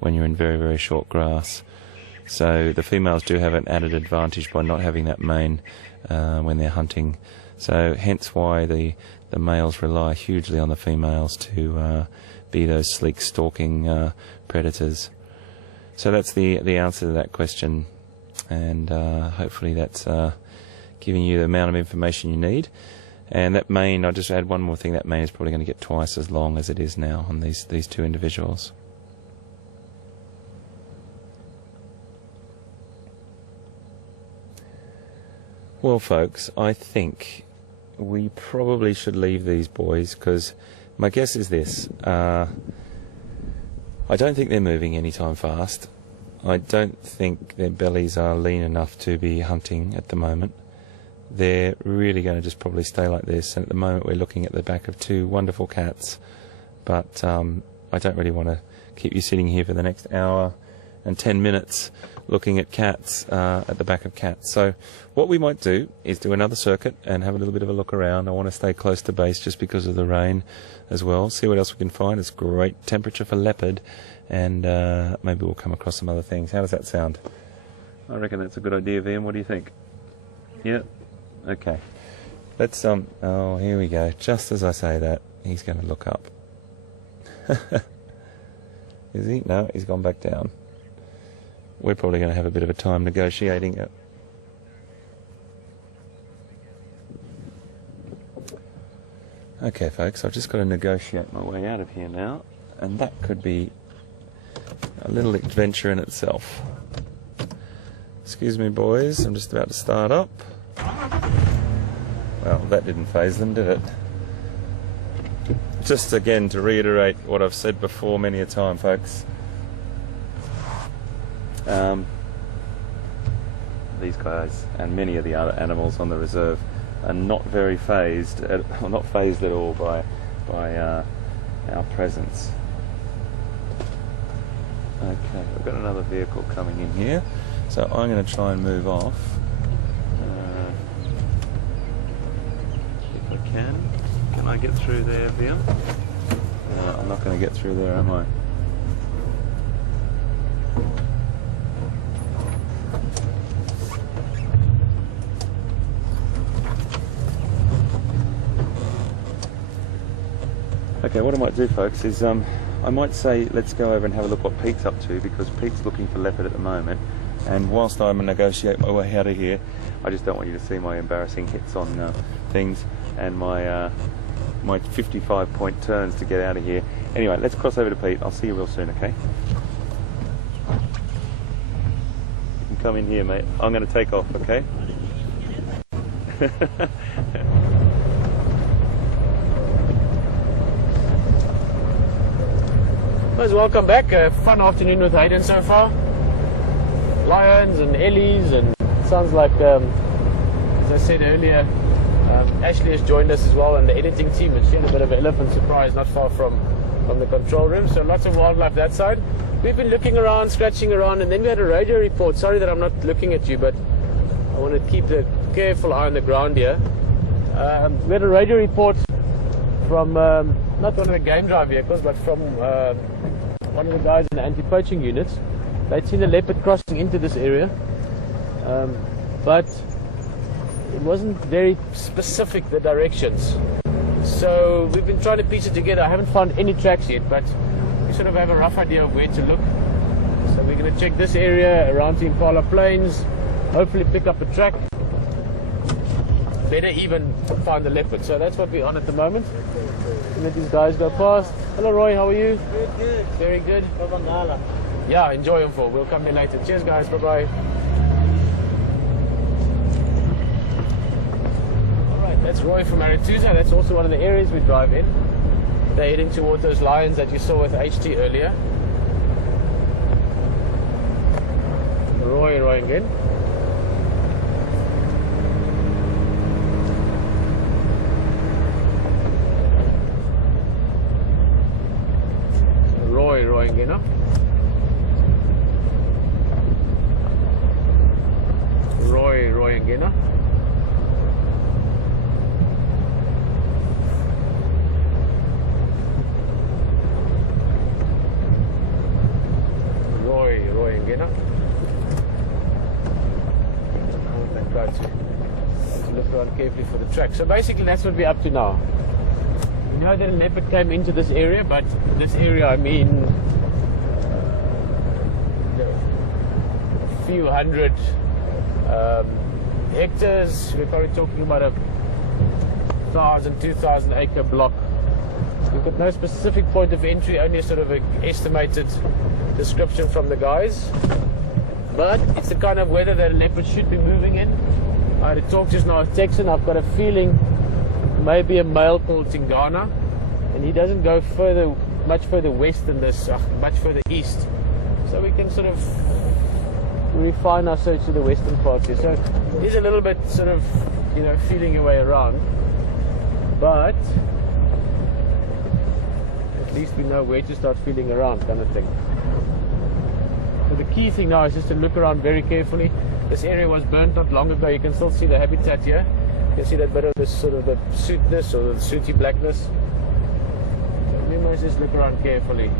when you're in very, very short grass. So the females do have an added advantage by not having that mane when they're hunting. So hence why the males rely hugely on the females to be those sleek stalking predators. So that's the answer to that question, and hopefully that's giving you the amount of information you need. And that mane, I'll just add one more thing, that mane is probably going to get twice as long as it is now on these two individuals. Well, folks, I think we probably should leave these boys, because my guess is this. I don't think they're moving anytime fast. I don't think their bellies are lean enough to be hunting at the moment. They're really going to just probably stay like this, and at the moment we're looking at the back of two wonderful cats, but I don't really want to keep you sitting here for the next hour and 10 minutes looking at cats, at the back of cats. So what we might do is do another circuit and have a little bit of a look around. I want to stay close to base just because of the rain as well, see what else we can find. It's great temperature for leopard, and maybe we'll come across some other things. How does that sound? I reckon that's a good idea, Ian. What do you think? Yeah? Okay. Let's, oh, here we go. Just as I say that, he's going to look up. Is he? No, he's gone back down. We're probably going to have a bit of a time negotiating it. Okay, folks, I've just got to negotiate my way out of here now, and that could be a little adventure in itself. Excuse me, boys, I'm just about to start up. Well, that didn't faze them, did it? Just again to reiterate what I've said before many a time, folks. These guys and many of the other animals on the reserve are not very phased, or not phased at all by our presence. Okay, we've got another vehicle coming in here, so I'm going to try and move off. If I can. Can I get through there, Liam? No, I'm not going to get through there, am I? Okay, what I might do, folks, is I might say let's go over and have a look what Pete's up to, because Pete's looking for leopard at the moment, and whilst I negotiate my way out of here, I just don't want you to see my embarrassing hits on things and my 55-point turns to get out of here. Anyway, let's cross over to Pete. I'll see you real soon, okay? You can come in here, mate. I'm going to take off, okay? Guys, welcome back. Fun afternoon with Hayden so far. Lions and Ellies, and sounds like, as I said earlier, Ashley has joined us as well in the editing team, and she had a bit of an elephant surprise not far from from the control room. So lots of wildlife that side. We've been looking around, scratching around, and then we had a radio report. Sorry that I'm not looking at you, but I want to keep a careful eye on the ground here. We had a radio report from not one of the game drive vehicles, but from one of the guys in the anti-poaching units. They'd seen a leopard crossing into this area, but it wasn't very specific, the directions. So we've been trying to piece it together. I haven't found any tracks yet, but we sort of have a rough idea of where to look. So we're going to check this area around the Impala Plains, hopefully pick up a track, better even find the leopard. So that's what we're on at the moment. Let these guys go past. Hello Roy, how are you? Good. Very good. Yeah, enjoy them for. We'll come here later. Cheers guys, bye bye. Alright, that's Roy from Aretusa. That's also one of the areas we drive in. They're heading toward those lions that you saw with HT earlier. Roy again. Roy again, huh? Roy again, huh? Roy again, huh? I try to look around carefully for the track. So basically that's what we're up to now. We know that a leopard came into this area, but this area I mean a few hundred hectares. We're probably talking about a 1,000, 2,000 acre block. We've got no specific point of entry, only a sort of an estimated description from the guys. But it's the kind of weather that a leopard should be moving in. I had a talk just now with Texan. I've got a feeling maybe a male called Tingana, and he doesn't go much further west than this, much further east. So we can sort of refine our search to the western part here. So he's a little bit sort of, feeling your way around, but at least we know where to start feeling around, kind of thing. So the key thing now is just to look around very carefully. This area was burnt not long ago. You can still see the habitat here. You can see that bit of this sort of the sootness or the sooty blackness. So we must just look around carefully.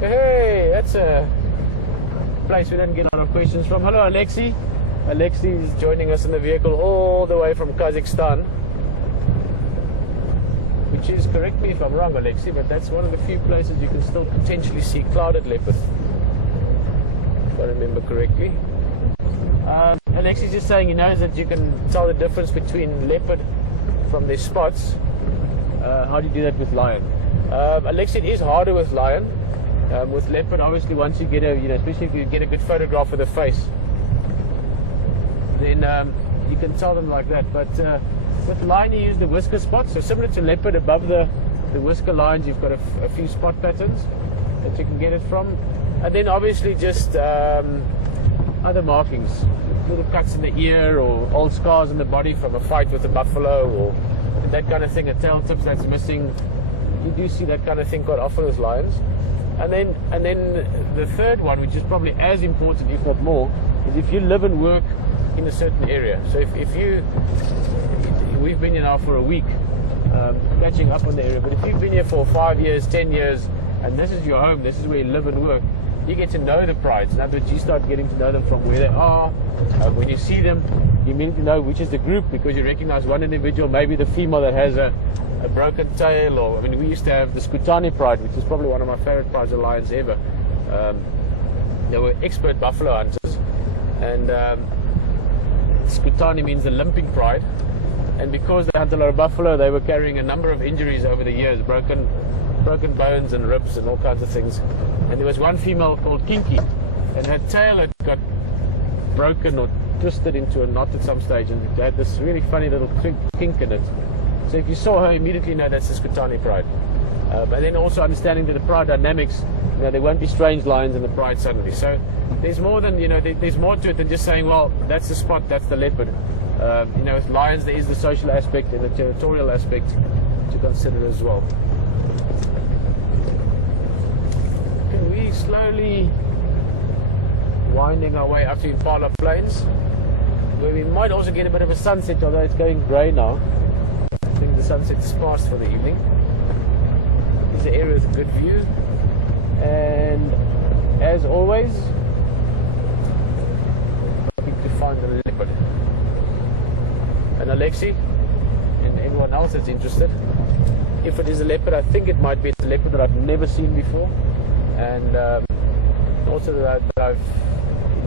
Hey, that's a place we don't get a lot of questions from. Hello, Alexi. Alexi is joining us in the vehicle all the way from Kazakhstan, which is, correct me if I'm wrong, Alexi, but that's one of the few places you can still potentially see clouded leopard, if I remember correctly. Alexi's just saying he knows that you can tell the difference between leopard from their spots. How do you do that with lion? Alexi, it is harder with lion. With leopard, obviously, once you get especially if you get a good photograph of the face, then you can tell them like that. But with lion, you use the whisker spots. So similar to leopard, above the whisker lines, you've got a few spot patterns that you can get it from. And then obviously just other markings, little cuts in the ear or old scars in the body from a fight with a buffalo or that kind of thing, a tail tip that's missing. You do see that kind of thing quite often with lions. And then the third one, which is probably as important, if not more, is if you live and work in a certain area. So we've been here now for a week, catching up on the area, but if you've been here for 5 years, 10 years, and this is your home, this is where you live and work, you get to know the prides. In other words, you start getting to know them from where they are. When you see them, you immediately know which is the group, because you recognize one individual, maybe the female that has a broken tail, or we used to have the Skutani pride, which is probably one of my favorite prides of lions ever. They were expert buffalo hunters, and Skutani means the limping pride, and because they hunted a lot of buffalo, they were carrying a number of injuries over the years, broken bones and ribs and all kinds of things. And there was one female called Kinky, and her tail had got broken or twisted into a knot at some stage, and it had this really funny little kink in it. So if you saw her, immediately know that's the Skutani pride. And then also understanding that the pride dynamics, there won't be strange lions in the pride suddenly. So there's more than, there's more to it than just saying, well, that's the spot, that's the leopard. With lions there is the social aspect and the territorial aspect to consider as well. Okay, we slowly winding our way up to Impala Plains, where we might also get a bit of a sunset, although it's going grey now. I think the sunset is past for the evening. This area is a good view, and as always, looking to find the leopard. And Alexi, and anyone else that's interested, if it is a leopard, I think it might be a leopard that I've never seen before, and also that I've,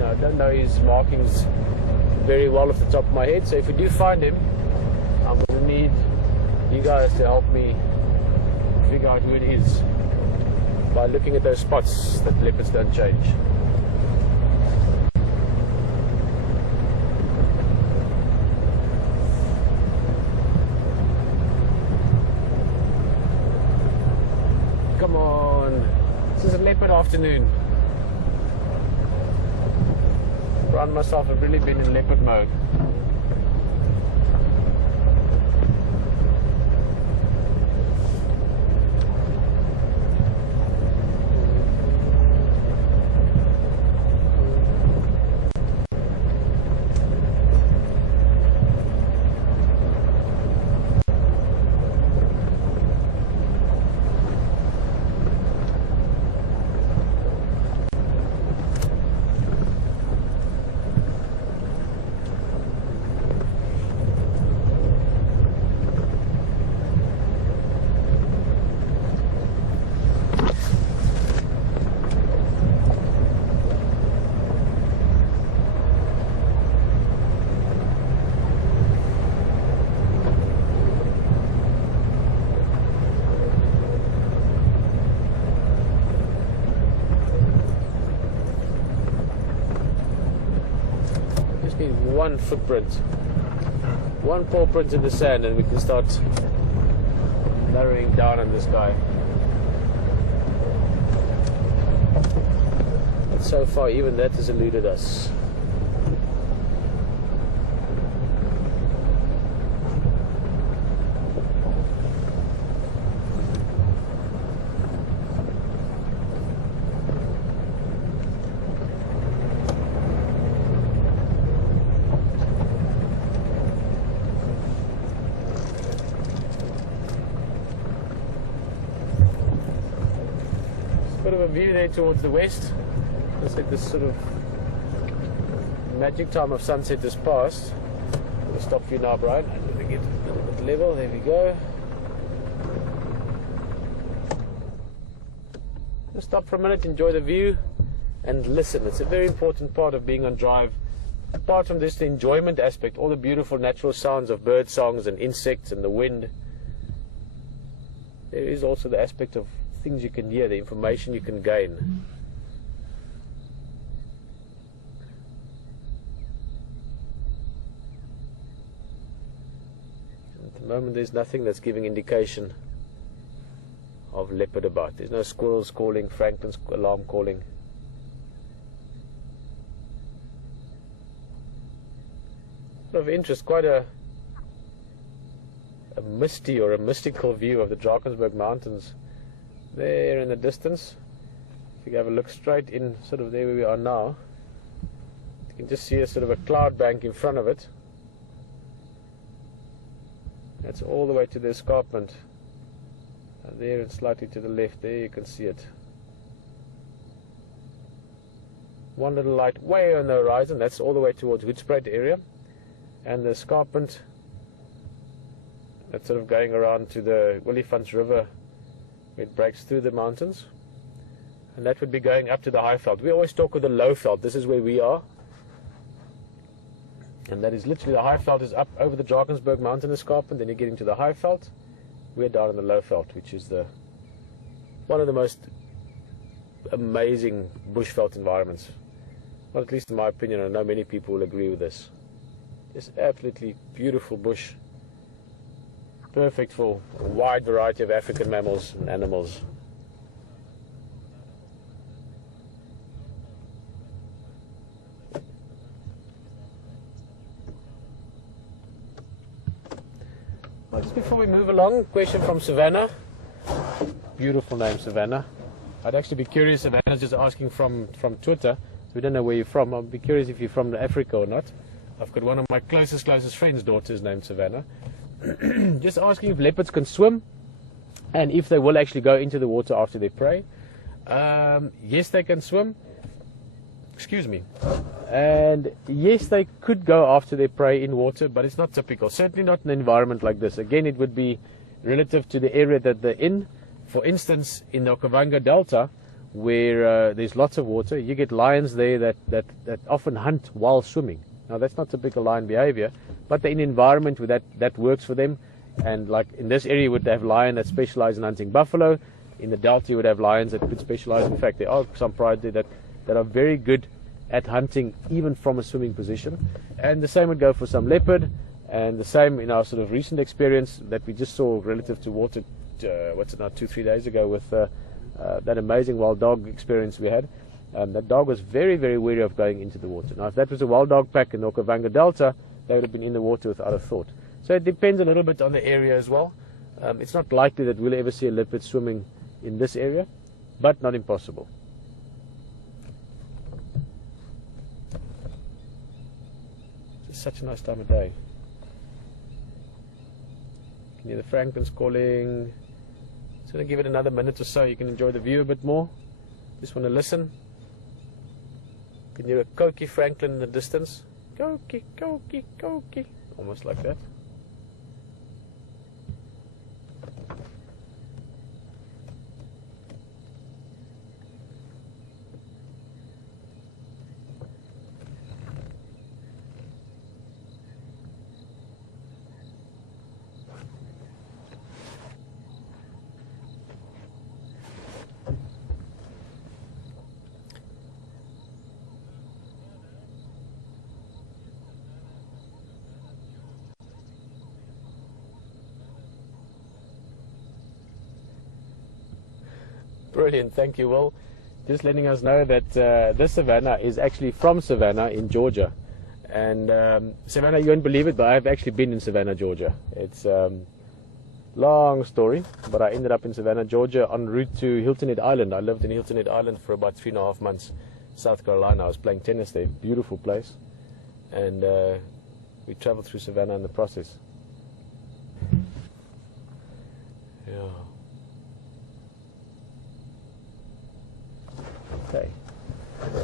I don't know his markings very well off the top of my head. So if we do find him, I'm going to need you guys to help me figure out who it is by looking at those spots that leopards don't change. Come on, this is a leopard afternoon. Run myself, I've really been in leopard mode. One footprint, one paw print in the sand, and we can start narrowing down on this guy. But so far, even that has eluded us. Bit of a view there towards the west. Looks like this sort of magic time of sunset has passed. We'll stop for you now, Brian. I'm going to get a little bit level. There we go. Just stop for a minute, enjoy the view, and listen. It's a very important part of being on drive. Apart from just the enjoyment aspect, all the beautiful natural sounds of bird songs and insects and the wind, there is also the aspect of things you can hear, the information you can gain. At the moment there's nothing that's giving indication of leopard about. There's no squirrels calling, Franklin's alarm calling. Of interest, quite a misty or a mystical view of the Drakensberg Mountains there in the distance. If you have a look straight in, sort of there where we are now, you can just see a sort of a cloud bank in front of it. That's all the way to the escarpment, and there and slightly to the left there you can see it. One little light way on the horizon, that's all the way towards Hoedspruit area, and the escarpment that's sort of going around to the Olifants River. It breaks through the mountains, and that would be going up to the high veld. We always talk of the low veld. This is where we are, and that is literally the high veld is up over the Drakensberg Mountain escarpment. Then you get into the high veld. We're down in the low veld, which is one of the most amazing bushveld environments. Well, at least in my opinion. I know many people will agree with this. Just absolutely beautiful bush. perfect for a wide variety of African mammals and animals. Well, just before we move along, question from Savannah. Beautiful name, Savannah. I'd actually be curious, Savannah's just asking from Twitter, so we don't know where you're from. I'd be curious if you're from Africa or not. I've got one of my closest friends' daughters named Savannah. Just asking if leopards can swim and if they will actually go into the water after they prey. Yes, they can swim. Excuse me. And yes, they could go after their prey in water, but it's not typical. Certainly not in an environment like this. Again, it would be relative to the area that they're in. For instance, in the Okavango Delta, where there's lots of water, you get lions there that often hunt while swimming. Now, that's not typical lion behavior, but they're in an environment where that works for them. And like in this area, you would have lions that specialize in hunting buffalo. In the Delta, you would have lions that could specialize. In fact, there are some pride there that are very good at hunting, even from a swimming position. And the same would go for some leopard, and the same in our sort of recent experience that we just saw relative to water, 2-3 days ago with that amazing wild dog experience we had. That dog was very, very wary of going into the water. Now, if that was a wild dog pack in the Okavango Delta, they would have been in the water without a thought. So it depends a little bit on the area as well. It's not likely that we'll ever see a leopard swimming in this area, but not impossible. It's such a nice time of day. You can hear the francolins calling. Just going to give it another minute or so. You can enjoy the view a bit more. Just want to listen. You can hear a Koki francolin in the distance. Koki, Koki, Koki. Almost like that. Brilliant, thank you, Will. Just letting us know that this Savannah is actually from Savannah in Georgia. And Savannah, you won't believe it, but I've actually been in Savannah, Georgia. It's long story, but I ended up in Savannah, Georgia en route to Hilton Head Island. I lived in Hilton Head Island for about 3.5 months, South Carolina. I was playing tennis there, beautiful place. And we traveled through Savannah in the process. Yeah. Okay,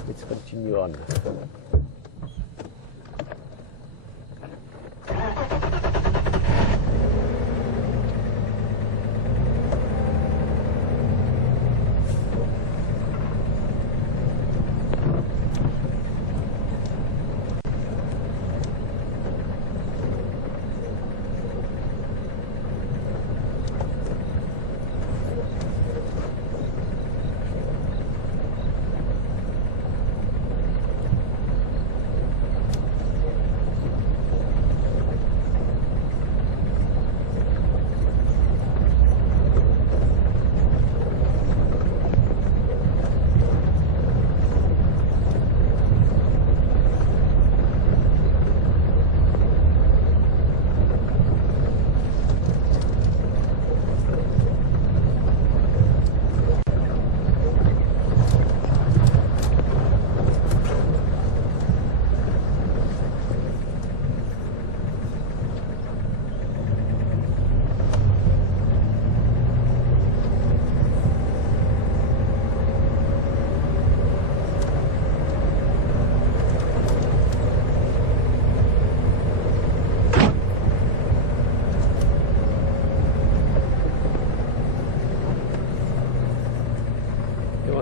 let's continue on.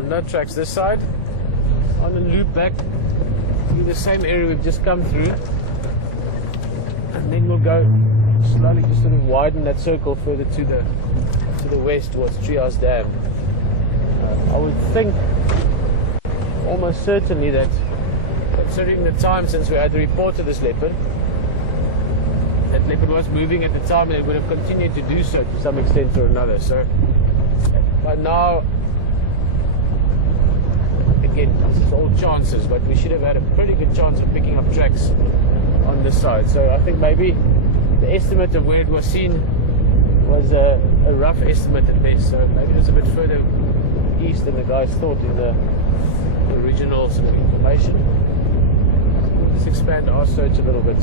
No tracks this side. On the loop back through the same area we've just come through, and then we'll go slowly, just sort of widen that circle further to the west towards Treehouse Dam. I would think almost certainly that, considering the time since we had the report of this leopard, that leopard was moving at the time, and it would have continued to do so to some extent or another. So by now, again, this is all chances, but we should have had a pretty good chance of picking up tracks on this side. So I think maybe the estimate of where it was seen was a rough estimate at best. So maybe it was a bit further east than the guys thought in the original sort of information. Let's expand our search a little bit.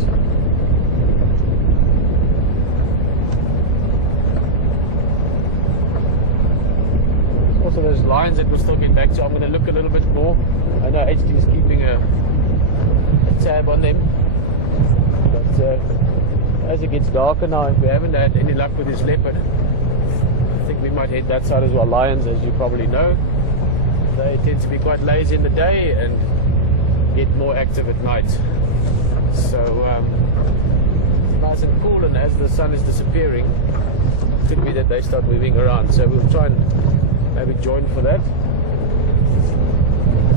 Also those lines that we'll still get back to, I'm going to look a little bit more. I know HT is keeping a tab on them, but as it gets darker now, if we haven't had any luck with this leopard, I think we might head that side as well. Lions, as you probably know, they tend to be quite lazy in the day and get more active at night. So it's nice and cool, and as the sun is disappearing, it could be that they start moving around. So we'll try and maybe join for that.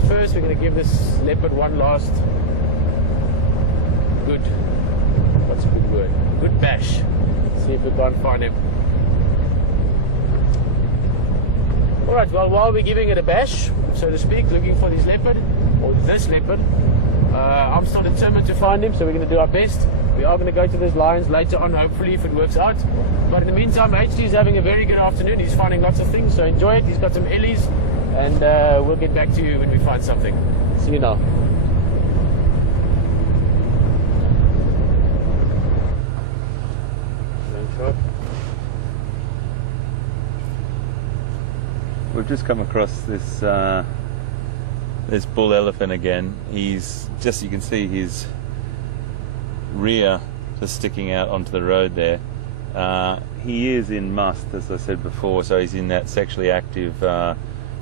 First, we're going to give this leopard one last good, what's a good word? Good bash. See if we can't find him. Alright, well, while we're giving it a bash, so to speak, looking for this leopard, or this leopard, I'm still determined to find him, so we're going to do our best. We are going to go to those lions later on, hopefully, if it works out. But in the meantime, HT is having a very good afternoon. He's finding lots of things, so enjoy it. He's got some ellies, and we'll get back to you when we find something. See you now. We've just come across this this bull elephant again. He's just, you can see his rear just sticking out onto the road there. He is in musth, as I said before, so he's in that sexually active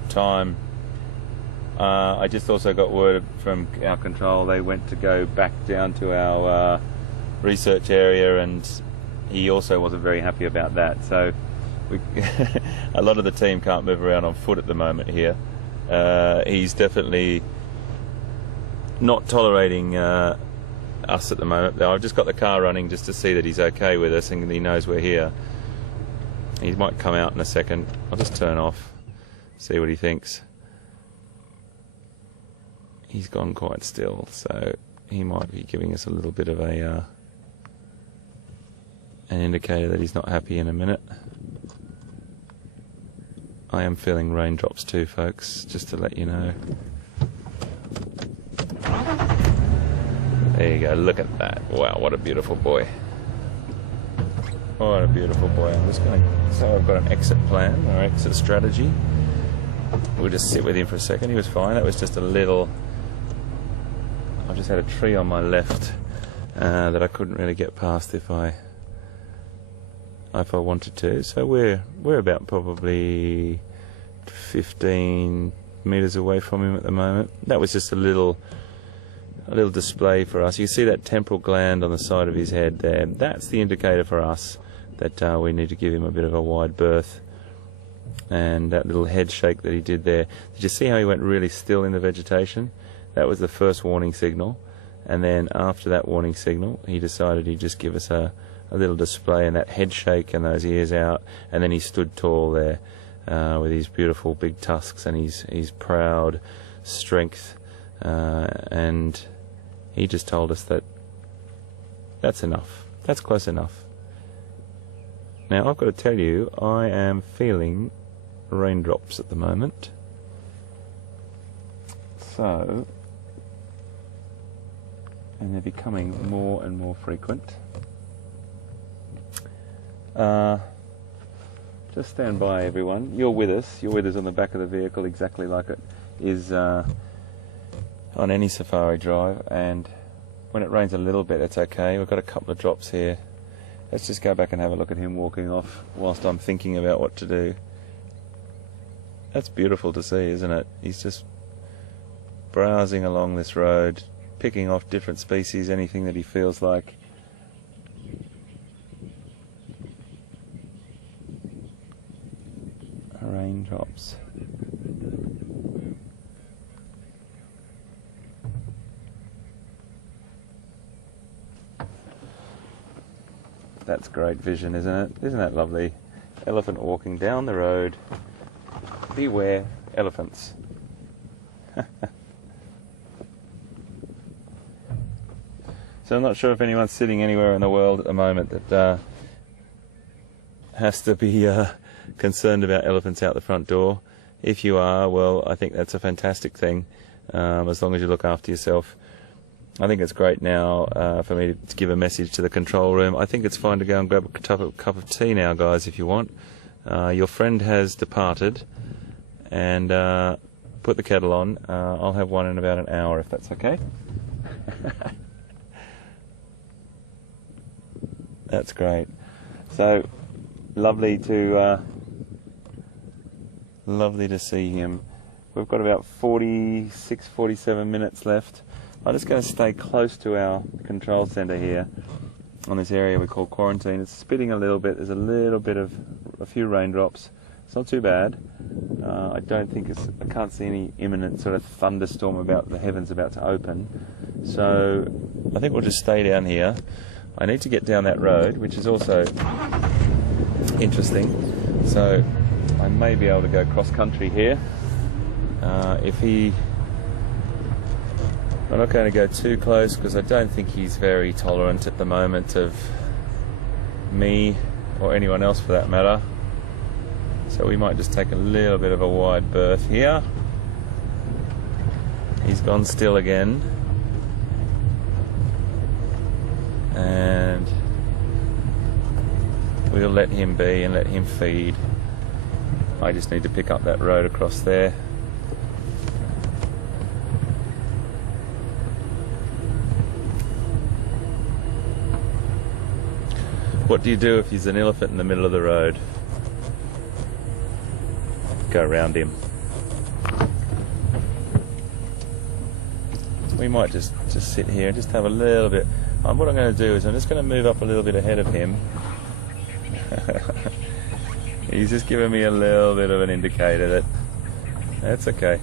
time. I just also got word from our control they went to go back down to our research area, and he also wasn't very happy about that. So a lot of the team can't move around on foot at the moment here. He's definitely not tolerating us at the moment. I've just got the car running just to see that he's okay with us and he knows we're here. He might come out in a second. I'll just turn off, see what he thinks. He's gone quite still, so he might be giving us a little bit of a an indicator that he's not happy in a minute. I am feeling raindrops too, folks, just to let you know. There you go, look at that. Wow, what a beautiful boy. What a beautiful boy. I'm just going to say I've got an exit plan, or exit strategy. We'll just sit with him for a second. He was fine. That was just a little... I just had a tree on my left that I couldn't really get past if I wanted to. So we're about probably 15 meters away from him at the moment. That was just a little display for us. You see that temporal gland on the side of his head there. That's the indicator for us that we need to give him a bit of a wide berth. And that little head shake that he did there. Did you see how he went really still in the vegetation? That was the first warning signal. And then after that warning signal, he decided he'd just give us a little display, and that head shake and those ears out, and then he stood tall there with his beautiful big tusks and his proud strength, and he just told us that that's enough, that's close enough. Now I've got to tell you, I am feeling raindrops at the moment, so, and they're becoming more and more frequent. Just stand by, everyone. You're with us. You're with us on the back of the vehicle, exactly like it is on any safari drive. And when it rains a little bit, it's okay. We've got a couple of drops here. Let's just go back and have a look at him walking off whilst I'm thinking about what to do. That's beautiful to see, isn't it? He's just browsing along this road, picking off different species, anything that he feels like. Raindrops. That's great vision, isn't it? Isn't that lovely? Elephant walking down the road. Beware elephants. So I'm not sure if anyone's sitting anywhere in the world at the moment that has to be concerned about elephants out the front door. If you are, well, I think that's a fantastic thing, as long as you look after yourself. I think it's great now for me to give a message to the control room. I think it's fine to go and grab a cup of tea now, guys, if you want. Your friend has departed, and put the kettle on. I'll have one in about an hour, if that's okay. That's great. So lovely to see him. We've got about 46, 47 minutes left. I'm just going to stay close to our control centre here on this area we call quarantine. It's spitting a little bit. There's a little bit of a few raindrops. It's not too bad. I don't think I can't see any imminent sort of thunderstorm about the heavens about to open. So I think we'll just stay down here. I need to get down that road, which is also interesting. So I may be able to go cross country here. I'm not going to go too close because I don't think he's very tolerant at the moment of me or anyone else for that matter. So we might just take a little bit of a wide berth here. He's gone still again. And we'll let him be and let him feed. I just need to pick up that road across there. What do you do if he's an elephant in the middle of the road? Go around him. We might just sit here and just have a little bit. What I'm going to do is I'm just going to move up a little bit ahead of him. He's just giving me a little bit of an indicator that that's okay.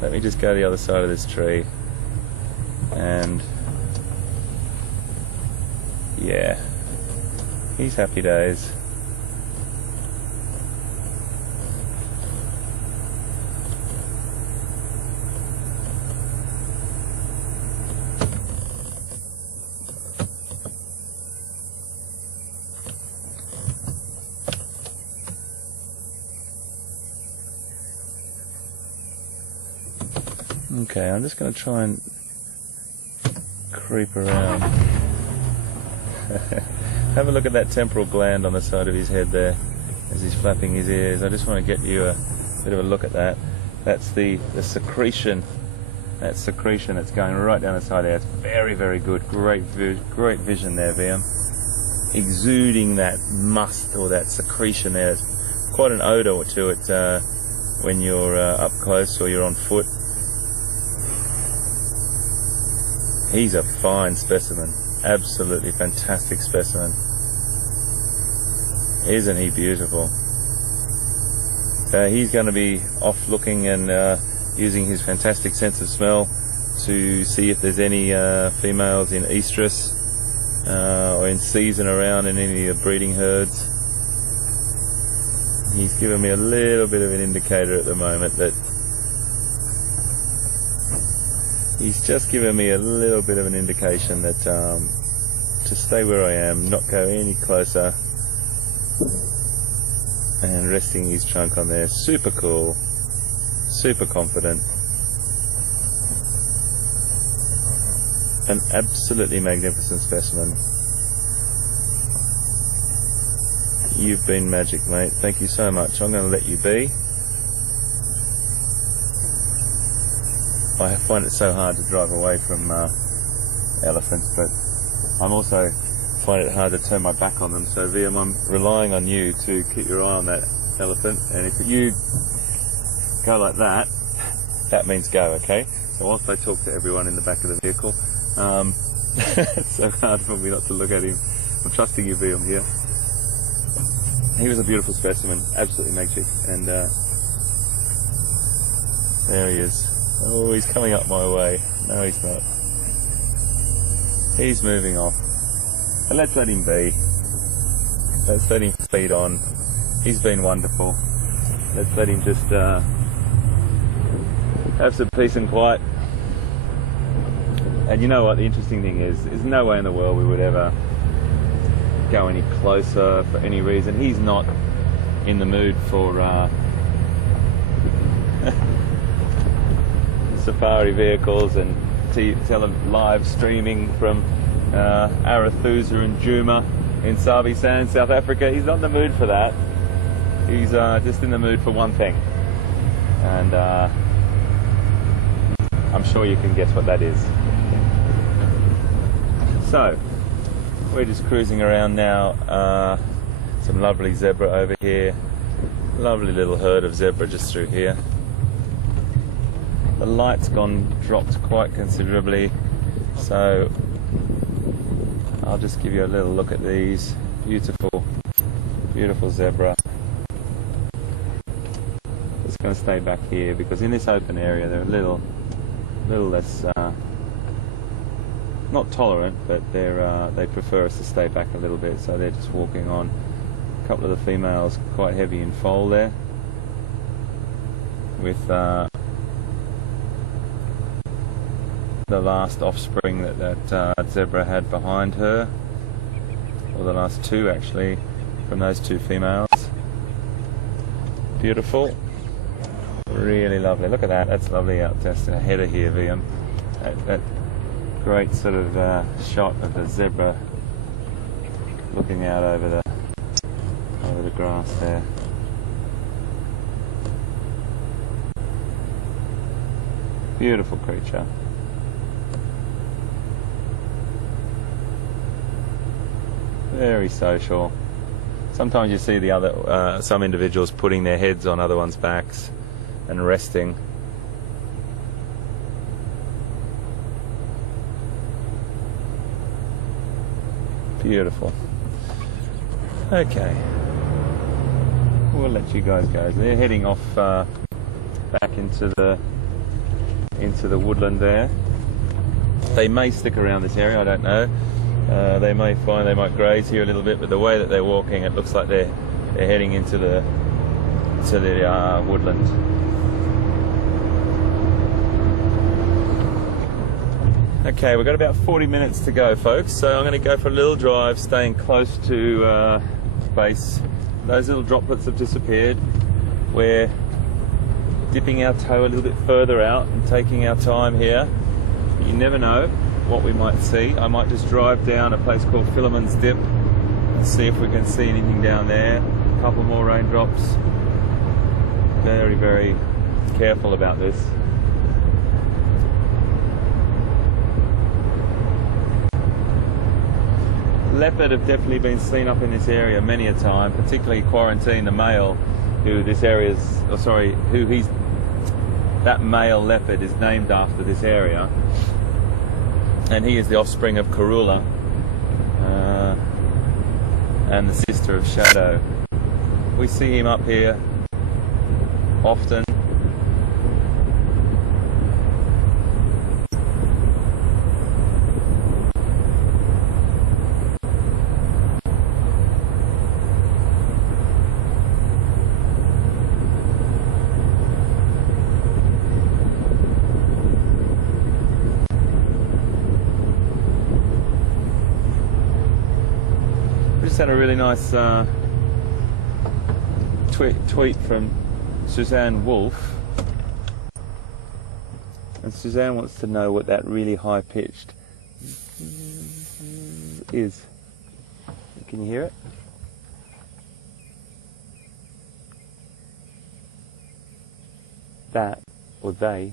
Let me just go to the other side of this tree. And yeah, he's happy days. Okay, I'm just going to try and creep around. Have a look at that temporal gland on the side of his head there as he's flapping his ears. I just want to get you a bit of a look at that. That's the secretion. That secretion that's going right down the side there. It's very, very good. Great vision there, VM. Exuding that musth or that secretion there. It's quite an odour to it when you're up close or you're on foot. He's a fine specimen. Absolutely fantastic specimen. Isn't he beautiful? He's going to be off looking and using his fantastic sense of smell to see if there's any females in estrus or in season around in any of the breeding herds. He's given me a little bit of an indicator at the moment that he's just given me a little bit of an indication that to stay where I am, not go any closer, and resting his trunk on there. Super cool, super confident. An absolutely magnificent specimen. You've been magic, mate. Thank you so much. I'm going to let you be. I find it so hard to drive away from elephants, but I'm also find it hard to turn my back on them. So VM, I'm relying on you to keep your eye on that elephant, and if you go like that, that means go, okay? So whilst I talk to everyone in the back of the vehicle, it's so hard for me not to look at him. I'm trusting you, VM, here. He was a beautiful specimen, absolutely magic, and there he is. Oh, he's coming up my way. No, he's not. He's moving off. But let's let him be. Let's let him feed on. He's been wonderful. Let's let him just have some peace and quiet. And you know what the interesting thing is? There's no way in the world we would ever go any closer for any reason. He's not in the mood for safari vehicles and live streaming from Arathusa and Djuma in Sabi Sand, South Africa. He's not in the mood for that. He's just in the mood for one thing, and I'm sure you can guess what that is. So we're just cruising around now. Some lovely zebra over here. Lovely little herd of zebra just through here. The light's dropped quite considerably, so I'll just give you a little look at these beautiful, beautiful zebra. Just going to stay back here because in this open area they're a little less not tolerant, but they prefer us to stay back a little bit, so they're just walking on. A couple of the females quite heavy in foal there, with the last offspring that zebra had behind her, or the last two actually, from those two females. Beautiful, really lovely. Look at that, that's lovely out just ahead of here, VM. That great sort of shot of the zebra looking out over the grass there. Beautiful creature. Very social. Sometimes you see the other some individuals putting their heads on other ones' backs and resting. Beautiful. Okay, we'll let you guys go. They're heading off back into the woodland there. They may stick around this area, I don't know. They may find they might graze here a little bit, but the way that they're walking, it looks like they're heading into the woodland. Okay, we've got about 40 minutes to go, folks, so I'm going to go for a little drive, staying close to base. Those little droplets have disappeared. We're dipping our toe a little bit further out and taking our time here. You never know what we might see. I might just drive down a place called Philemon's Dip and see if we can see anything down there. A couple more raindrops. Very, very careful about this. Leopard have definitely been seen up in this area many a time, particularly Quarantine, the male, who this area's, oh sorry, that male leopard is named after this area, and he is the offspring of Karula and the sister of Shadow. We see him up here often. Had a really nice tweet from Suzanne Wolf, and Suzanne wants to know what that really high-pitched is. Can you hear it? That, or they,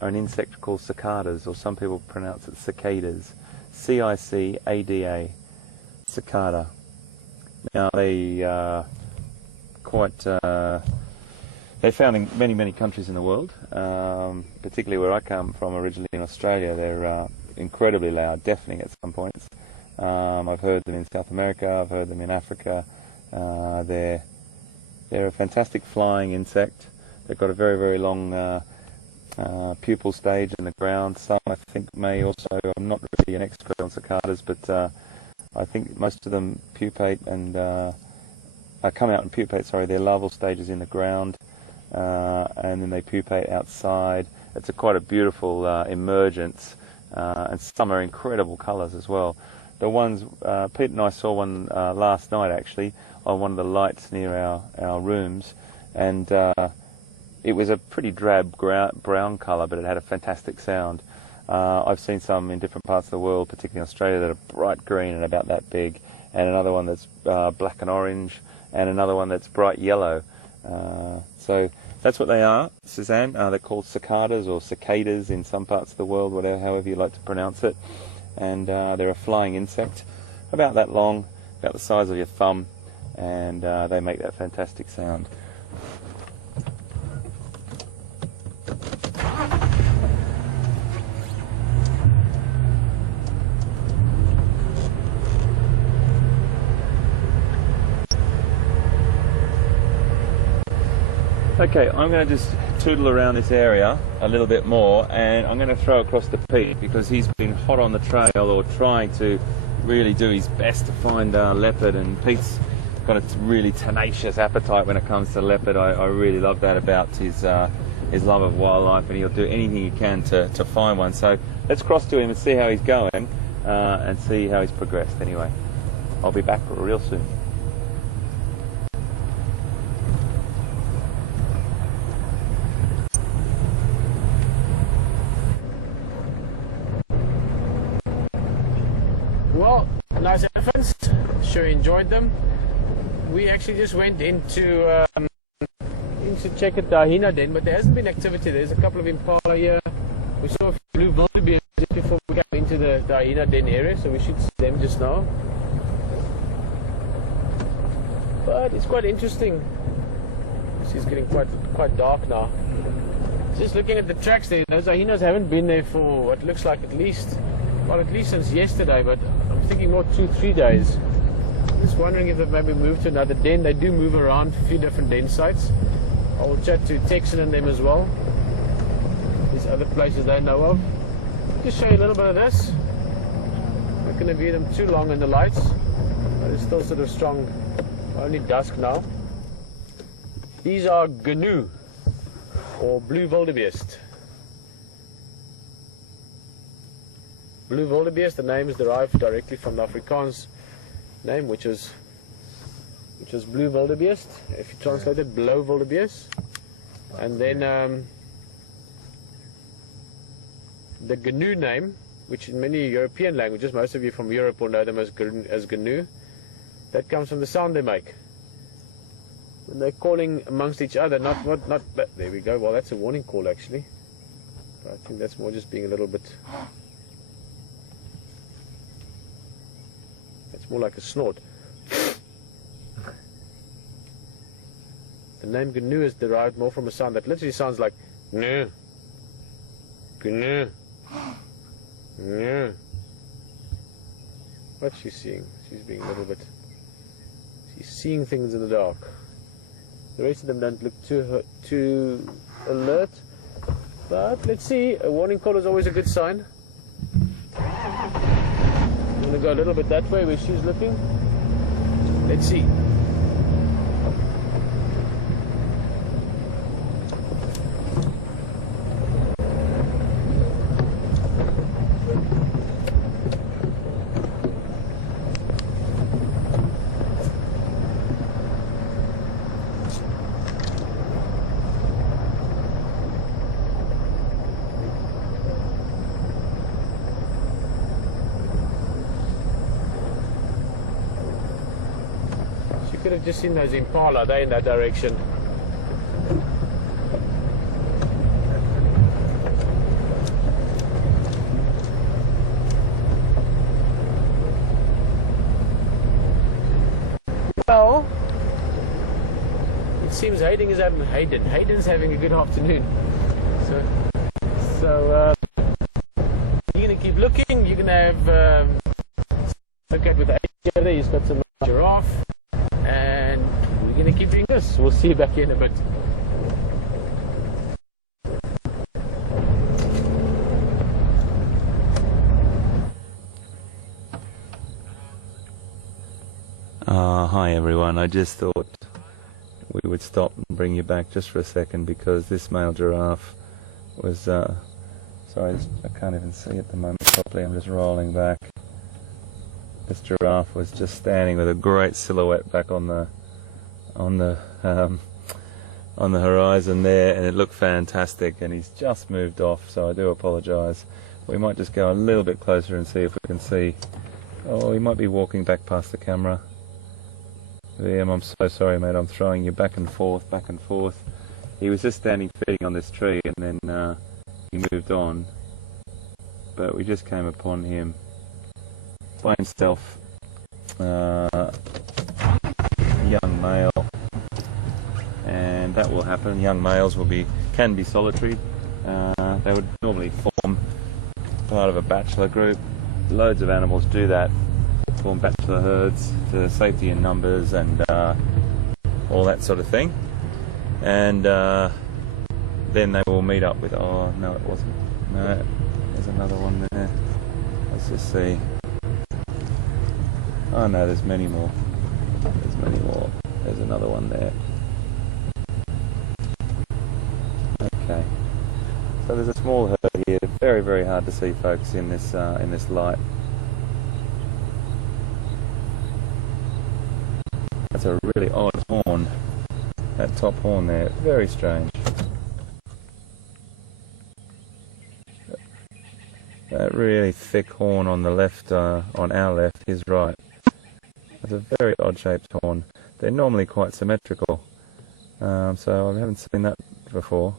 are an insect called cicadas, or some people pronounce it cicadas. C-I-C-A-D-A, cicada. Now they they're found in many, many countries in the world, particularly where I come from originally in Australia. They're incredibly loud, deafening at some points. I've heard them in South America, I've heard them in Africa. They're a fantastic flying insect. They've got a very, very long pupal stage in the ground. Some I think may also, I'm not really an expert on cicadas, but I think most of them pupate and come out and pupate. Sorry, their larval stages in the ground, and then they pupate outside. It's quite a beautiful emergence, and some are incredible colours as well. The ones Pete and I saw one last night actually on one of the lights near our rooms, and it was a pretty drab brown colour, but it had a fantastic sound. I've seen some in different parts of the world, particularly in Australia, that are bright green and about that big, and another one that's black and orange, and another one that's bright yellow. So that's what they are, Suzanne. They're called cicadas or cicadas in some parts of the world, whatever, however you like to pronounce it. And they're a flying insect, about that long, about the size of your thumb, and they make that fantastic sound. Okay, I'm going to just tootle around this area a little bit more, and I'm going to throw across to Pete because he's been hot on the trail, or trying to really do his best to find leopard, and Pete's got a really tenacious appetite when it comes to leopard. I really love that about his love of wildlife, and he'll do anything he can to find one. So let's cross to him and see how he's going, and see how he's progressed. Anyway, I'll be back real soon. Well, nice elephants. Sure enjoyed them. We actually just went into check at the hyena den, but there hasn't been activity. There's a couple of impala here. We saw a few blue wildebeest just before we got into the hyena den area, so we should see them just now. But it's quite interesting. It's getting quite dark now. Just looking at the tracks there, those hyenas haven't been there for what looks like at least since yesterday, but I'm thinking more 2-3 days. I'm just wondering if they've maybe moved to another den. They do move around a few different den sites. I will chat to Texan and them as well. There's other places they know of. Just show you a little bit of this. Not going to view them too long in the lights, but it's still sort of strong. Only dusk now. These are gnu, or blue wildebeest. Blue wildebeest, the name is derived directly from the Afrikaans name, which was blue wildebeest. If you translate it, blauw wildebeest. And then the gnu name, which in many European languages, most of you from Europe will know them as gnu, that comes from the sound they make. When they're calling amongst each other, not there we go. Well, that's a warning call actually. But I think that's more just being a little bit. More like a snort. The name gnu is derived more from a sound that literally sounds like gnu, gnu, gnu. What's she seeing? She's being a little bit. She's seeing things in the dark. The rest of them don't look too alert. But let's see. A warning call is always a good sign. I'm going to go a little bit that way where she's looking. Let's see. Could have just seen those impala, they're in that direction. Well, it seems Hayden's having a good afternoon. So you're going to keep looking. You're going to have look at with the there. He's got some giraffe. And we're going to keep doing this. We'll see you back here in a bit. everyone. I just thought we would stop and bring you back just for a second because this male giraffe was, sorry, I can't even see at the moment properly, I'm just rolling back. This giraffe was just standing with a great silhouette back on the horizon there, and it looked fantastic, and he's just moved off, so I do apologise. We might just go a little bit closer and see if we can see. Oh, he might be walking back past the camera. Liam, I'm so sorry, mate. I'm throwing you back and forth, back and forth. He was just standing feeding on this tree, and then he moved on. But we just came upon him by himself. Young male, and that will happen. Young males can be solitary. They would normally form part of a bachelor group. Loads of animals do that, form bachelor herds for safety in numbers and all that sort of thing. And then they will meet up with, oh no it wasn't, no, there's another one there. Let's just see. Oh no, there's many more. There's many more. There's another one there. Okay. So there's a small herd here. Very, very hard to see, folks, in this light. That's a really odd horn. That top horn there, very strange. That really thick horn on the left, on our left, his right. That's a very odd shaped horn. They're normally quite symmetrical, so I haven't seen that before.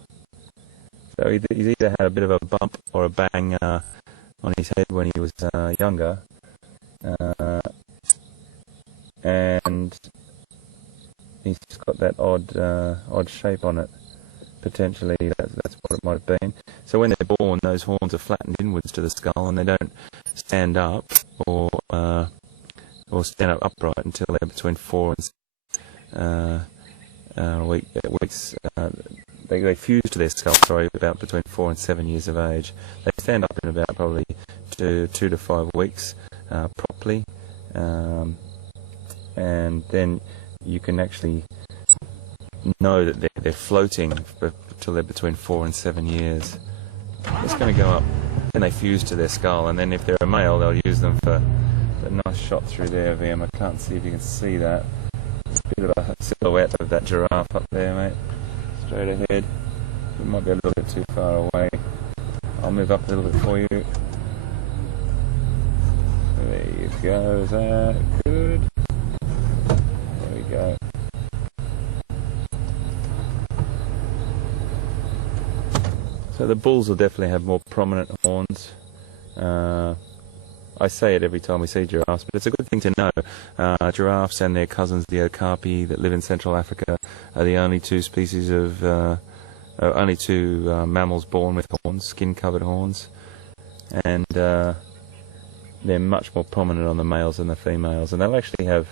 So he's either had a bit of a bump or a bang on his head when he was younger, and he's just got that odd shape on it. Potentially, that's what it might have been. So when they're born, those horns are flattened inwards to the skull, and they don't stand up or stand up upright until they're between 4 and weeks. They fuse to their skull, about between 4 and 7 years of age. They stand up in about probably 2 to 5 weeks properly, and then you can actually know that they're floating until they're between 4 and 7 years. It's going to go up, and they fuse to their skull, and then if they're a male, they'll use them for a nice shot through there, VM. I can't see if you can see that. A bit of a silhouette of that giraffe up there, mate. Straight ahead. It might be a little bit too far away. I'll move up a little bit for you. There you go. Is that good? There we go. So the bulls will definitely have more prominent horns. I say it every time we see giraffes, but it's a good thing to know. Giraffes and their cousins, the okapi, that live in Central Africa, are the only two species of, mammals born with horns, skin-covered horns, and they're much more prominent on the males than the females. And they'll actually have,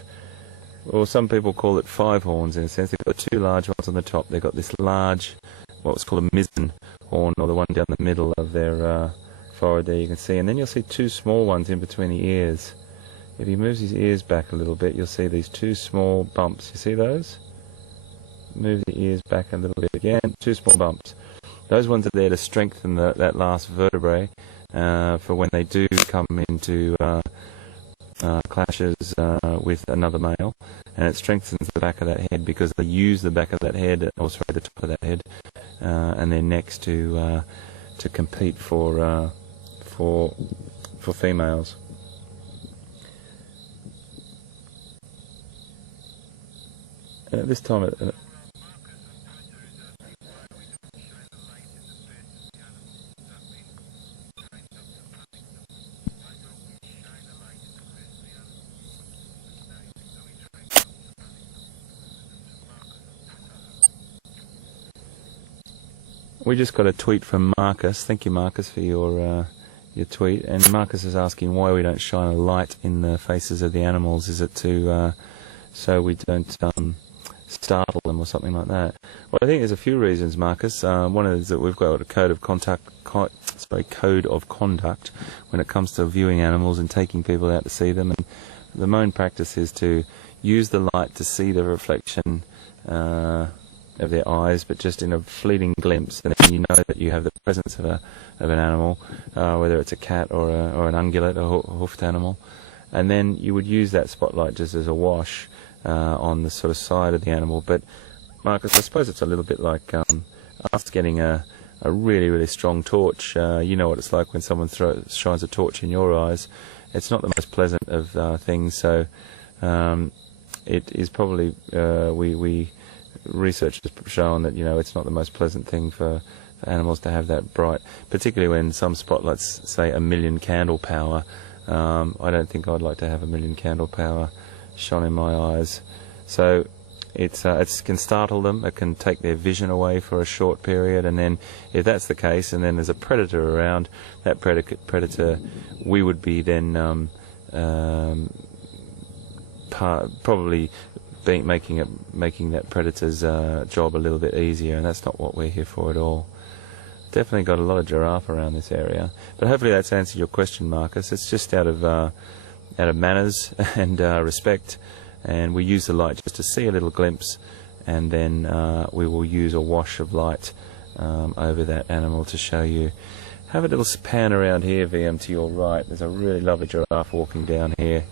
well, some people call it 5 horns in a sense. They've got 2 large ones on the top. They've got this large, what's called a mizzen horn, or the one down the middle of their forehead there, you can see, and then you'll see 2 small ones in between the ears. If he moves his ears back a little bit, you'll see these 2 small bumps. You see those? Move the ears back a little bit again. 2 small bumps. Those ones are there to strengthen that last vertebrae for when they do come into clashes with another male, and it strengthens the back of that head because they use the back of that head, or sorry, the top of that head, and their necks to compete for females. At this time, we just got a tweet from Marcus. Thank you, Marcus, for your tweet. And Marcus is asking why we don't shine a light in the faces of the animals. Is it to so we don't startle them or something like that? Well, I think there's a few reasons, Marcus. One is that we've got a code of conduct when it comes to viewing animals and taking people out to see them. And the main practice is to use the light to see the reflection of their eyes, but just in a fleeting glimpse, and then you know that you have the presence of an animal, whether it's a cat or an ungulate, a hoofed animal, and then you would use that spotlight just as a wash on the sort of side of the animal. But Marcus, I suppose it's a little bit like us getting a really, really strong torch. You know what it's like when someone shines a torch in your eyes. It's not the most pleasant of things, so it is probably, research has shown that, you know, it's not the most pleasant thing for animals to have that bright, particularly when some spotlights say 1,000,000 candle power. I don't think I'd like to have 1,000,000 candle power shone in my eyes. So it can startle them, it can take their vision away for a short period, and then if that's the case, and then there's a predator around, that predator, we would be then probably making that predator's job a little bit easier, and that's not what we're here for at all. Definitely got a lot of giraffe around this area, but hopefully that's answered your question, Marcus. It's just out of manners and respect, and we use the light just to see a little glimpse, and then we will use a wash of light over that animal to show you. Have a little pan around here, VM, to your right. There's a really lovely giraffe walking down here.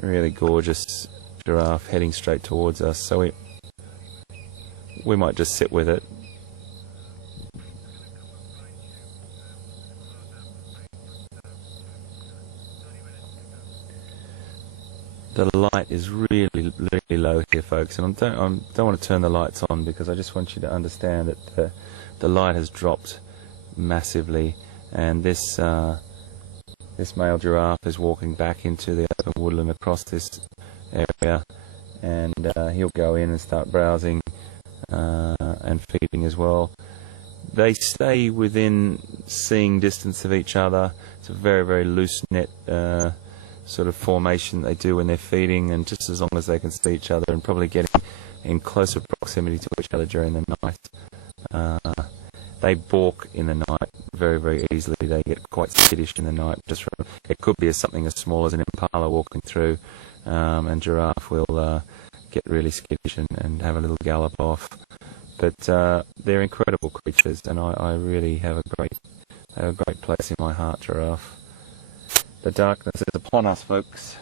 Really gorgeous giraffe heading straight towards us, so we might just sit with it. The light is really, really low here, folks, and I don't want to turn the lights on because I just want you to understand that the light has dropped massively, and this male giraffe is walking back into the open woodland across this area, and he'll go in and start browsing and feeding as well. They stay within seeing distance of each other. It's a very, very loose net sort of formation they do when they're feeding, and just as long as they can see each other, and probably getting in closer proximity to each other during the night. They balk in the night very, very easily. They get quite skittish in the night. It could be something as small as an impala walking through, and giraffe will get really skittish and have a little gallop off. But they're incredible creatures, and I really have a great place in my heart, giraffe. The darkness is upon us, folks.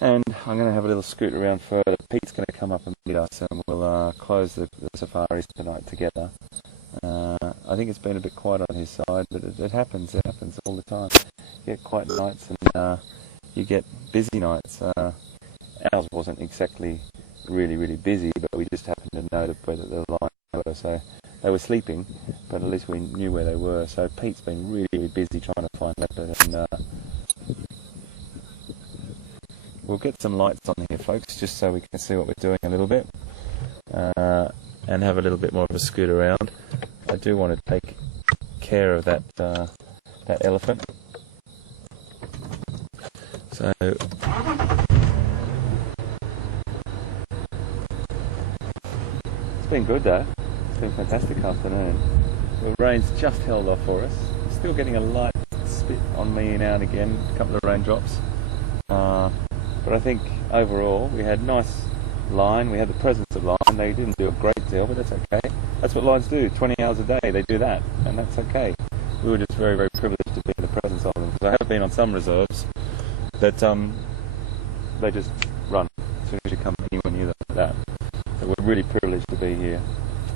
And I'm going to have a little scoot around further. Pete's going to come up and meet us, and we'll close the safaris tonight together. I think it's been a bit quiet on his side, but it happens. It happens all the time. You get quiet nights, and you get busy nights. Ours wasn't exactly really, really busy, but we just happened to know where the lions were. So they were sleeping, but at least we knew where they were. So Pete's been really, really busy trying to find leopard, and we'll get some lights on here, folks, just so we can see what we're doing a little bit, and have a little bit more of a scoot around. I do want to take care of that elephant. So it's been good though. It's been a fantastic afternoon. The rain's just held off for us. Still getting a light spit on me now and again, a couple of raindrops. But I think overall we had nice line, we had the presence of line. They didn't do a great deal, but that's okay. That's what lions do, 20 hours a day they do that, and that's okay. We were just very, very privileged to be in the presence of them, because I have been on some reserves that they just run as soon as you come anywhere near them like that. So we're really privileged to be here.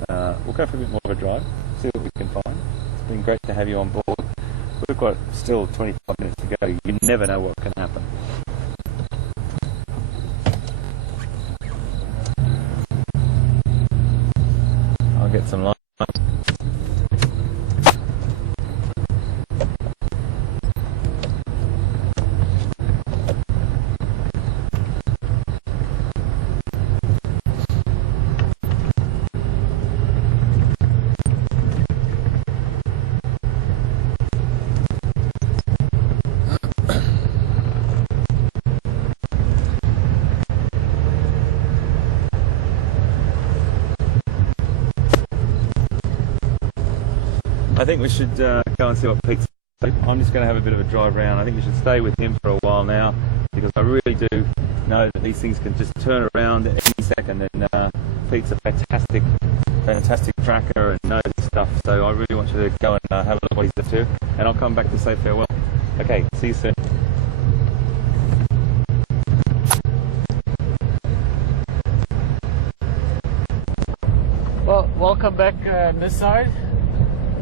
We'll go for a bit more of a drive, see what we can find. It's been great to have you on board. We've got still 25 minutes to go. You never know what can happen. I'll get some light. I think we should go and see what Pete's I'm just going to have a bit of a drive around. I think we should stay with him for a while now, because I really do know that these things can just turn around at any second, and Pete's a fantastic tracker and knows stuff, so I really want you to go and have a look at what he's up to, and I'll come back to say farewell. Okay, see you soon. Well, welcome back on this side.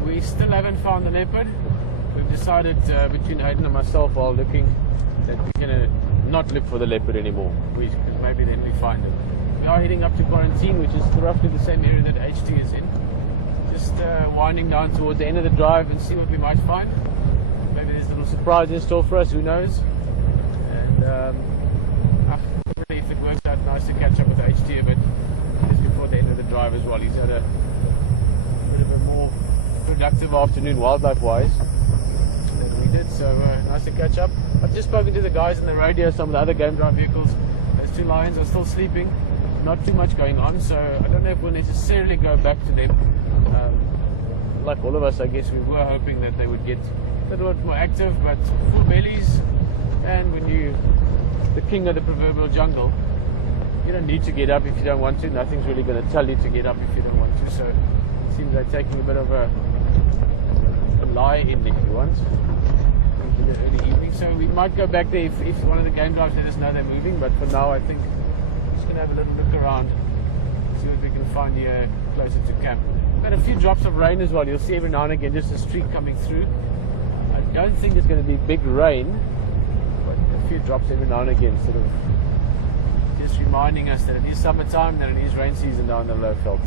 We still haven't found the leopard. We've decided between Hayden and myself while looking that we're going to not look for the leopard anymore, because maybe then we find it. We are heading up to quarantine, which is roughly the same area that HT is in. Just winding down towards the end of the drive and see what we might find. Maybe there's a little surprise in store for us, who knows. And really, if it works out, nice to catch up with HT a bit just before the end of the drive as well. He's had a bit of a more productive afternoon wildlife-wise than we did, so nice to catch up. I've just spoken to the guys in the radio, some of the other game drive vehicles. Those two lions are still sleeping, not too much going on, so I don't know if we'll necessarily go back to them. Like all of us, I guess we were hoping that they would get a little bit more active, but full bellies, and when you're the king of the proverbial jungle, you don't need to get up if you don't want to. Nothing's really going to tell you to get up if you don't want to, so it seems like taking a bit of a lie in if you want in the early evening. So we might go back there if one of the game drives let us know they're moving, but for now I think I'm just going to have a little look around, see what we can find here closer to camp. We've got a few drops of rain as well. You'll see every now and again just a streak coming through. I don't think it's going to be big rain, but a few drops every now and again, sort of just reminding us that it is summertime, that it is rain season down the low veldt.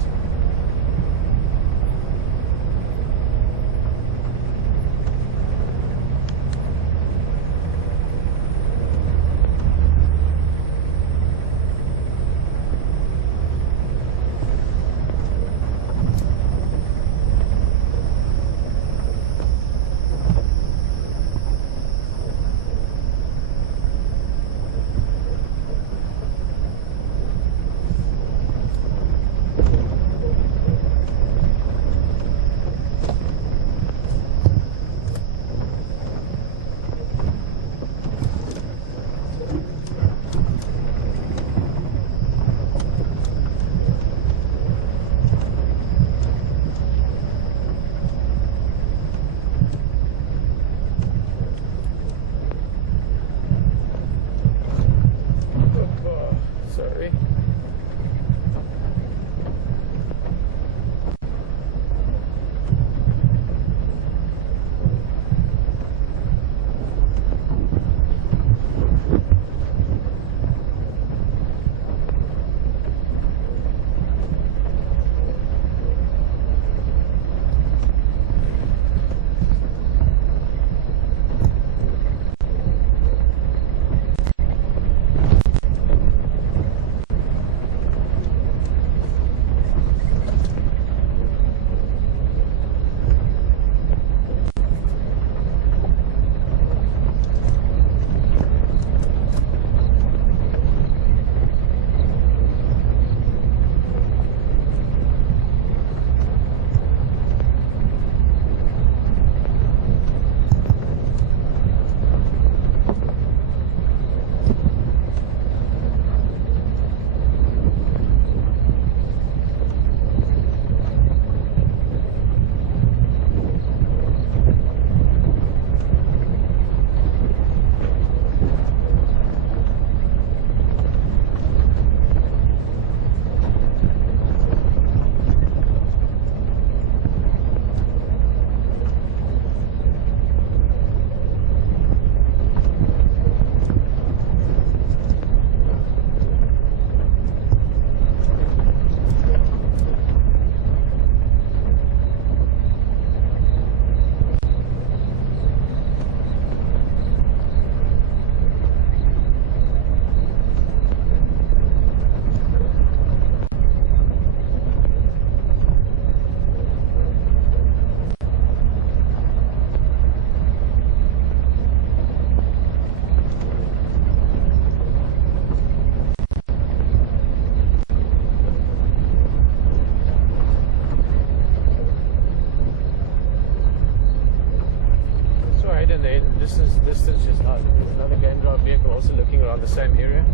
distance just now. There's another game drive vehicle also looking around the same area.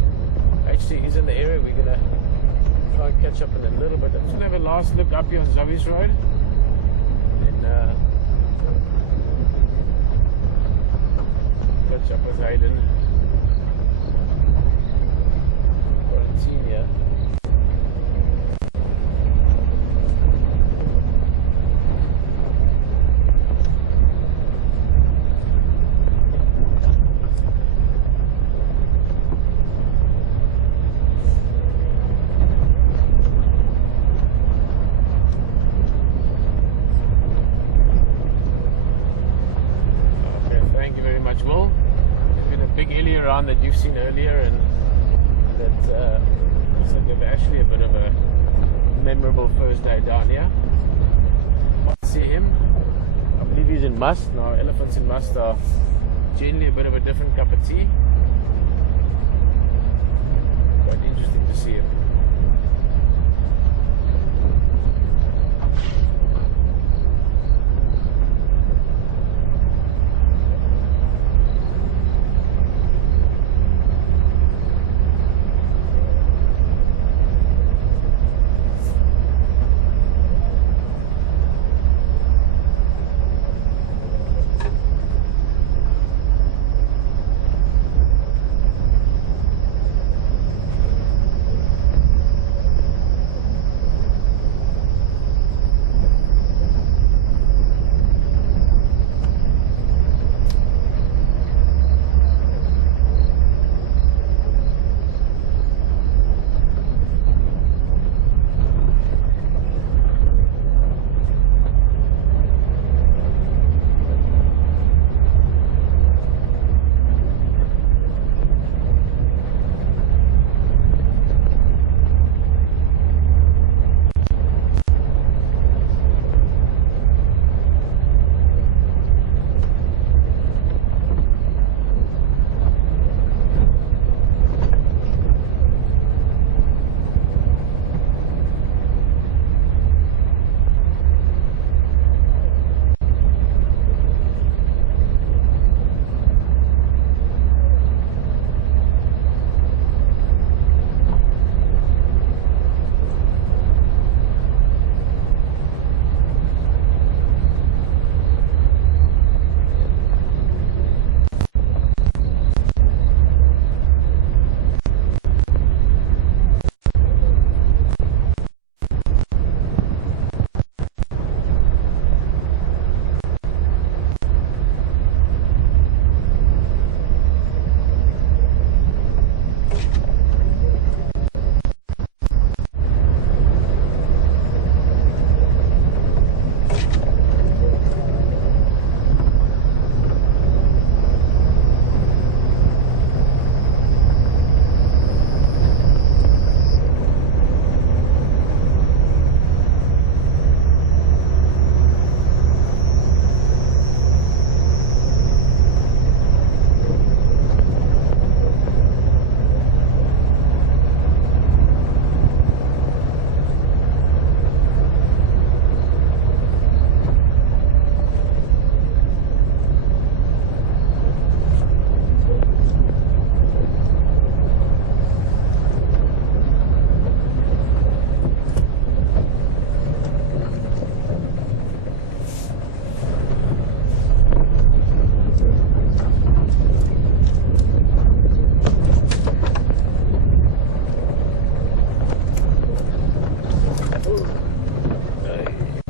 HT is in the area. We're going to try and catch up in a little bit. I'm just going to have a last look up here on Zoe's Road. And catch up with Hayden. Quarantine here. Well, there's been a big area around that you've seen earlier, and that looks like they've actually a bit of a memorable first day down here. Might see him. I believe he's in musth. Now, elephants in musth are generally a bit of a different cup of tea. Quite interesting to see him.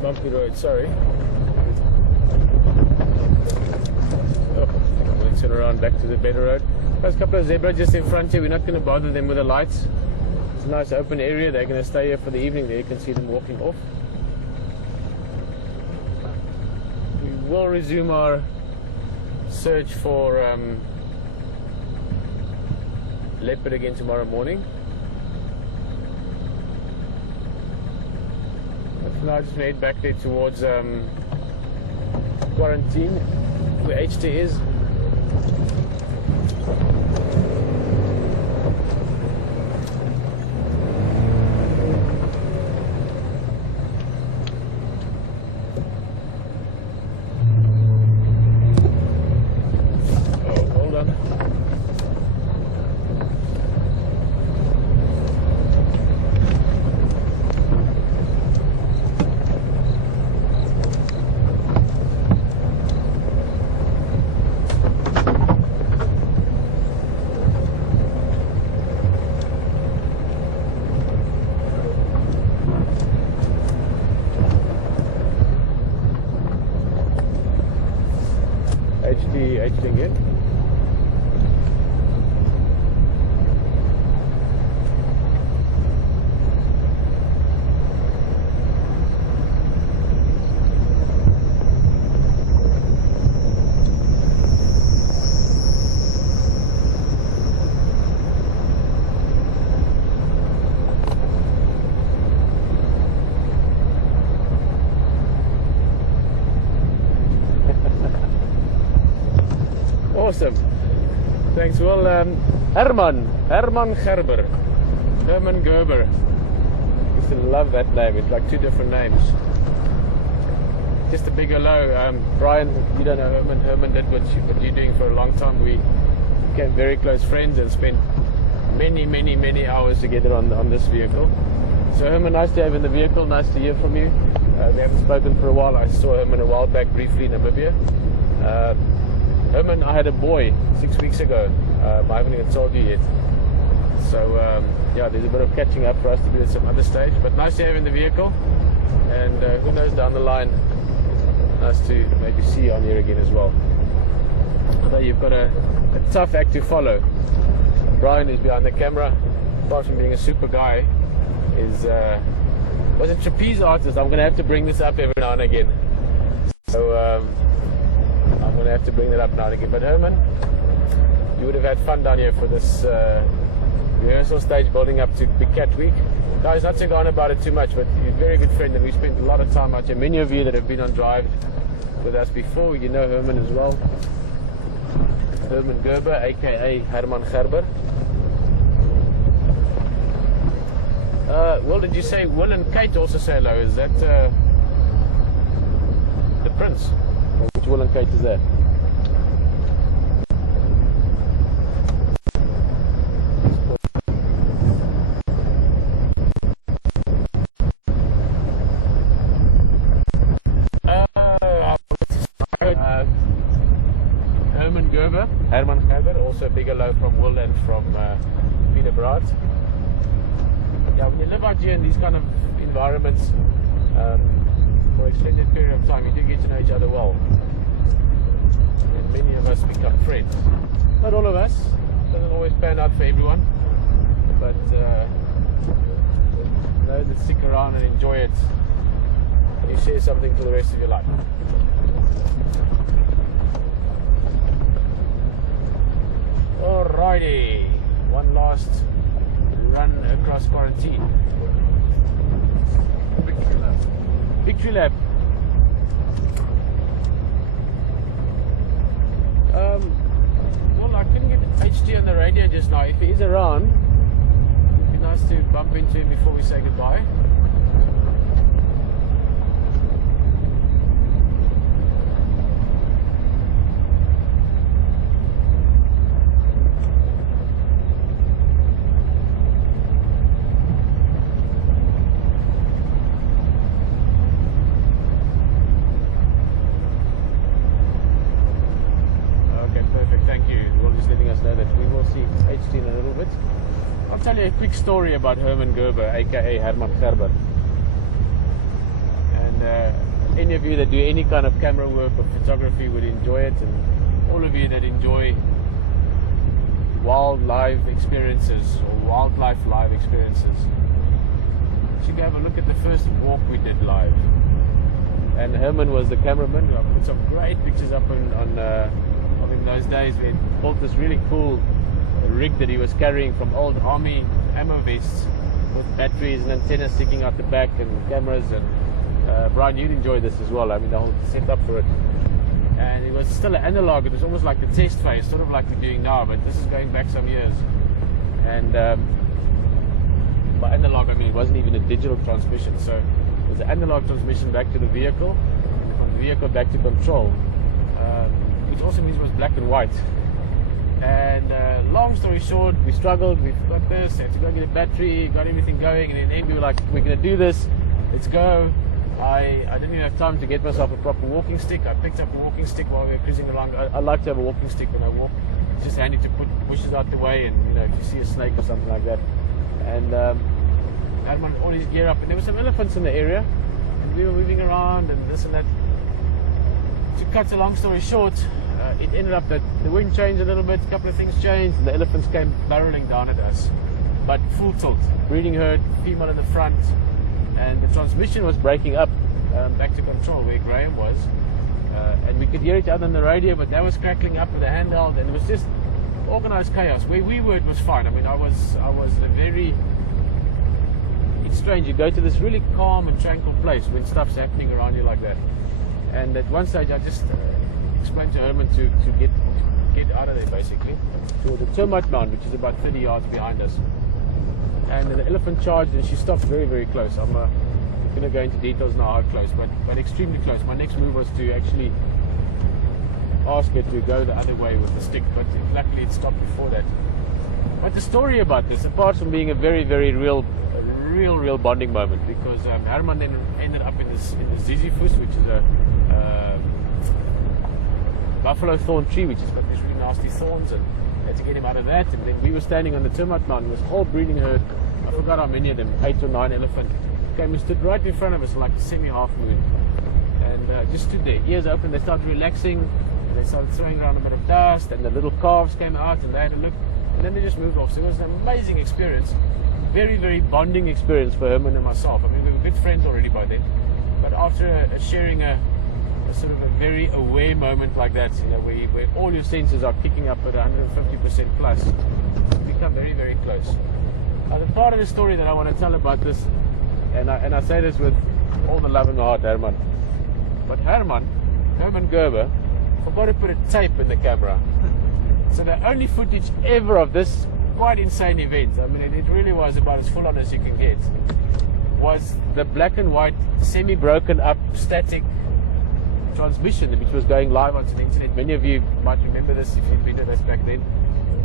bumpy road, sorry. Oh, let's turn around back to the better road. There's a couple of zebras just in front here. We're not going to bother them with the lights. It's a nice open area. They're going to stay here for the evening. There you can see them walking off. We will resume our search for leopard again tomorrow morning. Now just head back there towards quarantine, where HT is. Oh, HD again. Awesome. Thanks. Well, Herman Gerber. Herman Gerber. I used to love that name. It's like two different names. Just a big hello. Brian, you don't know Herman. Herman did what you're doing for a long time. We became very close friends and spent many hours together on this vehicle. So Herman, nice to have you in the vehicle. Nice to hear from you. We haven't spoken for a while. I saw Herman a while back briefly in Namibia. Herman, I had a boy 6 weeks ago. I haven't even told you yet. So yeah, there's a bit of catching up for us to do at some other stage. But nice to have you in the vehicle. And who knows, down the line, nice to maybe see you on here again as well. Although you've got a tough act to follow. Brian is behind the camera. Apart from being a super guy, was a trapeze artist. I'm going to have to bring this up every now and again. So I'm going to have to bring that up now and again. But Herman, you would have had fun down here for this rehearsal stage building up to Big Cat Week. Guys, not to go on about it too much, but you're a very good friend and we spent a lot of time out here. Many of you that have been on drive with us before, you know Herman as well. Herman Gerber, aka Herman Gerber. Well, did you say Will and Kate also say hello? Is that the Prince? Which Will and Kate is that? Herman Gerber, also a big hello from Will and from Peter Braat. Yeah, when you live out here in these kind of environments for an extended period of time, you do get to know each other well. And many of us become friends. Not all of us, doesn't always pan out for everyone, but those that stick around and enjoy it, you share something for the rest of your life. Alrighty, one last run across quarantine. Victory lap. Victory lap. Well, I couldn't get HT on the radio just now. If he is around, it'd be nice to bump into him before we say goodbye. I'll tell you a quick story about Herman Gerber, aka Herman Gerber. And any of you that do any kind of camera work or photography would enjoy it, and all of you that enjoy wildlife experiences or wildlife live experiences, you should go have a look at the first walk we did live. And Herman was the cameraman. I put some great pictures up of him those days. We built this really cool rig that he was carrying from old army ammo vests with batteries and antennas sticking out the back and cameras. And Brian, you'd enjoy this as well. I mean, the whole setup for it. And it was still an analog. It was almost like the test phase, sort of like we're doing now, but this is going back some years. And by analog, I mean it wasn't even a digital transmission. So it was an analog transmission back to the vehicle, and from the vehicle back to control, which also means it was black and white. And long story short, we struggled. We got this, had to go get a battery, got everything going, and in the end we were like, we're going to do this, let's go. I didn't even have time to get myself a proper walking stick. I picked up a walking stick while we were cruising along. I like to have a walking stick when I walk. It's just handy to put bushes out the way, and you know, if you see a snake or something like that. And I had all his gear up, and there were some elephants in the area, and we were moving around and this and that. To cut a long story short, it ended up that the wind changed a little bit, a couple of things changed, and the elephants came barreling down at us. But full tilt, breeding herd, female in the front, and the transmission was breaking up back to control where Graham was. And we could hear each other on the radio, but that was crackling up with the handheld, and it was just organized chaos. Where we were, it was fine. I mean, I was in a very... It's strange, you go to this really calm and tranquil place when stuff's happening around you like that. And at one stage I just explained to Herman to get out of there, basically, to the termite mound, which is about 30 yards behind us. And the elephant charged, and she stopped very, very close. I'm going to go into details now how close, but extremely close. My next move was to actually ask her to go the other way with the stick, but luckily it stopped before that. But the story about this, apart from being a very, very real bonding moment, because Herman then ended up in the Ziziphus, which is a buffalo thorn tree, which has got these really nasty thorns, and had to get him out of that. And then we were standing on the termite mound, this whole breeding herd, I forgot how many of them, 8 or 9 elephant, came and stood right in front of us like a semi-half moon, and just stood there, ears open. They started relaxing, and they started throwing around a bit of dust, and the little calves came out and they had a look, and then they just moved off. So it was an amazing experience. Very, very bonding experience for Herman and myself. I mean, we were good friends already by then, but after sharing a sort of a very aware moment like that, you know, where all your senses are kicking up at 150% plus, you become very, very close. Now, the part of the story that I want to tell about this, and I say this with all the love in my heart, Herman, but Herman Gerber, forgot to put a tape in the camera. So the only footage ever of this quite insane event, I mean, it really was about as full on as you can get, was the black and white, semi-broken up, static transmission which was going live onto the internet. Many of you might remember this if you've been to this back then.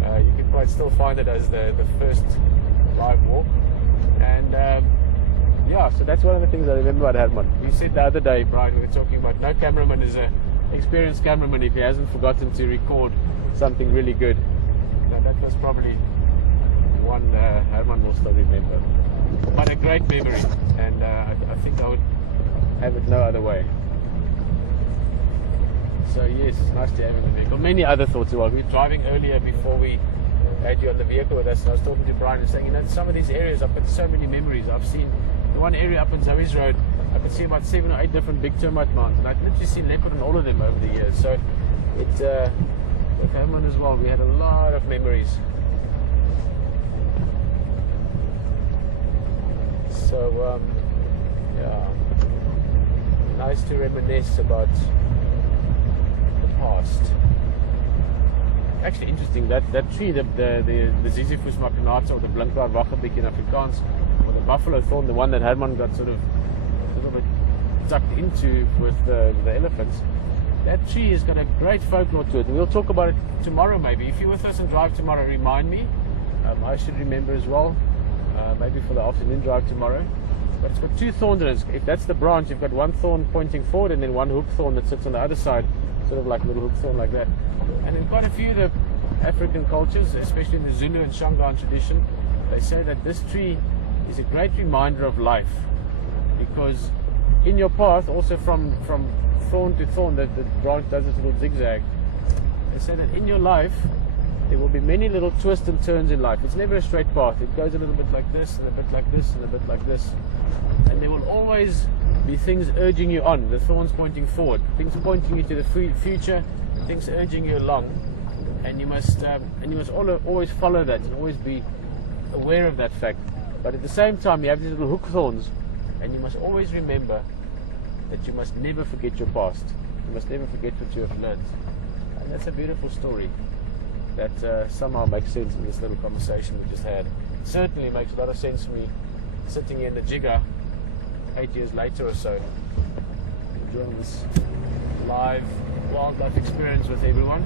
You can probably still find it as the first live walk. And yeah, so that's one of the things I remember about Herman. You said the other day, Brian, we were talking about no cameraman is an experienced cameraman if he hasn't forgotten to record something really good. Now, that was probably one Herman will still remember. But a great memory, and I think I would have it no other way. So yes, it's nice to have in the vehicle. Many other thoughts as well. We were driving earlier before we had you on the vehicle with us, and I was talking to Brian and saying, you know, some of these areas I've got so many memories. I've seen the one area up in Zoe's Road, I could see about 7 or 8 different big termite mounds, and I've literally seen leopard in all of them over the years. So it came on as well. We had a lot of memories. So yeah, nice to reminisce about the past. Actually interesting, that tree, the Ziziphus macronata, or the Blinkbaard wachelbeek in Afrikaans, or the buffalo thorn, the one that Herman got sort of a little bit tucked into with the elephants, that tree has got a great folklore to it. We'll talk about it tomorrow maybe. If you're with us and drive tomorrow, remind me. I should remember as well, maybe for the afternoon drive tomorrow. But it's got 2 thorns in it. If that's the branch, you've got one thorn pointing forward and then one hook thorn that sits on the other side, sort of like a little hook thorn like that. And in quite a few of the African cultures, especially in the Zulu and Shangaan tradition, they say that this tree is a great reminder of life, because in your path, also from thorn to thorn, the branch does this little zigzag. They say that in your life there will be many little twists and turns in life. It's never a straight path. It goes a little bit like this, and a bit like this, and a bit like this, and there will always be things urging you on. The thorns pointing forward, things pointing you to the future, things urging you along, and you must always follow that and always be aware of that fact. But at the same time, you have these little hook thorns, and you must always remember that you must never forget your past. You must never forget what you have learned. And that's a beautiful story that somehow makes sense in this little conversation we just had. It certainly makes a lot of sense for me sitting here in the Jigga 8 years later or so, enjoying this live wildlife experience with everyone.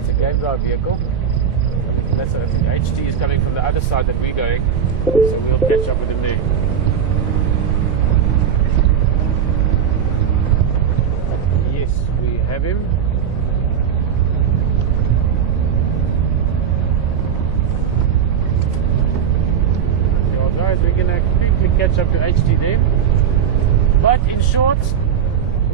It's a game drive vehicle. That's HT is coming from the other side that we're going, so we'll catch up with him there. Yes, we have him. Well, guys, we're going to quickly catch up to HT there. But in short,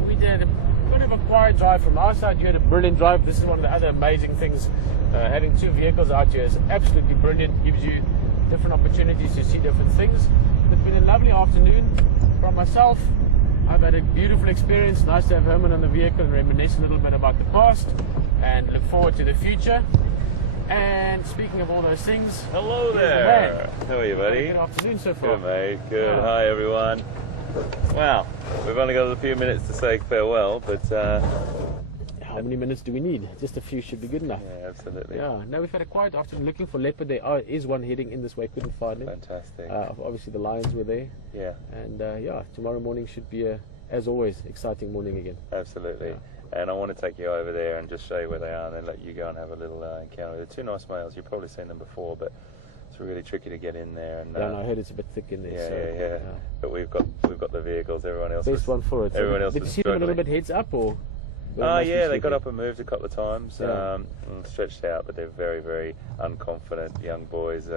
we did a bit bit of a quiet drive from our side. You had a brilliant drive. This is one of the other amazing things. Having two vehicles out here is absolutely brilliant. Gives you different opportunities to see different things. It's been a lovely afternoon. From myself, I've had a beautiful experience. Nice to have Herman on the vehicle and reminisce a little bit about the past and look forward to the future. And speaking of all those things, hello there. How are you, buddy? Good afternoon so far. Good, mate. Good. Yeah. Hi, everyone. Wow, we've only got a few minutes to say farewell, but how many minutes do we need? Just a few should be good enough. Yeah, absolutely. Yeah. Now we've had a quiet afternoon looking for leopard. There is one heading in this way. Couldn't find him. Fantastic. Obviously the lions were there. Yeah. And yeah, tomorrow morning should be as always, exciting morning again. Absolutely. Yeah. And I want to take you over there and just show you where they are, and then let you go and have a little encounter. They're two nice males. You've probably seen them before, but it's really tricky to get in there. And yeah, and I heard it's a bit thick in there. Yeah. But we've got the vehicles. Everyone else. Best one for it. Everyone else. Did you see them a little bit heads up or? Yeah, they got up and moved a couple of times, Yeah. and stretched out, but they're very, very unconfident young boys.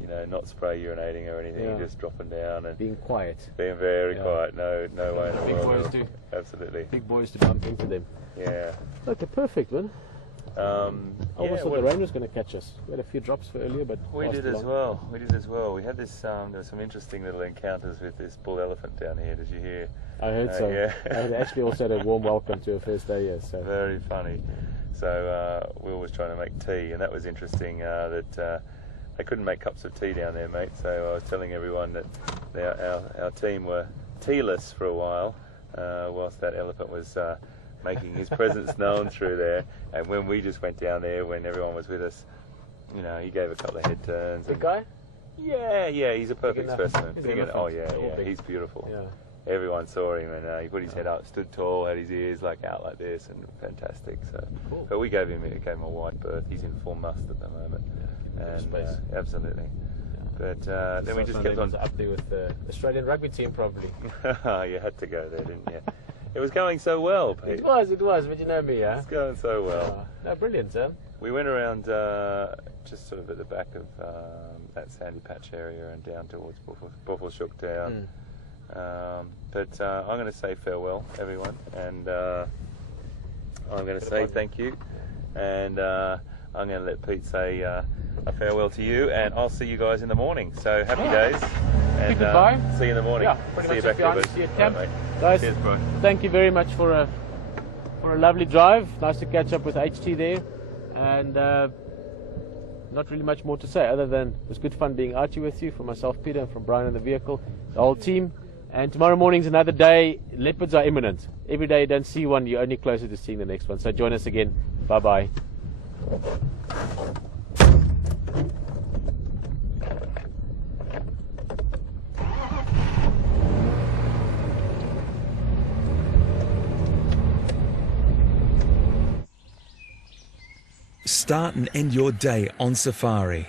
You know, not spray urinating or anything, Yeah. just dropping down and being quiet. being very quiet. No way in the Big world. boys too. Absolutely. Big boys to bump into them. Yeah. Okay, perfect, man. I almost thought the rain was going to catch us. We had a few drops for earlier, but we did as along. well. We did as well. We had this. There were some interesting little encounters with this bull elephant down here. Did you hear? I heard so. Yeah. I had actually also had a warm welcome to a first day here. So very funny. So Will was trying to make tea, and that was interesting. That they couldn't make cups of tea down there, mate. So I was telling everyone that our team were tealess for a while, whilst that elephant was making his presence known through there. And when we just went down there, when everyone was with us, you know, he gave a couple of head turns. Big guy? Yeah, he's a perfect specimen. Oh yeah, big. he's beautiful. Yeah. Everyone saw him, and he put his head up, stood tall, had his ears like out like this, and fantastic. So, cool. But we gave him a wide berth. He's in full musth at the moment, and space. Absolutely. Yeah. But then we just kept on up there with the Australian rugby team, probably. You had to go there, didn't you? It was going so well, Pete. It was, but you know me, yeah? It's going so well. No, brilliant, Sam. We went around just sort of at the back of that sandy patch area and down towards Buffelshoek Down. But I'm going to say farewell, everyone, and I'm going to say thank you, and I'm going to let Pete say a farewell to you, and I'll see you guys in the morning. So happy days, and goodbye. See you in the morning. Yeah, See you back there, see you at camp. Right, Guys, cheers, bro. Thank you very much for a lovely drive. Nice to catch up with HT there, and not really much more to say other than it was good fun being out here with you, from myself, Peter, and from Brian in the vehicle, the whole team. And tomorrow morning's another day. Leopards are imminent. Every day you don't see one, you're only closer to seeing the next one. So join us again. Bye-bye. Start and end your day on safari.